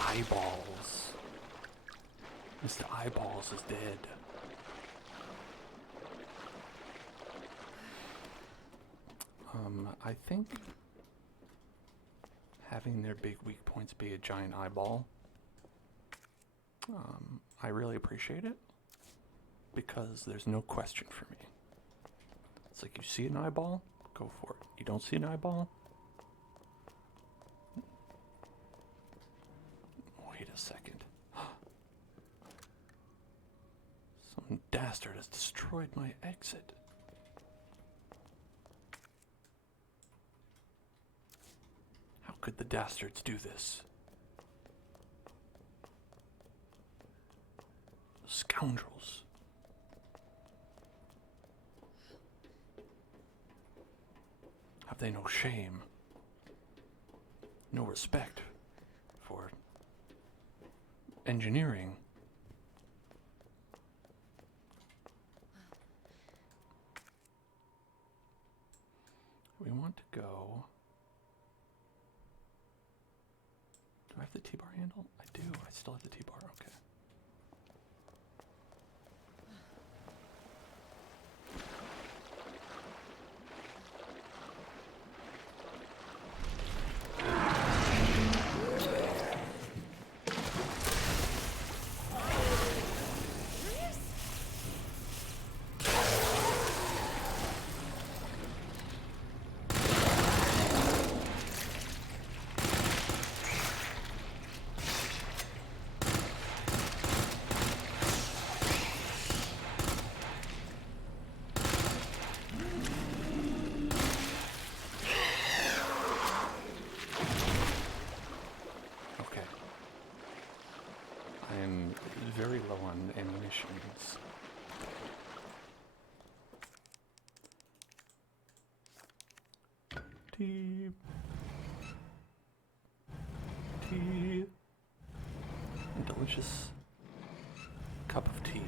Eyeballs. Mr. Eyeballs is dead. I think having their big weak points be a giant eyeball, I really appreciate it because there's no question for me. It's like you see an eyeball, go for it. You don't see an eyeball? Wait a second. Some dastard has destroyed my exit. How could the dastards do this? Scoundrels. Have they no shame? No respect for engineering? We want to go. Do I have the T-bar handle? I do. I still have the T-bar. Okay. Very low on ammunitions. Tea. Tea. A delicious cup of tea.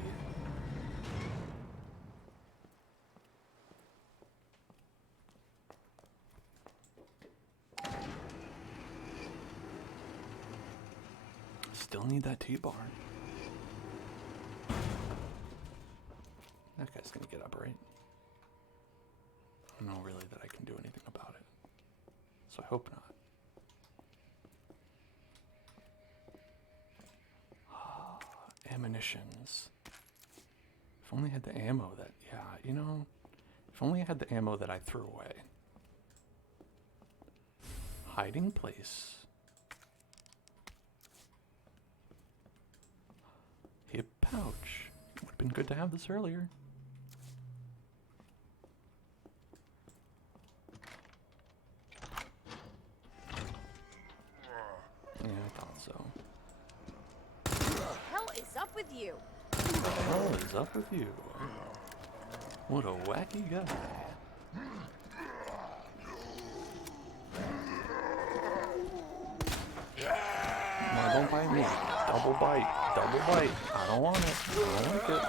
Still need that T-bar. That guy's gonna get up, right? I don't know really that I can do anything about it. So I hope not. Ammunitions. If only I had the ammo that, yeah, you know, if only I had the ammo that I threw away. Hiding place. Hip pouch. Would have been good to have this earlier. Yeah, I thought so. What the hell is up with you? What the hell is up with you? What a wacky guy. No, don't bite me. Double bite. Double bite. I don't want it. I don't like it.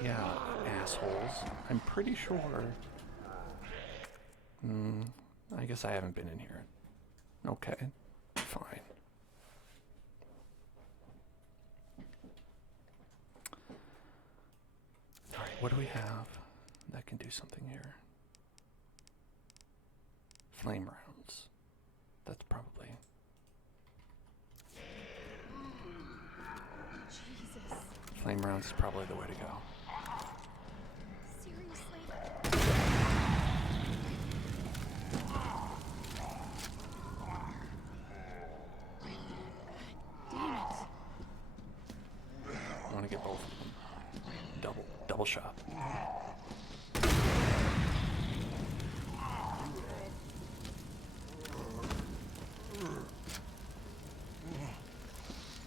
Yeah, assholes. I'm pretty sure. I guess I haven't been in here. Okay, fine. Alright, what do we have that can do something here? Flame rounds. That's probably... Jesus. Flame rounds is probably the way to go. Seriously? Damn it. I want to get both of them. Double shot.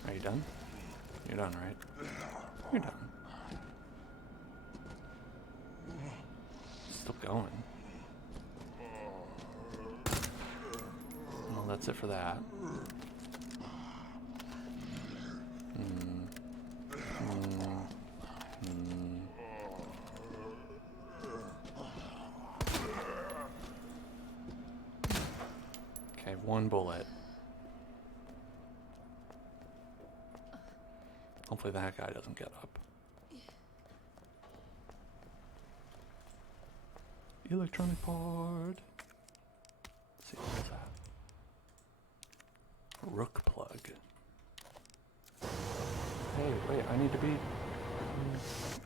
Are you done? You're done, right? You're done. Still going. Well, that's it for that. Okay, one bullet. Hopefully that guy doesn't get up. Electronic part. Let's see, what is that? Rook plug. Hey, wait, I need to be...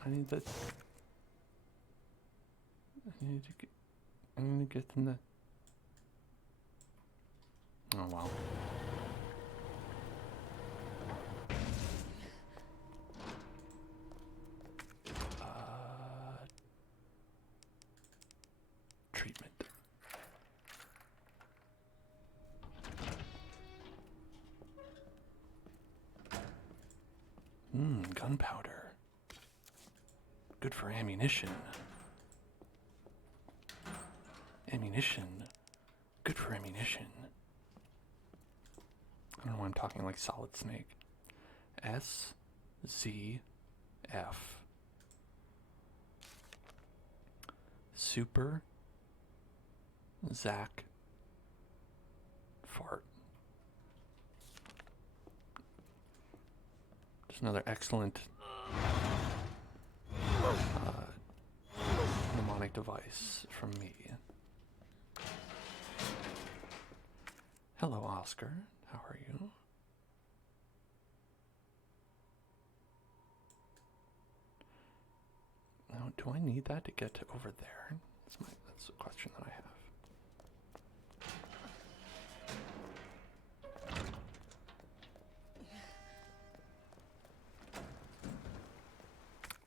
I need to get in the... Oh, well. Treatment. Gunpowder. Good for ammunition. Ammunition. Good for ammunition. I don't know why I'm talking like Solid Snake. SZF. Super Zach Fart. Just another excellent mnemonic device from me. Hello, Oscar. How are you? Now, do I need that to get to over there? That's a question that I have.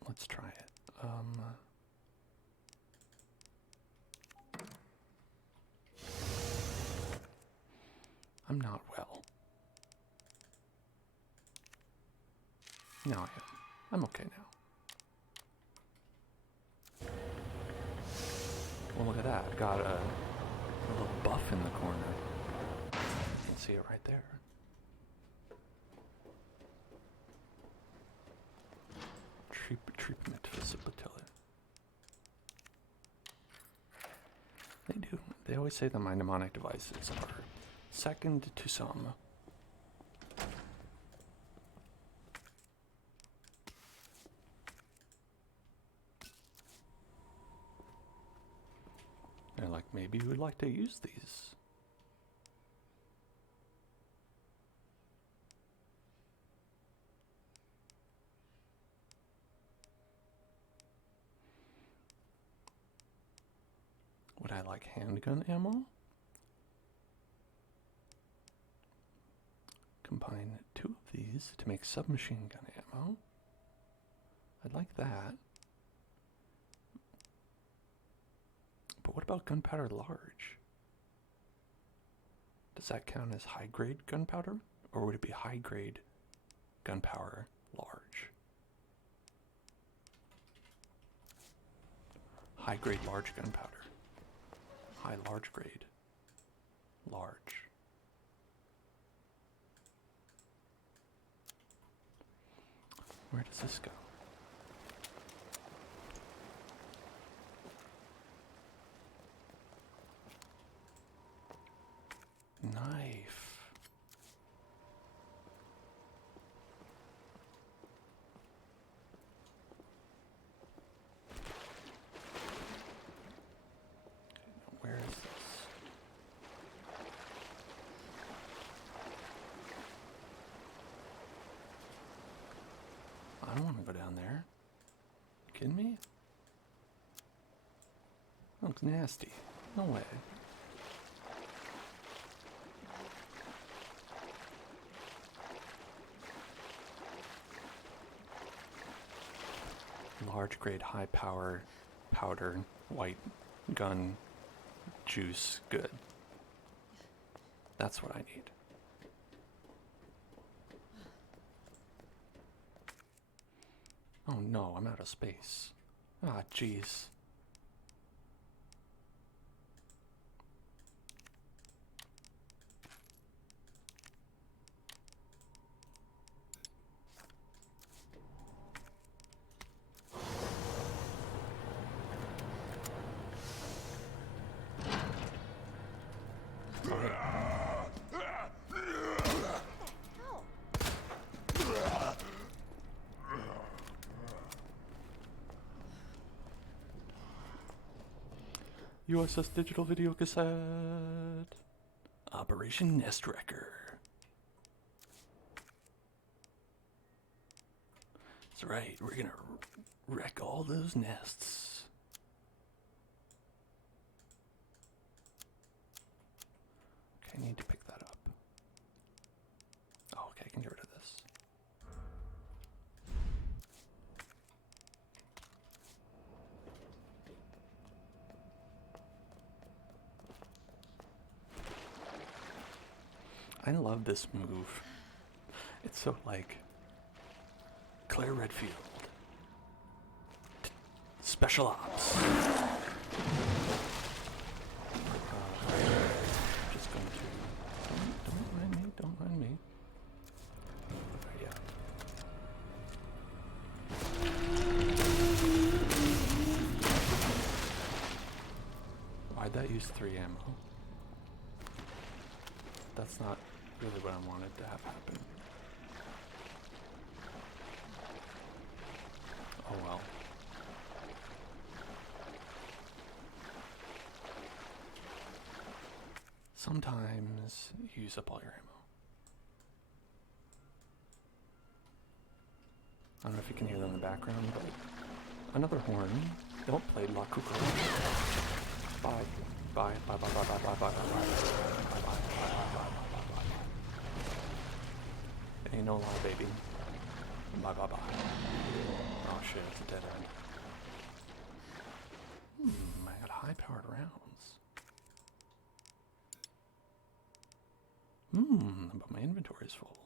Let's try it. I'm not well. No, I am. I'm okay now. Well, look at that. Got a little buff in the corner. You can see it right there. Treatment facility. They do. They always say that my mnemonic devices are second to some. They're like, maybe you would like to use these. Would I like handgun ammo? Combine 2 of these to make submachine gun ammo. I'd like that. But what about gunpowder large? Does that count as high-grade gunpowder? Or would it be high-grade gunpowder large? High-grade large gunpowder. High large grade. Large. Where does this go? don't want to go down there. You kidding me? That looks nasty. No way. Large grade, high power, powder, white gun, juice, good. That's what I need. Oh no, I'm out of space. Ah, jeez. USS Digital Video Cassette. Operation Nest Wrecker. That's right, we're gonna wreck all those nests. Okay, I need to pick that up. Oh, okay, I can get rid of this. I love this move. It's so like Claire Redfield. Special Ops. Just going to don't mind me, don't mind me. Yeah. Why'd that use 3 ammo? That's not really what I wanted to have happen. Oh well. Sometimes use up all your ammo. I don't know if you can hear them in the background, but another horn. Don't play La Cucaracha. Bye. Bye. Bye. Bye. Bye. Bye. Bye. Bye. Bye. Bye. Bye. Bye. Ain't no lie, baby. Bye bye bye. Oh shit, it's a dead end. I got high-powered rounds. But my inventory's full.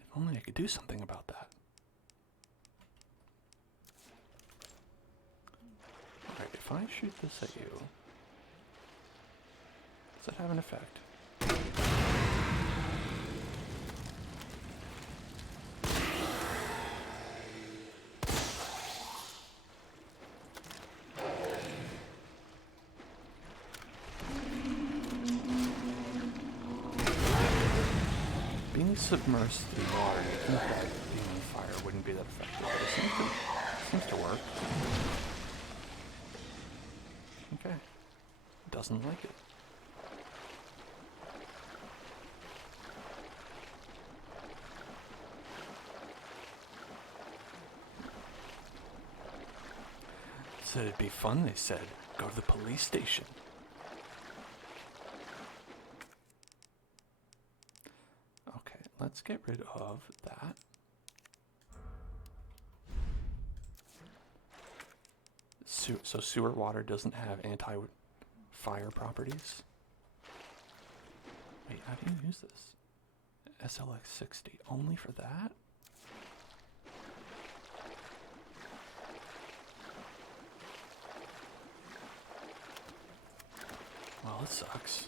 If only I could do something about that. Alright, if I shoot this at you, does that have an effect? Being submersed in water, you think that being on fire wouldn't be that effective, but it seems to work. Okay. Doesn't like it. Said it'd be fun, they said. Go to the police station. Okay, let's get rid of that. So sewer water doesn't have anti-fire properties? Wait, how do you use this? SLX60, only for that? Well, it sucks.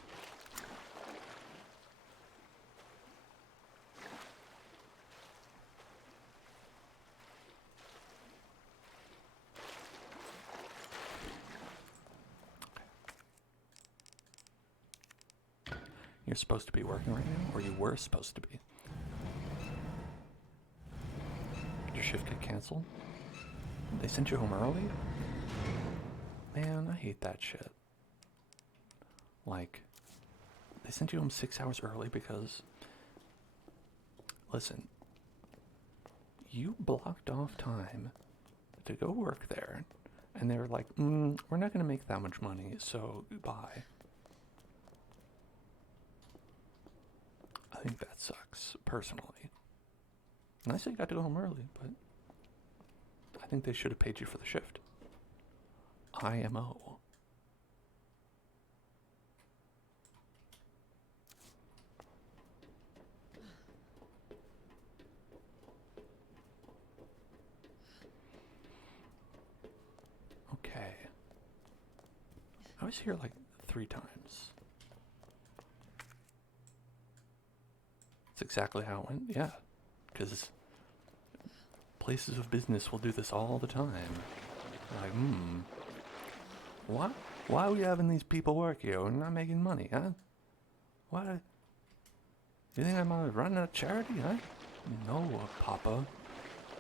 You're supposed to be working right now, or you were supposed to be. Did your shift get canceled? They sent you home early? Man, I hate that shit. Like, they sent you home 6 hours early because, listen, you blocked off time to go work there, and they were like, we're not going to make that much money, so goodbye. I think that sucks, personally. Nice that you got to go home early, but I think they should have paid you for the shift. IMO. Okay. I was here like 3 times. That's exactly how it went, yeah. Because places of business will do this all the time. Like, why are we having these people work here and not making money, huh? Why? You think I'm running a charity, huh? No, Papa.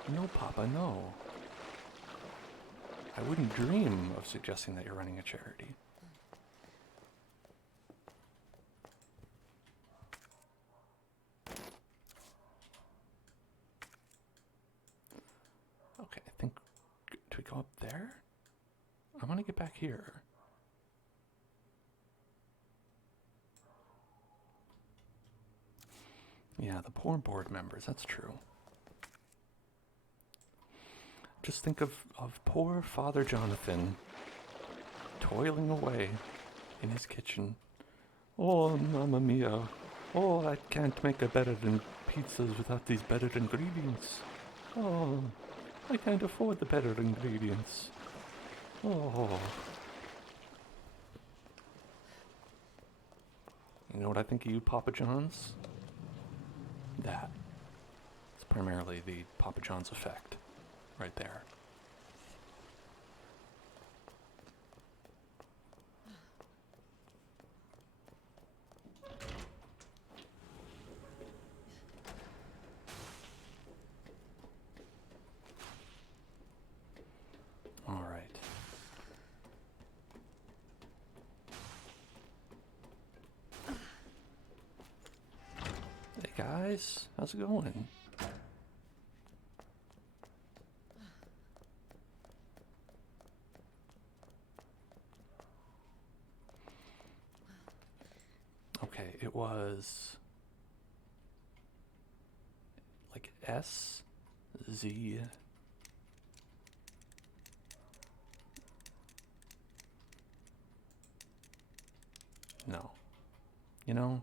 No, Papa, no. I wouldn't dream of suggesting that you're running a charity. Okay, I think... Do we go up there? I want to get back here. Yeah, the poor board members, that's true. Just think of poor Father Jonathan toiling away in his kitchen. Oh, Mamma Mia. Oh, I can't make a better than pizzas without these better ingredients. Oh, I can't afford the better ingredients. Oh. You know what I think of you, Papa John's? That. It's primarily the Papa John's effect. Right there. All right. Hey guys, how's it going? Okay, it was like S, Z. No. You know,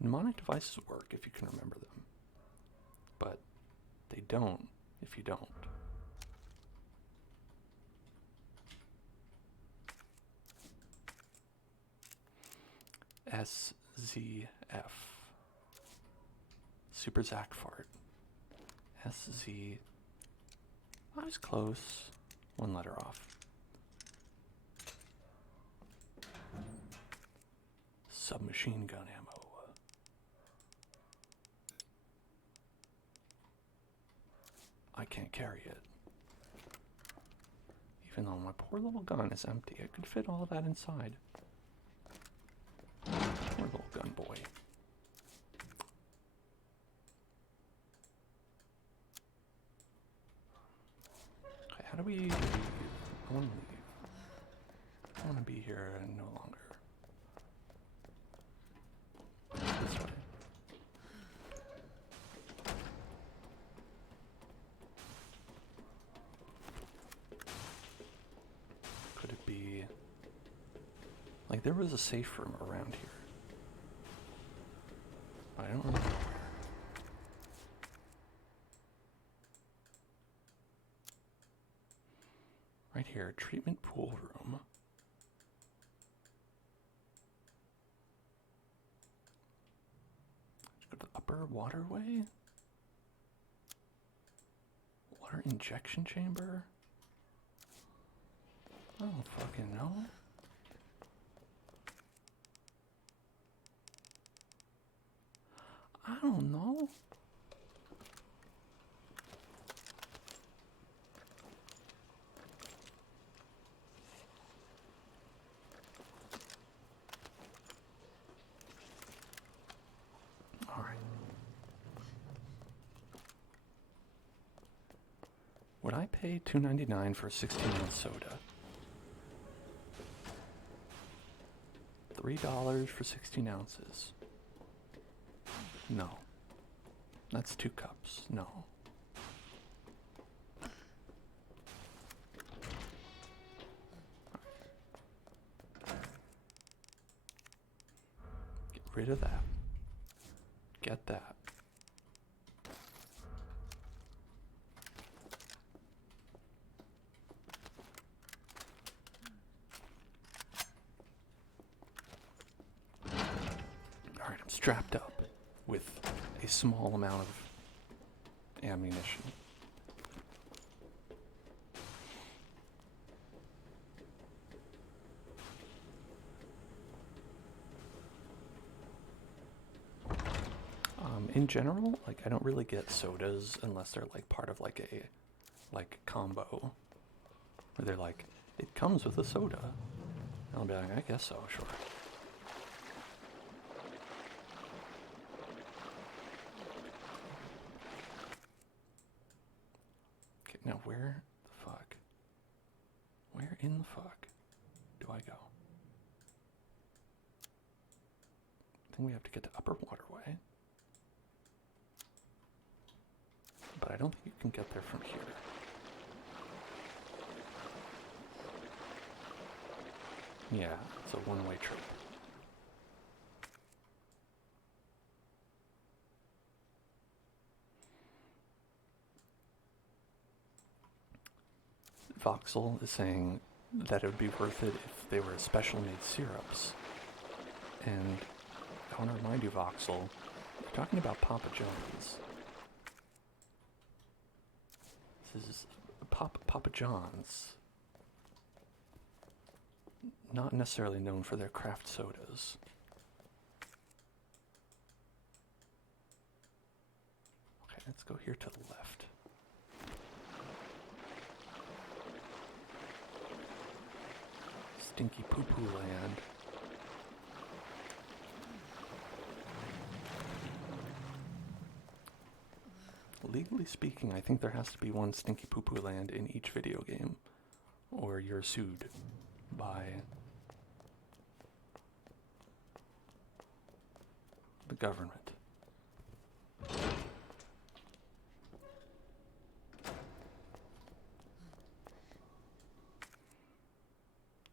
mnemonic devices work if you can remember them, but they don't if you don't. SZF. Super Zack Fart. SZ. I was close. 1 letter off. Submachine gun ammo. I can't carry it. Even though my poor little gun is empty, I could fit all of that inside. Poor little gun boy. Okay, how do we leave? I want to leave. I want to be here no longer. This way. Could it be... Like, there was a safe room around here. But I don't remember where. Right here, treatment pool room. Let's go to the upper waterway. Water injection chamber? I don't fucking know. I don't know. Would I pay $2.99 for a 16-ounce soda? $3 for 16 ounces. No. That's 2 cups. No. Get rid of that. Get that. Alright, I'm strapped up with a small amount of ammunition. In general, like, I don't really get sodas unless they're like part of like a combo where they're like, it comes with a soda. And I'll be like, I guess so, sure. Okay, now where the fuck? Where in the fuck do I go? I think we have to get to Upper Waterway. But I don't think you can get there from here. Yeah, it's a one-way trip. Voxel is saying that it would be worth it if they were special-made syrups. And I want to remind you, Voxel, you're talking about Papa John's. This is Papa John's. Not necessarily known for their craft sodas. Okay, let's go here to the left. Stinky poo-poo land. Legally speaking, I think there has to be one Stinky Poo-Poo Land in each video game, or you're sued by the government.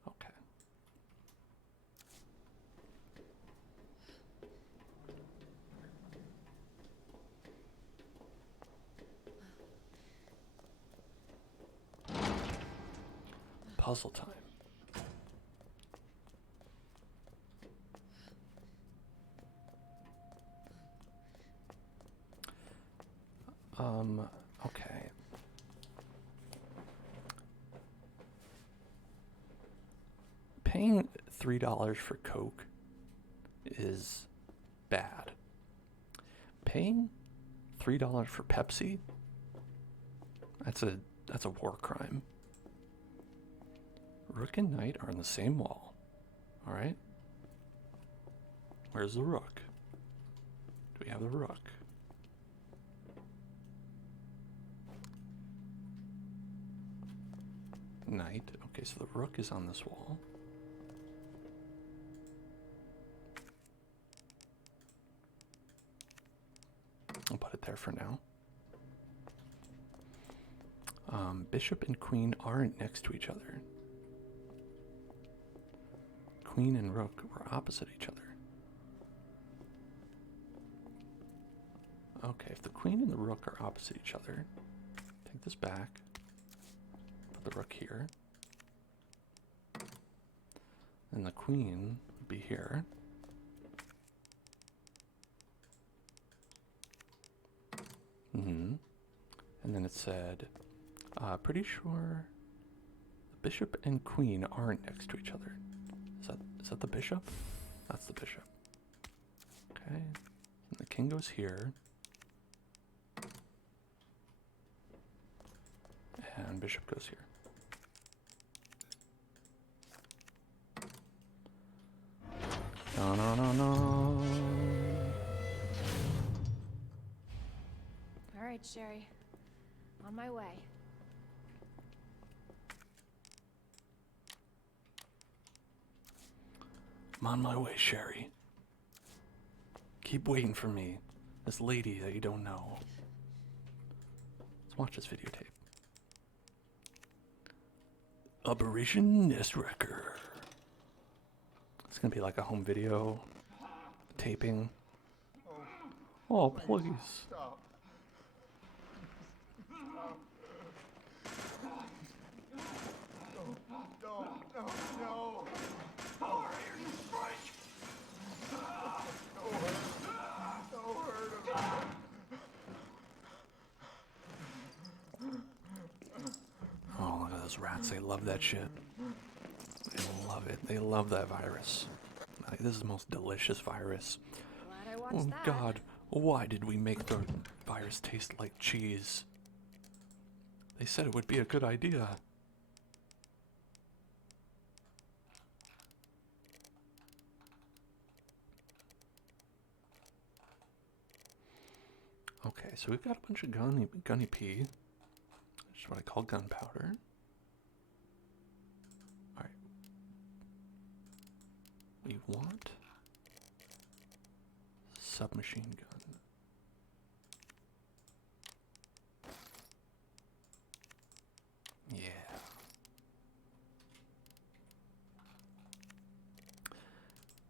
Okay. Puzzle time. Okay. Paying $3 for Coke is bad. Paying $3 for Pepsi, that's a war crime. Rook and knight are on the same wall. Alright? Where's the rook? Do we have the rook? Knight. Okay, so the rook is on this wall. I'll put it there for now. Bishop and queen aren't next to each other. Queen and rook were opposite each other. Okay, if the queen and the rook are opposite each other, take this back, put the rook here, and the queen would be here. And then it said, pretty sure the bishop and queen aren't next to each other. Is that the bishop? That's the bishop. Okay. And the king goes here. And bishop goes here. No, no, no, no. All right, Sherry. On my way. I'm on my way, Sherry. Keep waiting for me. This lady that you don't know. Let's watch this videotape. Operation Nest Wrecker. It's gonna be like a home video taping. Oh, please. Stop. No. How are you, Frank? No hurt him. Oh, look at those rats. They love that shit. They love it. They love that virus. Like, this is the most delicious virus. Glad I watched Oh, that. God. Why did we make the virus taste like cheese? They said it would be a good idea. Okay, so we've got a bunch of gunny pea. Which is what I call gunpowder. Alright. We want submachine gun. Yeah.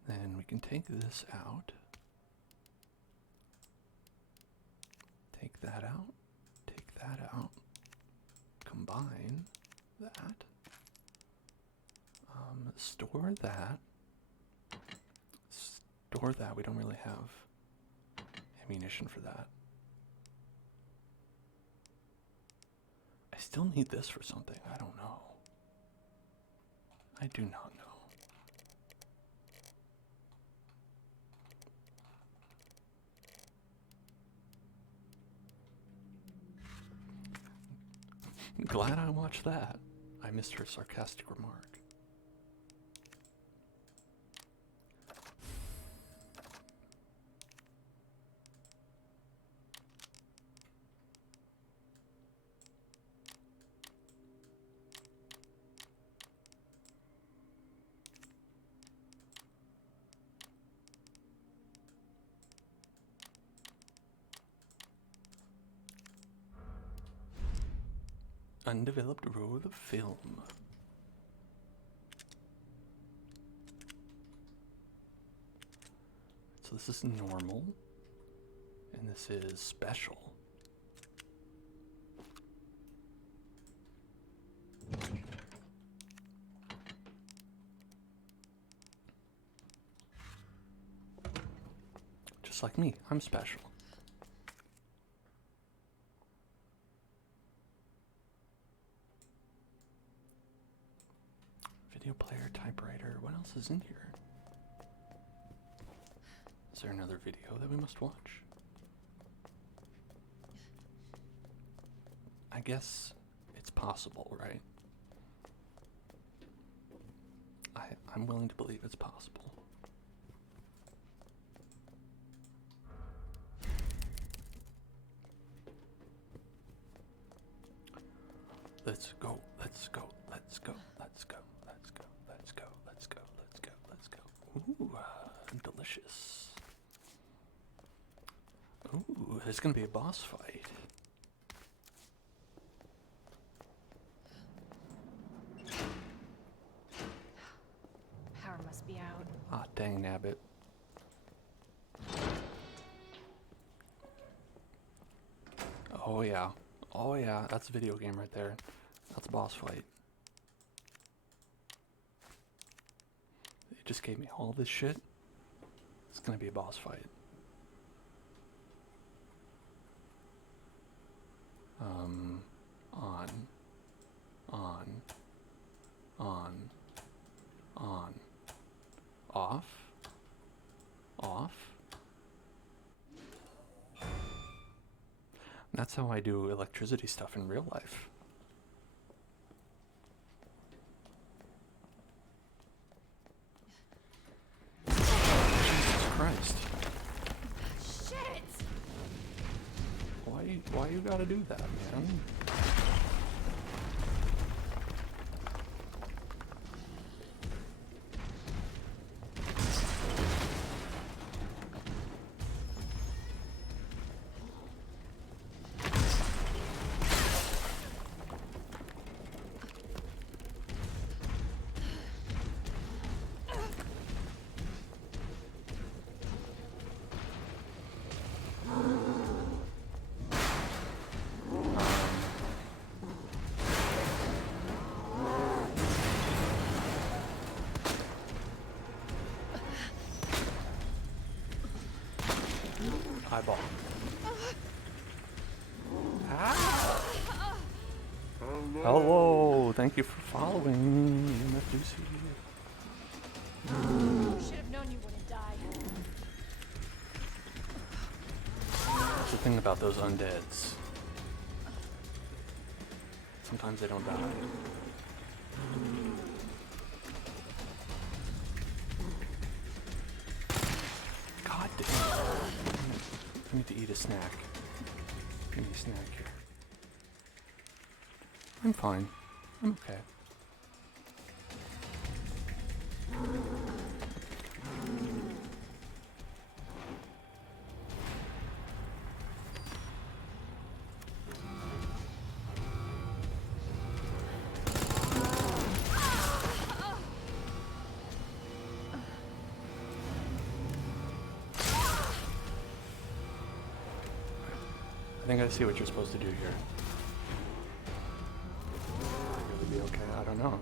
Then we can take this out. Take that out. Take that out. Combine that. Store that. Store that. We don't really have ammunition for that. I still need this for something. I don't know. I do not know. Glad I watched that. I missed her sarcastic remark. Undeveloped roll of film. So this is normal, and this is special. Just like me, I'm special. Video player, typewriter, what else is in here? Is there another video that we must watch? I guess it's possible, right? I'm willing to believe it's possible. Let's go, let's go, let's go, let's go, let's go, let's go, let's go, let's go, let's go. Ooh, delicious. Ooh, there's gonna be a boss fight. Power must be out. Ah, dang nabbit. Oh yeah. Oh yeah, that's a video game right there. That's a boss fight. It just gave me all this shit. It's gonna be a boss fight. On. Off. That's how I do electricity stuff in real life. Jesus Christ. Shit! Why you gotta do that, man? eyeball. Ah. Hello, thank you for following me, Medusi. Should have known you wouldn't die. That's the thing about those undeads. Sometimes they don't die. God damn it. I need to eat a snack. Give me a snack here. I'm fine. I'm okay. I think I see what you're supposed to do here. Will it be okay? I don't know.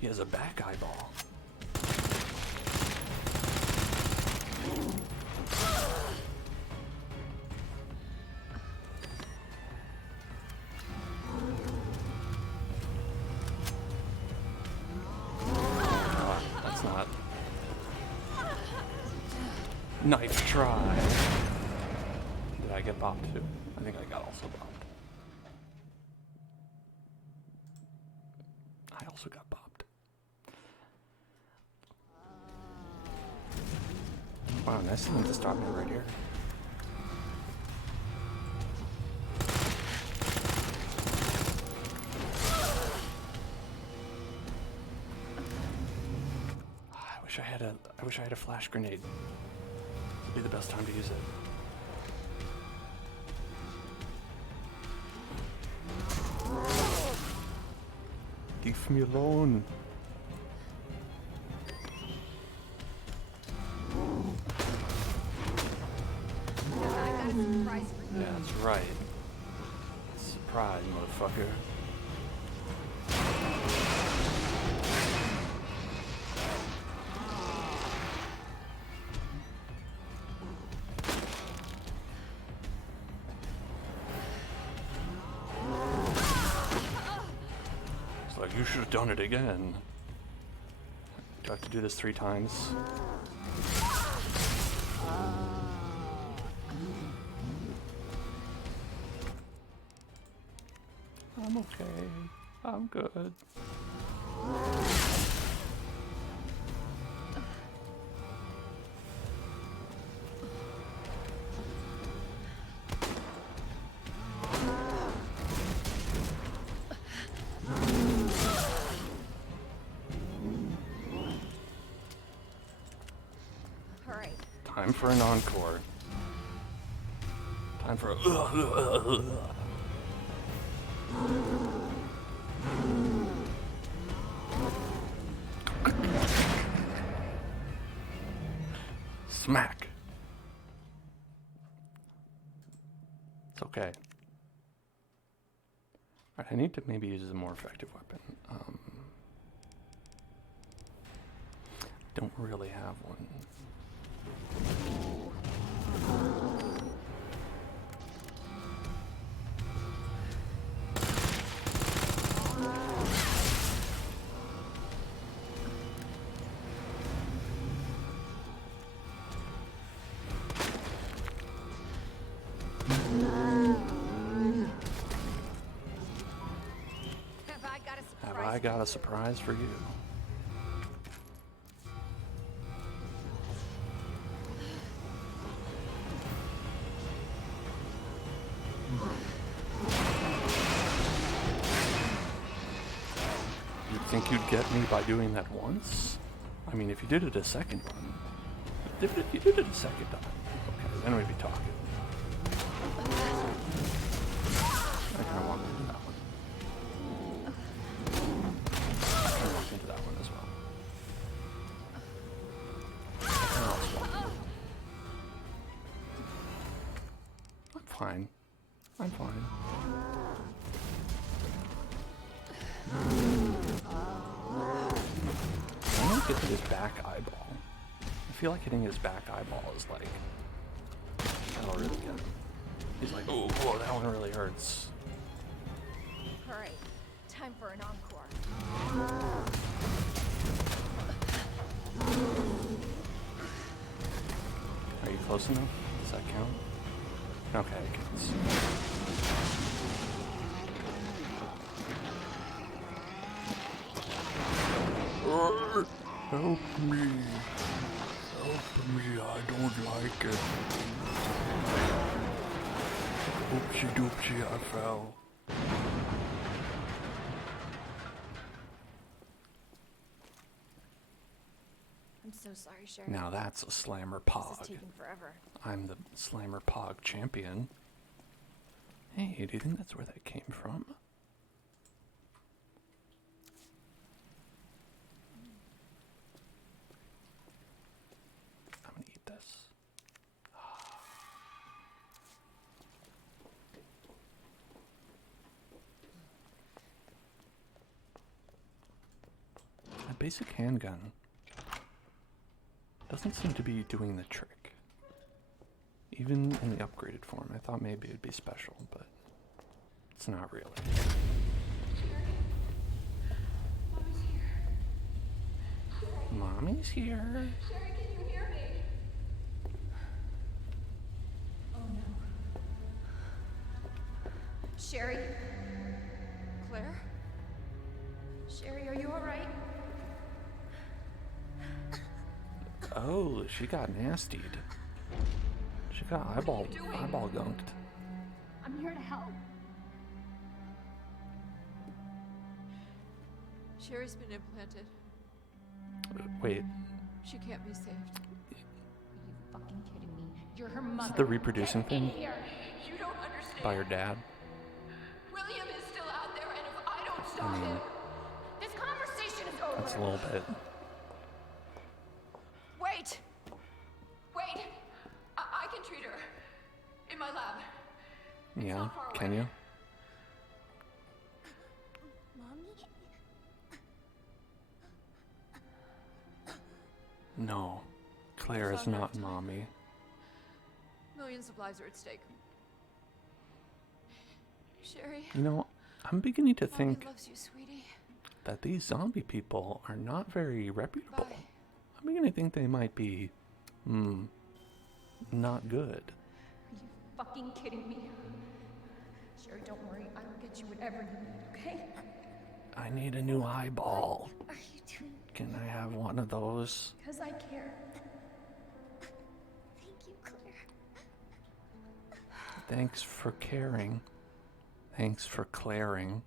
He has a back eyeball. Nice try. Did I get bopped too? I think I got also bopped. I also got bopped. Wow, nice of them to stop me right here. I wish I had a flash grenade. Be the best time to use it. Leave me alone. Yeah, that's right. Surprise, motherfucker. You should have done it again. Do I have to do this 3 times? I'm okay. I'm good. Time for an encore. Time for a smack. It's okay. Alright, I need to maybe use a more effective weapon. Don't really have one. Have I got a surprise for you? Think you'd get me by doing that once? I mean, if you did it a second one. If you did it a second time. Okay, then we'd be talking. I kind of walked into that one. I kind of walked into that one as well. I kind of also walked. I'm fine. I'm fine. I don't get to his back eyeball. I feel like hitting his back eyeball is like, that'll really get him. He's like, oh, whoa, that one really hurts. Alright, time for an encore. Are you close enough? Does that count? Okay, it counts. Help me. Help me, I don't like it. Oopsie doopsie, I fell. I'm so sorry, Sherry. Now that's a slammer This pog. is taking forever. I'm the slammer pog champion. Hey, do you think that's where that came from? I'm gonna eat this. A basic handgun doesn't seem to be doing the trick. Even in the upgraded form, I thought maybe it'd be special, but it's not really. Mommy's here. Sherry, can you hear me? Oh no. Sherry? Claire? Sherry, are you alright? Oh, she got nastied. She got eyeball gunked. I'm here to help. Sherry's been implanted. Wait, She can't be saved. Are you fucking kidding me? You're her is mother. it the reproducing thing You don't understand. by her dad? William is still out there, and if I don't I stop mean, him, this conversation is over. that's a little bit. Wait! Wait! I can treat her. In my lab. Yeah, not far can away. you? Mommy? No, Claire is not mommy. Millions of lives are at stake. Sherry, You know, I'm beginning to Mommy think loves you, sweetie. that these zombie people are not very reputable. Bye. I'm beginning to think they might be, not good. Are you fucking kidding me? Sherry, don't worry. I will get you whatever you need, okay? I need a new eyeball. Are you doing? Can I have one of those? Because I care. Thank you, Claire. Thanks for caring. Thanks for claring.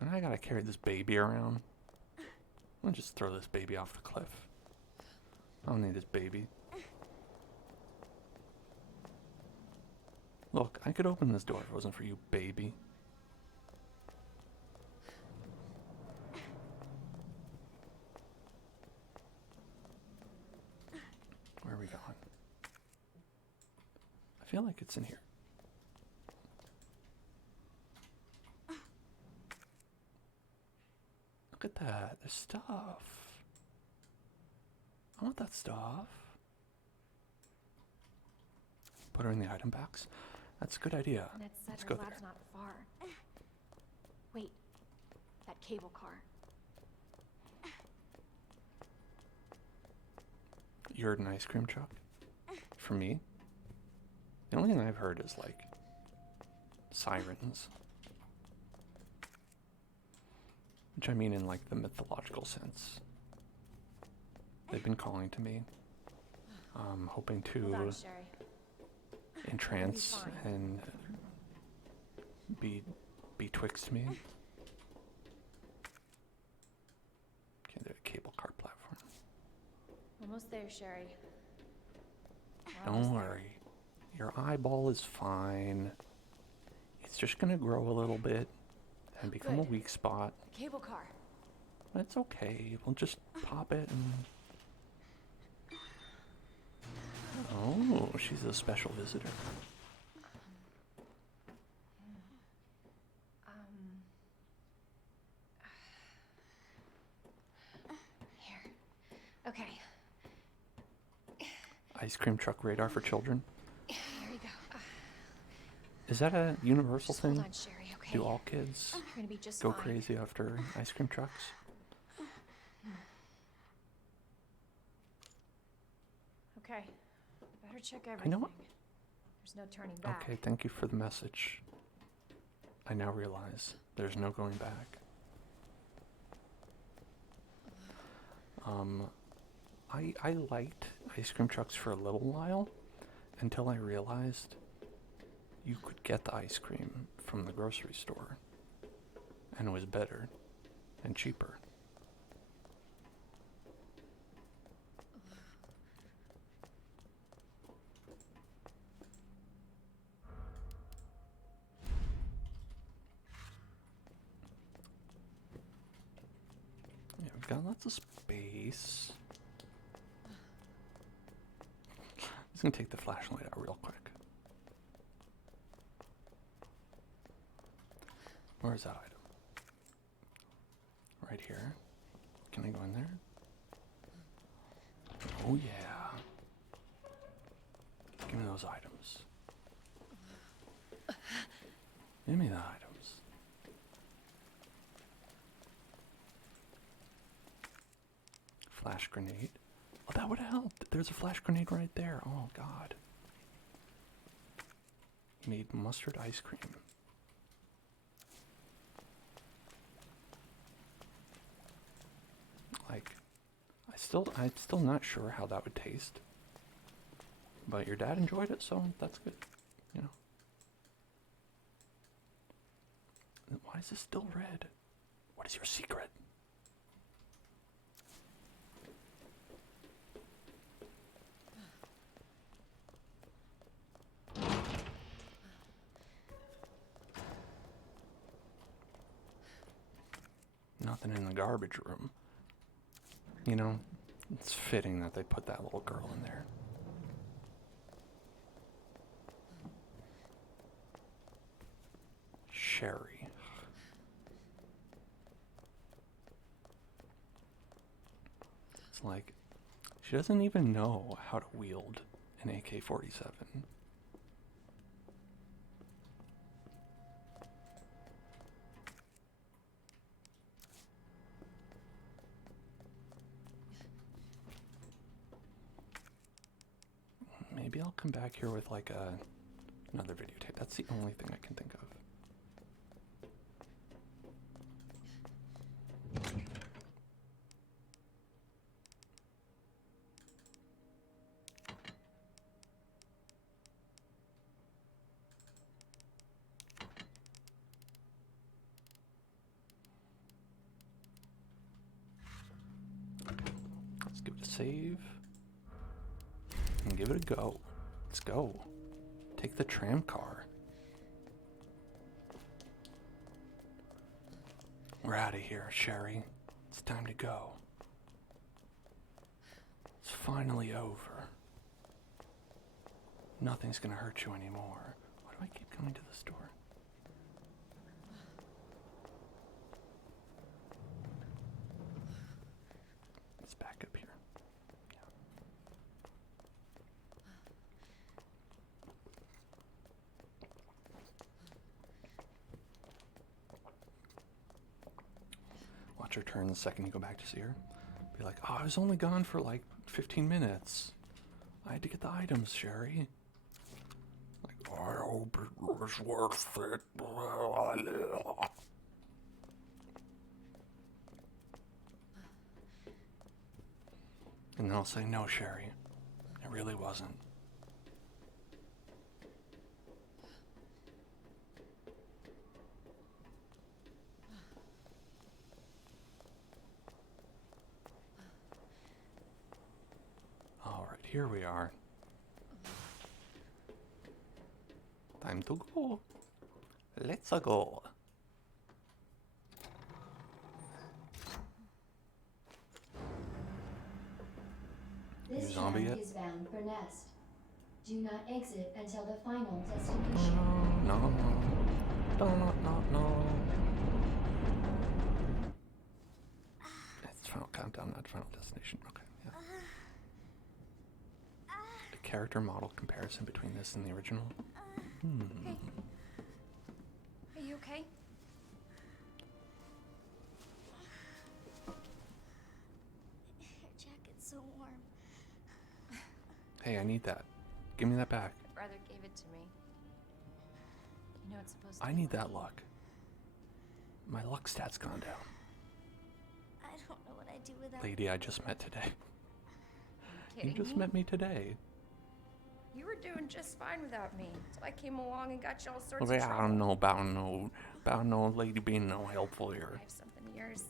And I gotta carry this baby around. I'm gonna just throw this baby off the cliff. I don't need this baby. Look, I could open this door if it wasn't for you, baby. Where are we going? I feel like it's in here. Look at that. There's stuff. I want that stuff. Put her in the item box. That's a good idea. Ned said Let's her go lab's there. not far. Wait, that cable car. You heard an ice cream truck? For me? The only thing I've heard is like sirens. Which I mean in like the mythological sense. They've been calling to me. Hoping Hold on, to Sherry. entrance fine. and be betwixt me. Okay, there's a cable car platform. Almost there, Sherry. We're Don't almost there. worry. Your eyeball is fine. It's just gonna grow a little bit and become a Good. weak spot. The cable car. That's okay. We'll just pop it and... Oh, she's a special visitor. ice cream truck radar for children. There you go. Is that a universal Just thing? hold on, Sherry, okay? Do all kids You're gonna be just go fine. crazy after ice cream trucks? Okay. Better check I everything. know what? There's no turning back. Okay, thank you for the message. I now realize there's no going back. I liked ice cream trucks for a little while until I realized you could get the ice cream from the grocery store and it was better and cheaper. Yeah, we've got lots of space. I'm just gonna take the flashlight out real quick. Where's that item? Right here. Can I go in there? Oh yeah. Give me those items. Give me the items. Flash grenade. Oh, that would have helped. There's a flash grenade right there. Oh, God. Made mustard ice cream. Like, I'm still not sure how that would taste. But your dad enjoyed it, so that's good. You know. Why is this still red? What is your secret? Nothing in the garbage room. You know, it's fitting that they put that little girl in there. Sherry. It's like, she doesn't even know how to wield an AK-47. Maybe I'll come back here with like another videotape. That's the only thing I can think of. Let's give it a save. And give it a go. Let's go. Take the tram car. We're out of here, Sherry. It's time to go. It's finally over. Nothing's gonna hurt you anymore. Why do I keep coming to the store? Let's back up here. Watch her turn the second you go back to see her. Be like, oh, I was only gone for like 15 minutes. I had to get the items, Sherry. Like, I hope it was worth it. And then I'll say, no, Sherry. It really wasn't. Here we are. Time to go. Let's go. This You zombie train yet? is bound for Nest. Do not exit until the final destination. No. It's final countdown, not final destination. Okay, yeah. character model comparison between this and the original. Hey. Are you okay? Your jacket's so warm. Hey, I need that. Give me that back. My brother gave it to me. You know it's supposed to I be need lucky. that luck. My luck stat's gone down. I don't know what I'd do without Lady I just met today. You Kidding just me? met me today. You were doing just fine without me, so I came along and got you all sorts Well, of I trouble. don't know about no lady being no helpful I here. have something of yours.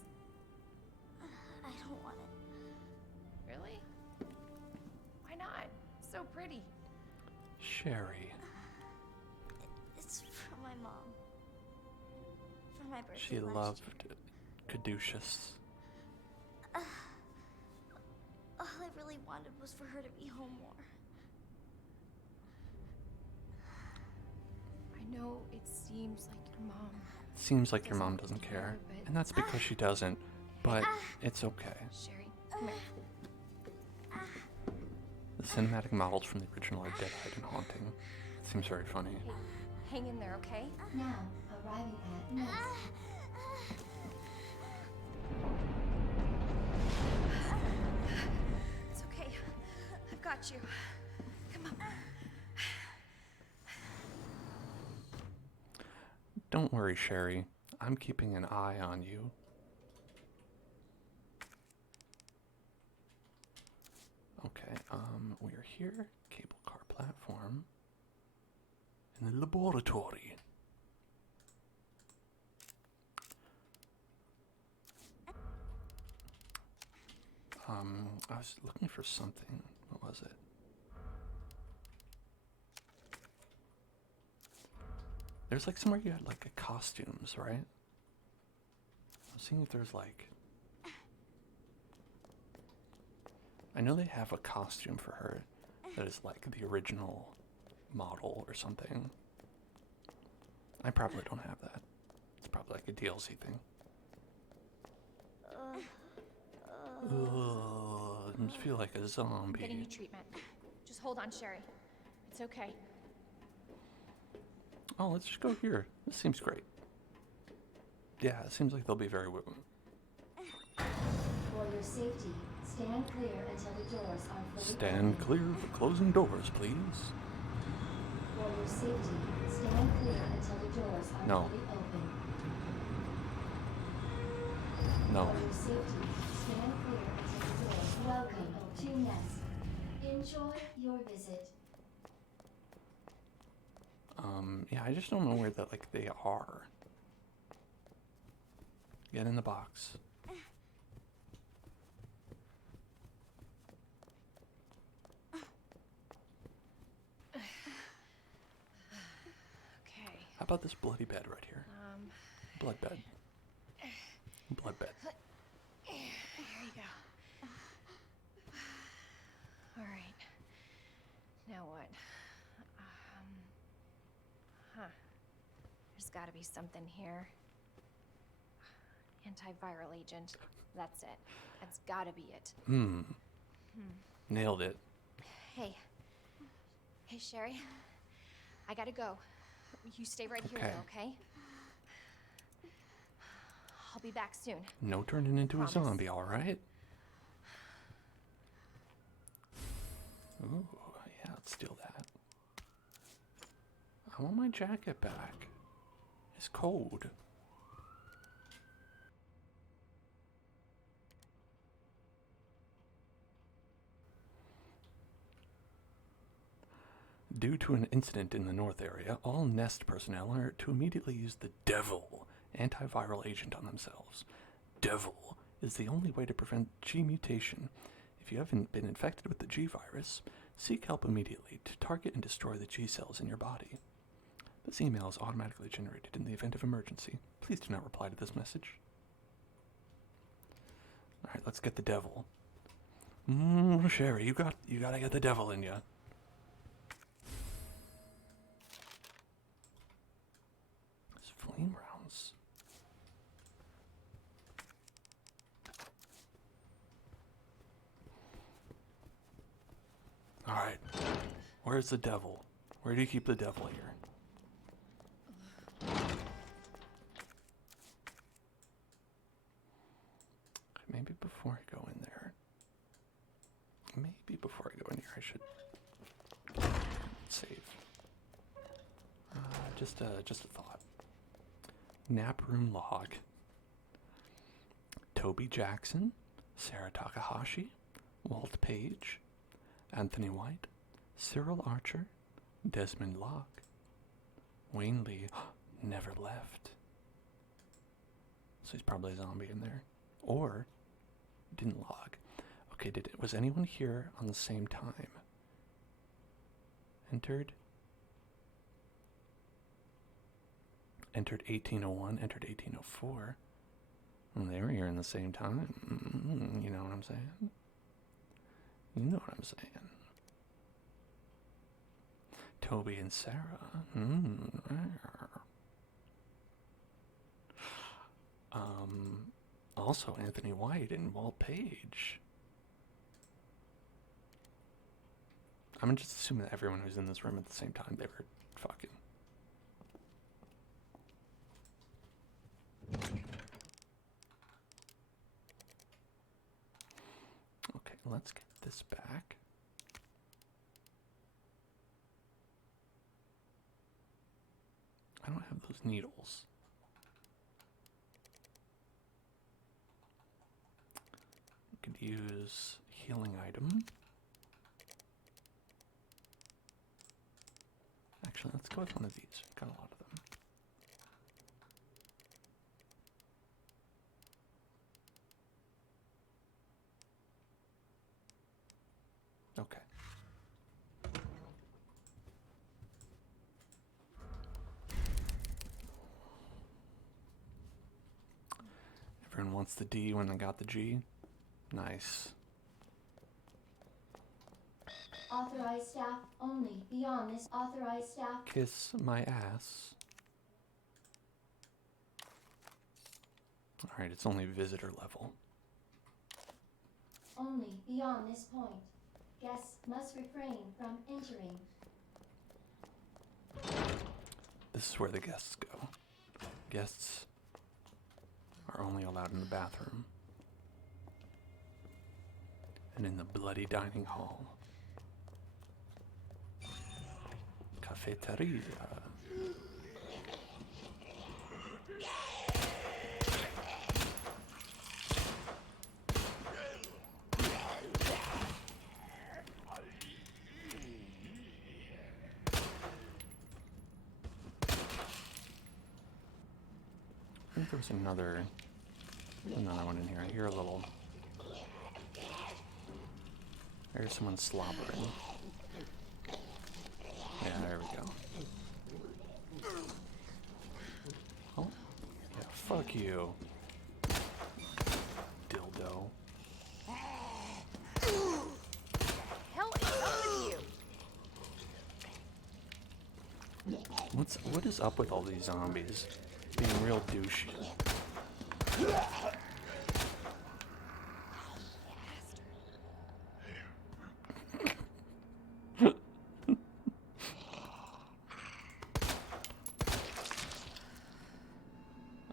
I don't want it. Really? Why not? So pretty. Sherry. It's for my mom. For my birthday She last loved year. Caduceus. All I really wanted was for her to be home more. I know it seems like your mom. Seems like your mom doesn't care. And that's because she doesn't. But it's okay. Sherry, come here. The cinematic models from the original are dead-eyed and haunting. It seems very funny. Hey, hang in there, okay? Now, arriving at Nest. It's okay. I've got you. Come on. Don't worry, Sherry. I'm keeping an eye on you. Okay, we're here. Cable car platform. In the laboratory. I was looking for something. What was it? There's like somewhere you had like a costumes, right? I'm seeing if there's like... I know they have a costume for her that is like the original model or something. I probably don't have that. It's probably like a DLC thing. Ugh, I just feel like a I'm zombie. getting you treatment. Just hold on, Sherry. It's okay. Oh, let's just go here. This seems great. Yeah, it seems like they'll be very willing. For your safety, stand clear until the doors are fully Stand open. clear of the closing doors, please. For your safety, stand clear until the doors are No. fully open. No. For your safety, stand clear until the doors. Welcome to Nest. Enjoy your visit. Yeah, I just don't know where that, like, they are. Get in the box. Okay. How about this bloody bed right here? Blood bed. Blood bed. Here you go. All right. Now what? There's got to be something here. Antiviral agent. That's it. That's got to be it. Nailed it. Hey. Hey, Sherry. I gotta go. You stay right here, Okay. though, okay? I'll be back soon. No turning into Promise. a zombie, alright? Ooh, yeah, let's steal that. I want my jacket back. It's cold. Due to an incident in the North area, all Nest personnel are to immediately use the Devil antiviral agent on themselves. Devil is the only way to prevent G mutation. If you haven't been infected with the G virus, seek help immediately to target and destroy the G cells in your body. This email is automatically generated in the event of emergency. Please do not reply to this message. Alright, let's get the Devil. Sherry, you gotta get the Devil in ya. Flame rounds. Alright. Where's the devil? Where do you keep the devil here? Maybe before I go in there. Maybe before I go in here, I should save. Just a thought. Nap room log. Toby Jackson, Sarah Takahashi, Walt Page, Anthony White, Cyril Archer, Desmond Locke, Wayne Lee never left. So he's probably a zombie in there. Or didn't log. Okay, was anyone here on the same time? Entered 1801, entered 1804. Well, they were here in the same time. You know what I'm saying? You know what I'm saying. Toby and Sarah. Also Anthony White and Walt Page. I'm gonna just assume that everyone who's in this room at the same time, they were fucking. Okay, let's get this back. I don't have those needles. We could use healing item. Actually, let's go with one of these. Got a lot of them. Okay. Everyone wants the D when they got the G. Nice. Authorized staff only. Beyond this, authorized staff. Kiss my ass. Alright, it's only visitor level. Only beyond this point. Guests must refrain from entering. This is where the guests go. Guests are only allowed in the bathroom. And in the bloody dining hall. Cafeteria. I think there was another one in here. I hear a little. There's someone slobbering. Yeah, there we go. Oh, yeah, fuck you. Dildo. Hell is up with you? What is up with all these zombies? Being real douchey.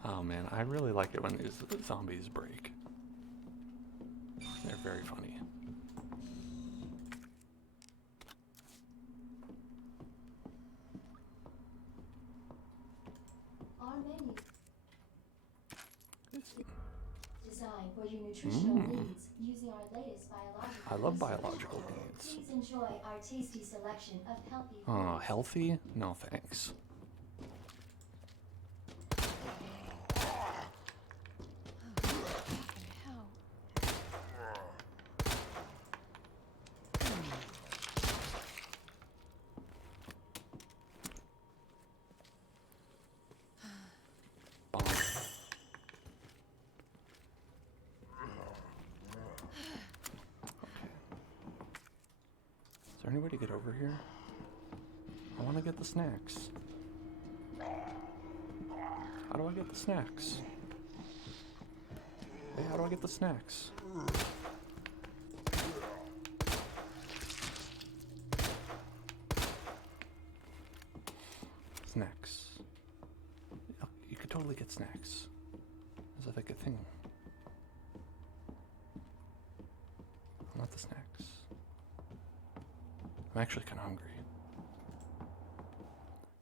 Oh man, I really like it when these zombies break. They're very funny. Our menu. Designed for your nutritional needs using our latest biological. I love biological needs. Please enjoy our tasty selection of healthy foods. Oh, healthy? No thanks. Is there any way to get over here? I want to get the snacks. How do I get the snacks? Hey, how do I get the snacks? snacks. You could totally get snacks. Is that like a thing? I want the snacks. I'm actually kind of hungry.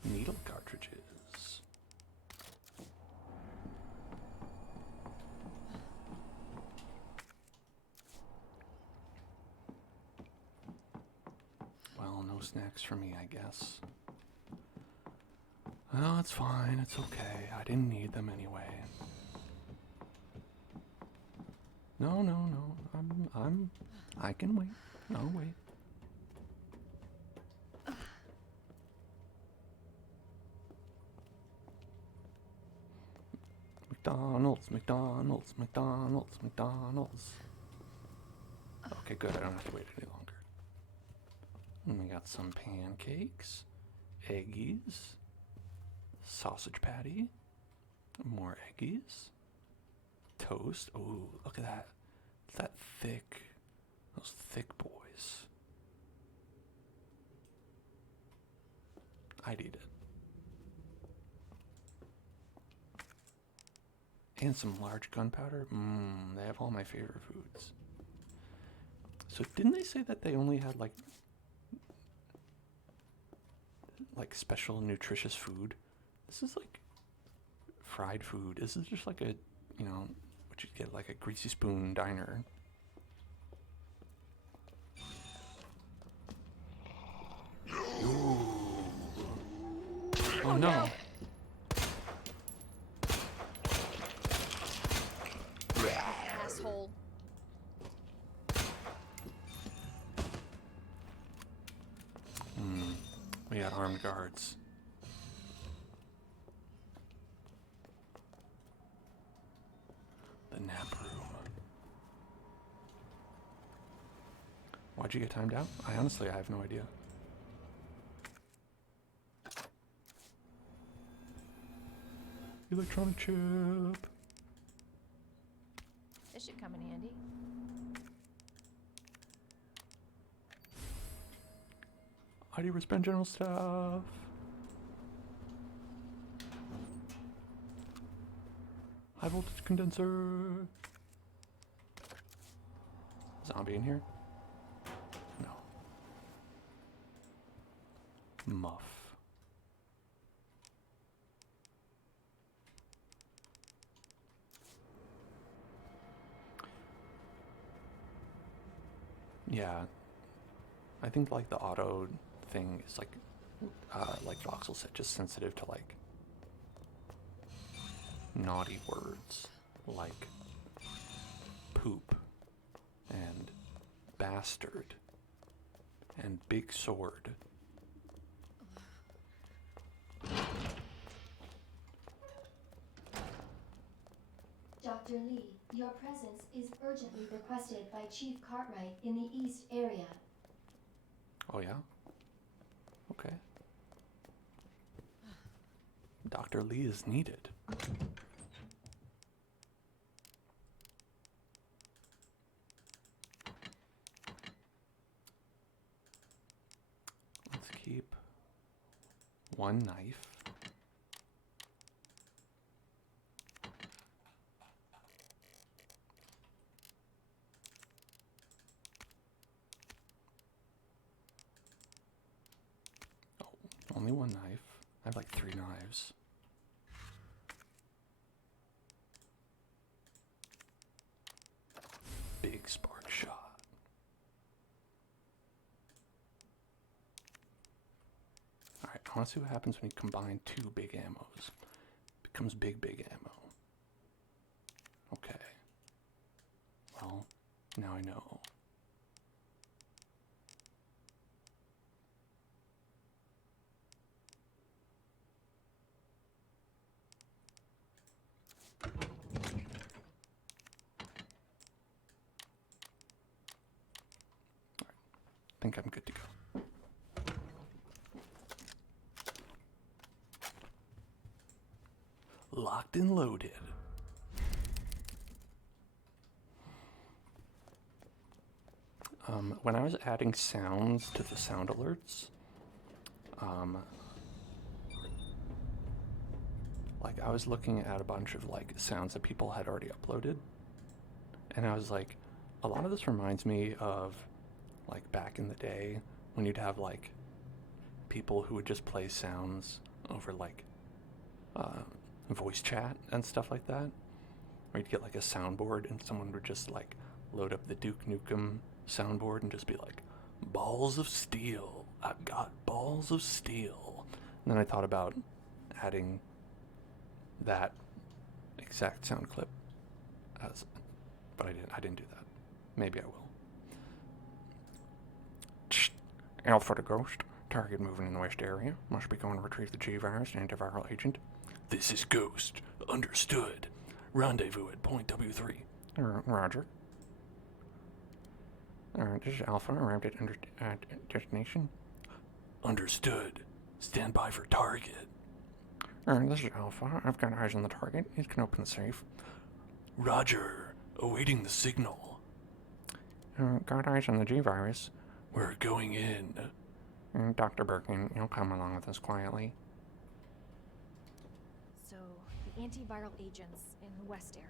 Needle cartridges. Well, no snacks for me, I guess. Oh, it's fine. It's okay. I didn't need them anyway. No. I can wait. I'll wait. McDonald's. Okay, good. I don't have to wait any longer. And we got some pancakes, eggies, sausage patty, more eggies, toast. Oh, look at that. That thick, those thick boys. I'd eat it. And some large gunpowder. They have all my favorite foods. So didn't they say that they only had like special nutritious food? This is like fried food. This is just like a, what you'd get like a Greasy Spoon diner. Ooh. Oh no. Asshole. We got armed guards. The nap room. Why'd you get timed out? I have no idea. Electronic chip. This should come in handy. ID wristband general staff. High voltage condenser. Zombie in here? No. Muff. Yeah. I think like the auto thing is like Voxel said, just sensitive to like naughty words like poop and bastard and big sword. Dr. Lee, your presence is urgently requested by Chief Cartwright in the East area. Oh yeah? Okay. Dr. Lee is needed. Let's keep one knife. Only one knife. I have like 3 knives. Big spark shot. Alright, I want to see what happens when you combine 2 big ammos. It becomes big ammo. Okay. Well, now I know. I think I'm good to go. Locked and loaded. When I was adding sounds to the sound alerts, Like, I was looking at a bunch of, like, sounds that people had already uploaded. And I was like, a lot of this reminds me of, like, back in the day when you'd have, like, people who would just play sounds over, like, voice chat and stuff like that. Or you'd get, like, a soundboard and someone would just, like, load up the Duke Nukem soundboard and just be like, balls of steel. I've got balls of steel. And then I thought about adding that exact sound clip as, but I didn't do that. Maybe I will. Alpha to Ghost. Target moving in the west area. Must be going to retrieve the G-Virus and antiviral agent. This is Ghost. Understood. Rendezvous at point W3. Roger. This is Alpha. Arrived at destination. Understood. Stand by for target. This is Alpha. I've got eyes on the target. You can open the safe. Roger. Awaiting the signal. Got eyes on the G-Virus. We're going in. Dr. Birkin, you'll come along with us quietly. So, the antiviral agents in the west area.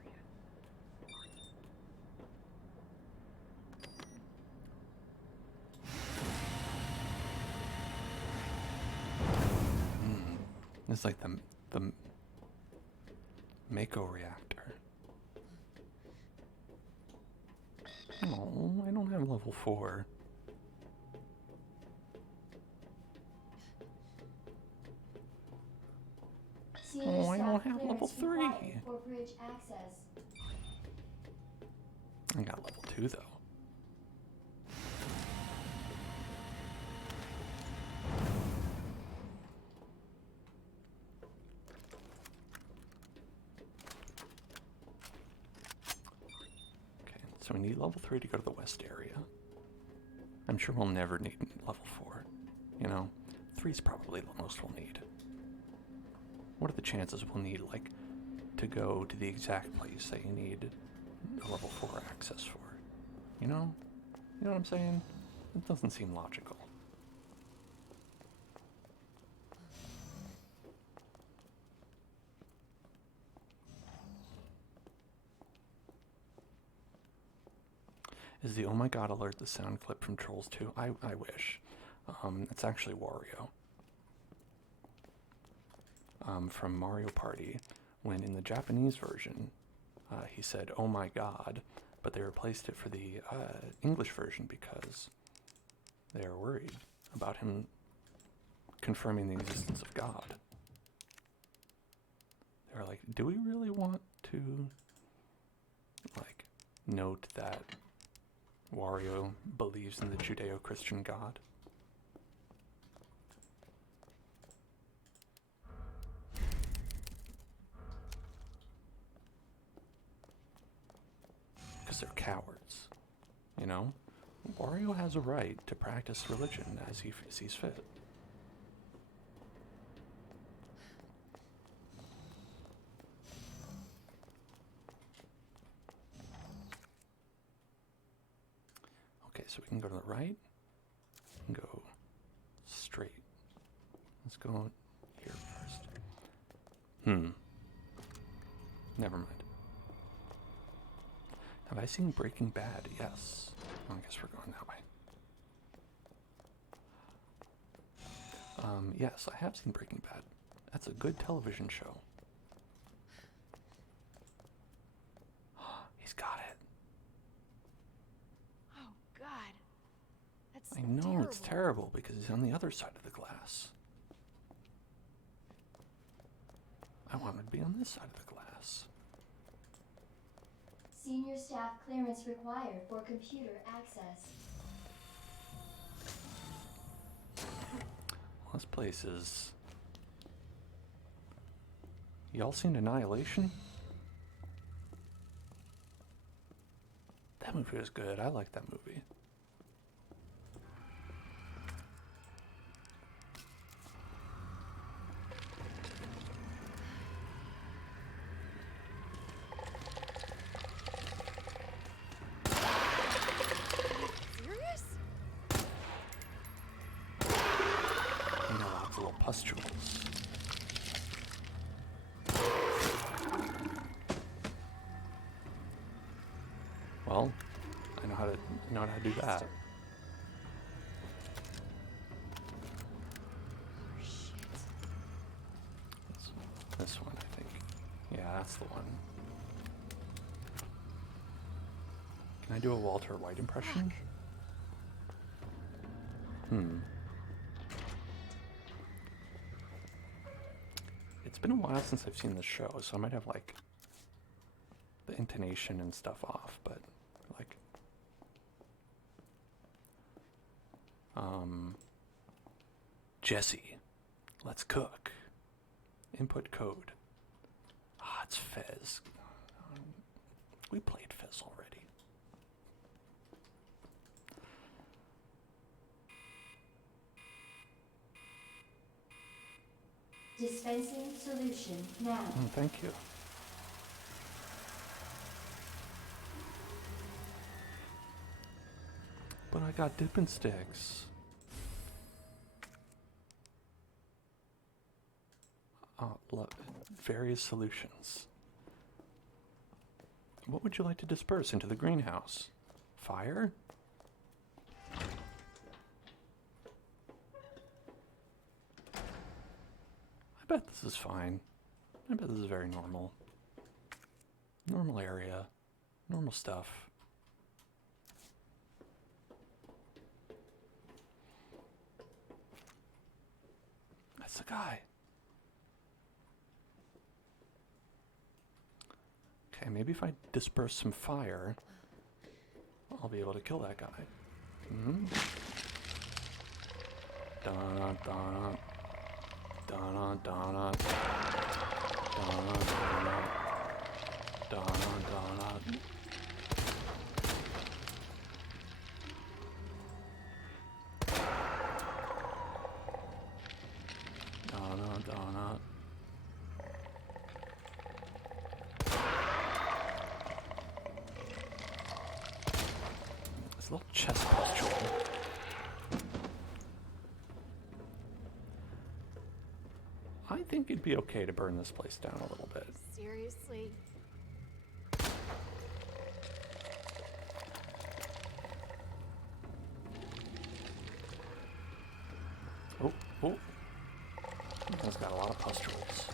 It's like the Mako reactor. Oh, I don't have level 4. Oh, I don't have level 3. For bridge access. I got level 2 though. Okay, so we need level 3 to go to the west area. I'm sure we'll never need level 4. You know, 3's probably the most we'll need. What are the chances we'll need, like, to go to the exact place that you need a level 4 access for? You know? You know what I'm saying? It doesn't seem logical. Is the oh my god alert the sound clip from Trolls 2? I wish. It's actually Wario. From Mario Party, when in the Japanese version, he said, oh my god, but they replaced it for the English version because they are worried about him confirming the existence of God. They were like, do we really want to, like, note that Wario believes in the Judeo-Christian God? Because they're cowards, you know? Wario has a right to practice religion as he sees fit. Okay, so we can go to the right and go straight. Let's go here first. Never mind. Have I seen Breaking Bad? Yes. Well, I guess we're going that way. Yes, I have seen Breaking Bad. That's a good television show. He's got it. Oh, God. That's I know, terrible. it's terrible because he's on the other side of the glass. I want him to be on this side of the glass. Senior staff clearance required for computer access. Well, this place is... Y'all seen Annihilation? That movie was good. I like that movie. Serious? You know, lots of little pustules. well, I know how to do that. This one, I think. Yeah, that's the one. Can I do a Walter White impression? It's been a while since I've seen this show, so I might have like the intonation and stuff off, but like Jesse, let's cook. Input code. Ah, it's Fez. We played Fez already. Dispensing solution now. Thank you. But I got dipping sticks. Various solutions. What would you like to disperse into the greenhouse? Fire? I bet this is fine. I bet this is very normal. Normal area. Normal stuff. That's the guy. Okay, maybe if I disperse some fire, I'll be able to kill that guy. Dun dun dun dun dun. This little chest pustule. I think it'd be okay to burn this place down a little bit. Seriously? Oh. It's got a lot of pustules.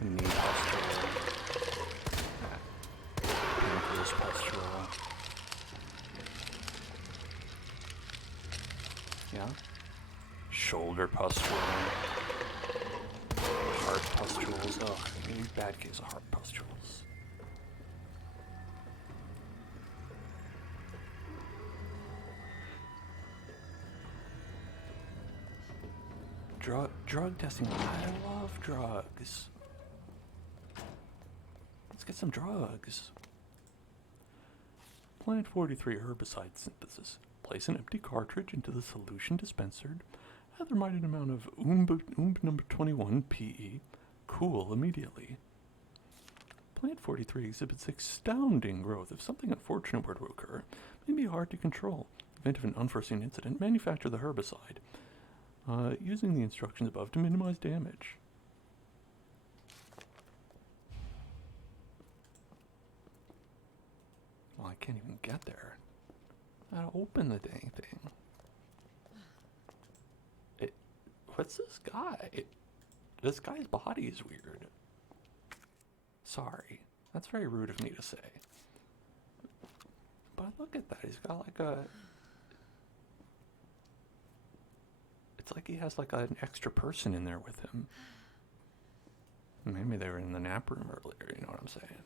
Knee pustule. Pancreas pustule. Yeah? Shoulder pustule. Heart pustules. Ugh, you bad case of heart pustules. Drug testing. I love drugs. Let's get some drugs. Plant 43 herbicide synthesis. Place an empty cartridge into the solution dispenser. Add the right amount of number 21 PE. Cool immediately. Plant 43 exhibits astounding growth. If something unfortunate were to occur, it may be hard to control. In the event of an unforeseen incident, manufacture the herbicide. Using the instructions above to minimize damage. Well, I can't even get there. I gotta open the dang thing. What's this guy? This guy's body is weird. Sorry. That's very rude of me to say. But look at that. He's got like a... It's like he has like an extra person in there with him. Maybe they were in the nap room earlier, you know what I'm saying?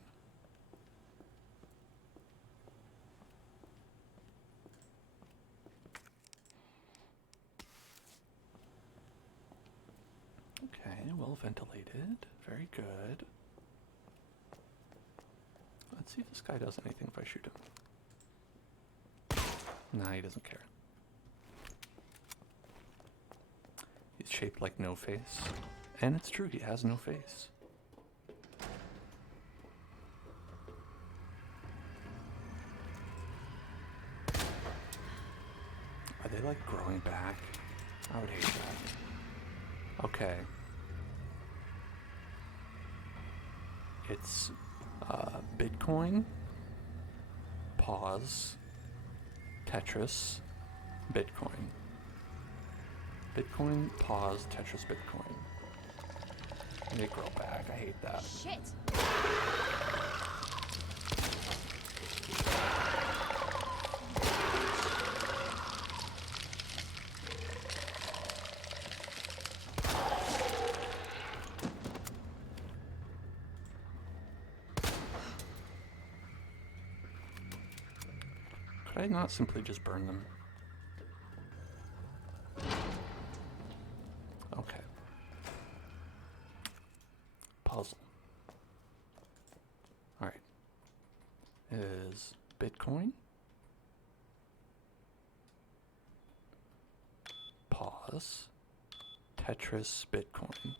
Okay, well ventilated. Very good. Let's see if this guy does anything if I shoot him. Nah, he doesn't care. He's shaped like no face. And it's true, he has no face. Are they like growing back? I would hate that. Okay. It's Bitcoin, pause, Tetris, Bitcoin. Bitcoin, pause, Tetris, Bitcoin. They grow back. I hate that. Shit! Could I not simply just burn them? Okay. Puzzle. Alright. Is Bitcoin. Pause. Tetris Bitcoin.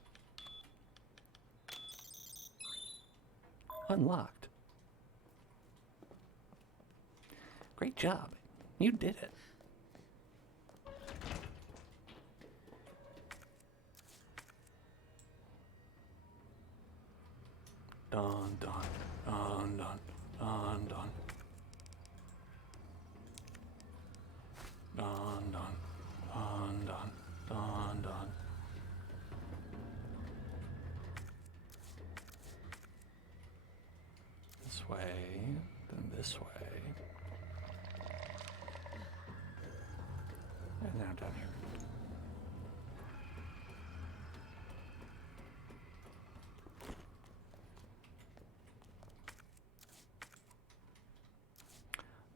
Unlocked. Great job. You did it. Dun, dun, dun, dun, dun, dun. Dun, dun, dun, dun, dun, dun. This way, then this way. And now down here.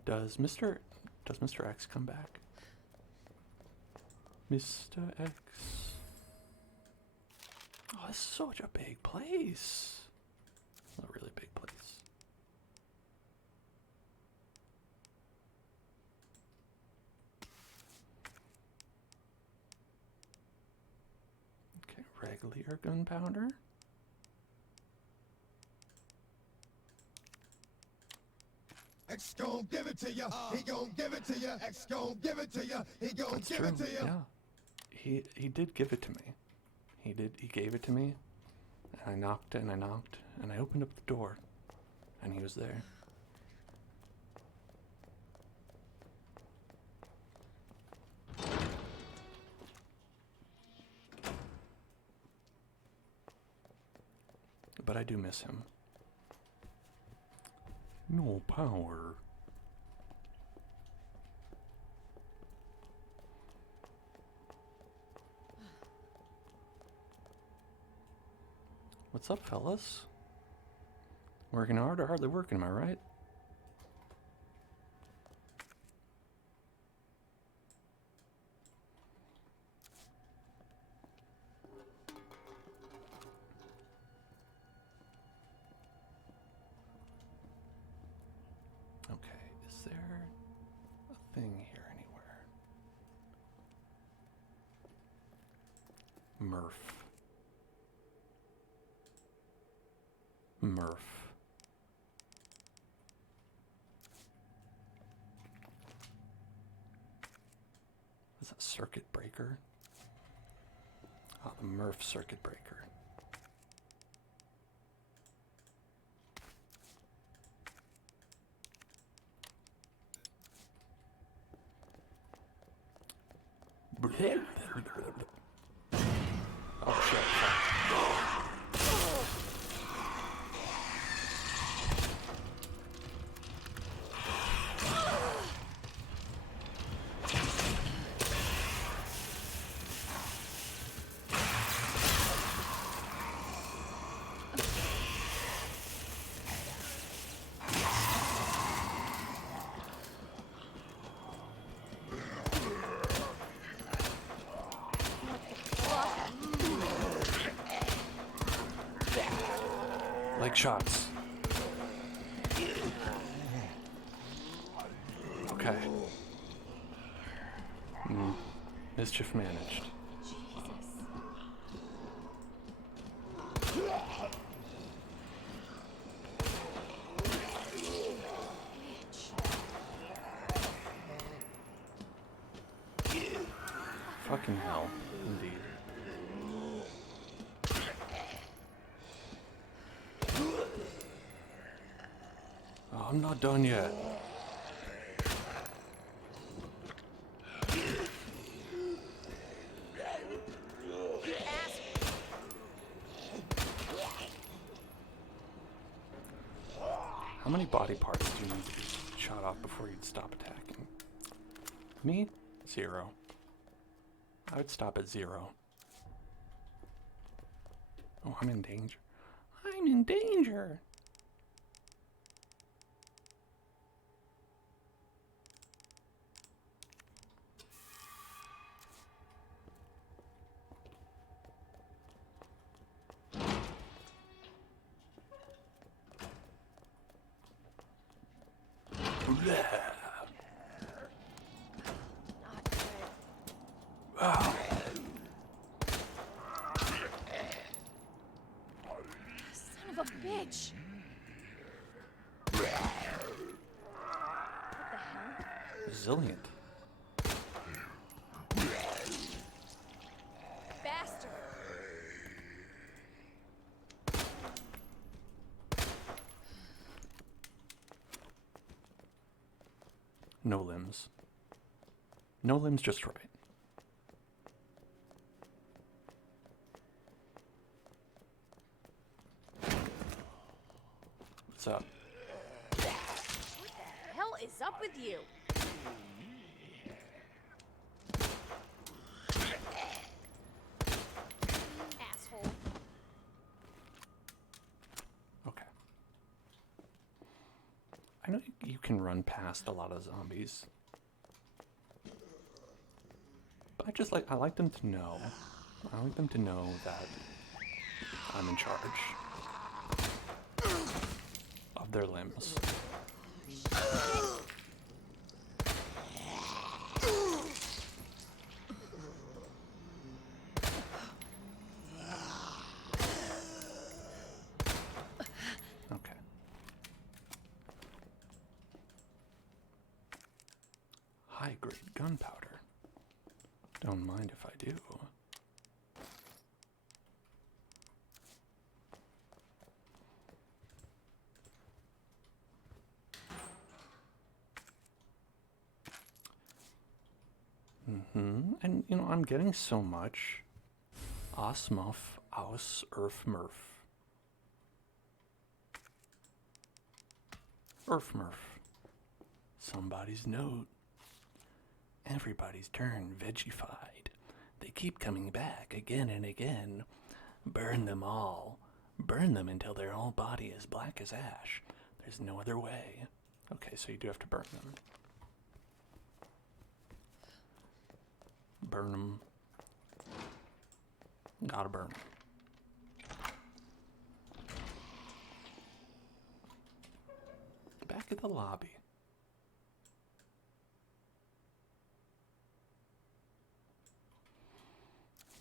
Does Mr. X come back? Mr. X. Oh, this is such a big place. A really big place. Okay, regular gunpowder. X gon' give it to ya. He gon' give it to ya. X gon' give it to ya. He gon' give it to ya. Yeah. He did give it to me. He gave it to me. And I knocked and I knocked and I opened up the door and he was there. But I do miss him. No power. What's up, fellas? Working hard or hardly working, am I right? Okay, is there a thing here anywhere? Murph. Is that circuit breaker? Oh, the Murph circuit breaker. Oh shit. Leg shots. Okay. Mischief managed. Fucking hell, indeed. Oh, I'm not done yet. How many body parts do you need to be shot off before you'd stop attacking? Me? 0. I would stop at 0. Oh, I'm in danger. I'm in danger! Oh. Son of a bitch! What the hell? Resilient. Bastard! No limbs. No limbs just right. What's up? What the hell is up with you? Asshole. Okay. I know you can run past a lot of zombies. But I like them to know. I like them to know that I'm in charge of their limbs. Okay. High-grade gunpowder. Don't mind if I do. And, you know, I'm getting so much. Osmuff, aus, Murf. Murf. Somebody's note. Everybody's turned vegified. They keep coming back again and again. Burn them all. Burn them until their whole body is black as ash. There's no other way. Okay, so you do have to burn them. Burn them. Gotta burn them. Back at the lobby.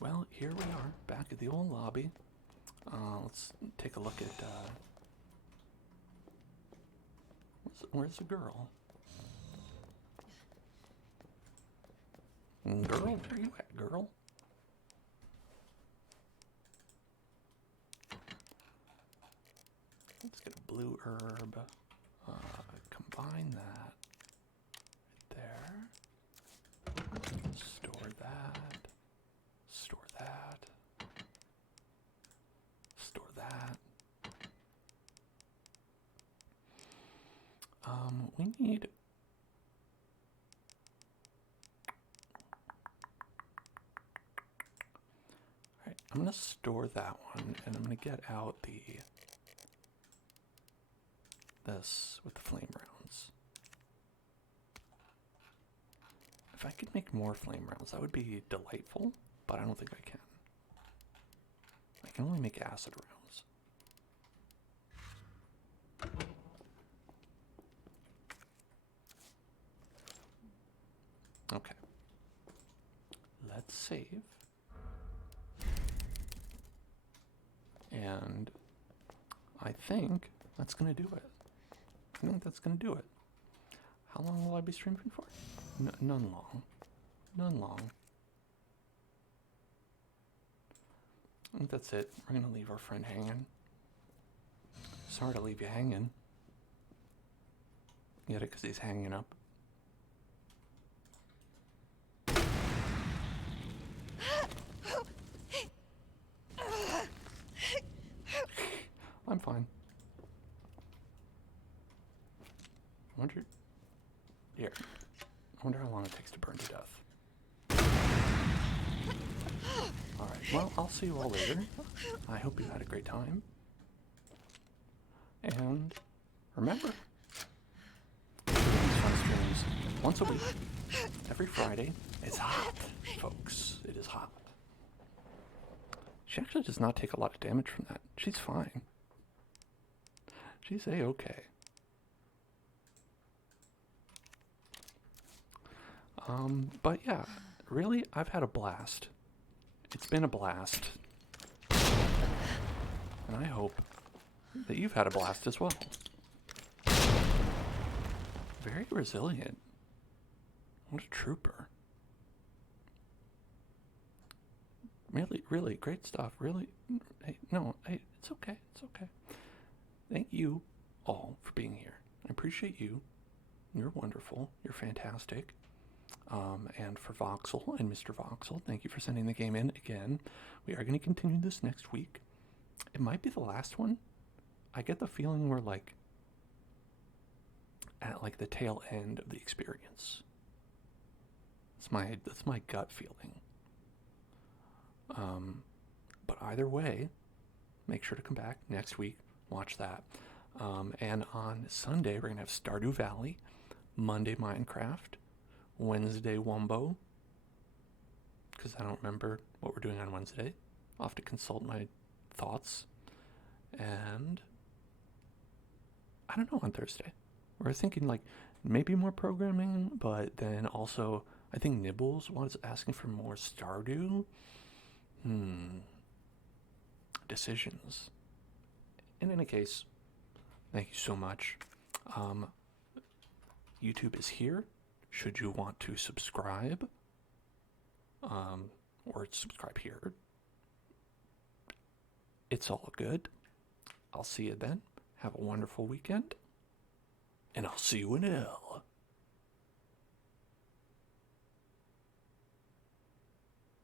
Well, here we are, back at the old lobby. Let's take a look at, where's the girl? Girl, where you at, girl? Let's get a blue herb. Combine that right there. Store that. Store that. Store that. We need... Alright, I'm going to store that one, and I'm going to get out this with the flame rounds. If I could make more flame rounds, that would be delightful, but I don't think I can. I can only make acid rounds. Okay. Let's save. And I think that's going to do it. I think that's going to do it. How long will I be streaming for? None long. None long. I think that's it. We're going to leave our friend hanging. Sorry to leave you hanging. Get it? Because he's hanging up. I'm fine. to burn to death. Alright, well, I'll see you all later. I hope you had a great time. And remember, these fun streams once a week, every Friday. It's hot, folks. It is hot. She actually does not take a lot of damage from that. She's fine. She's A-okay. But yeah, really, I've had a blast. It's been a blast. And I hope that you've had a blast as well. Very resilient. What a trooper. Really, really great stuff. Really, hey, no, hey, it's okay. It's okay. Thank you all for being here. I appreciate you. You're wonderful. You're fantastic. And for Voxel and Mr. Voxel, thank you for sending the game in again. We are going to continue this next week. It might be the last one. I get the feeling we're like at like the tail end of the experience. That's my gut feeling. But either way, make sure to come back next week. Watch that. And on Sunday, we're going to have Stardew Valley, Monday Minecraft, Wednesday Wumbo, because I don't remember what we're doing on Wednesday. I'll have to consult my thoughts. And I don't know on Thursday. We're thinking like maybe more programming, but then also I think Nibbles was asking for more Stardew. Decisions. In any case, thank you so much. YouTube is here. Should you want to subscribe, or subscribe here, it's all good. I'll see you then. Have a wonderful weekend, and I'll see you in hell.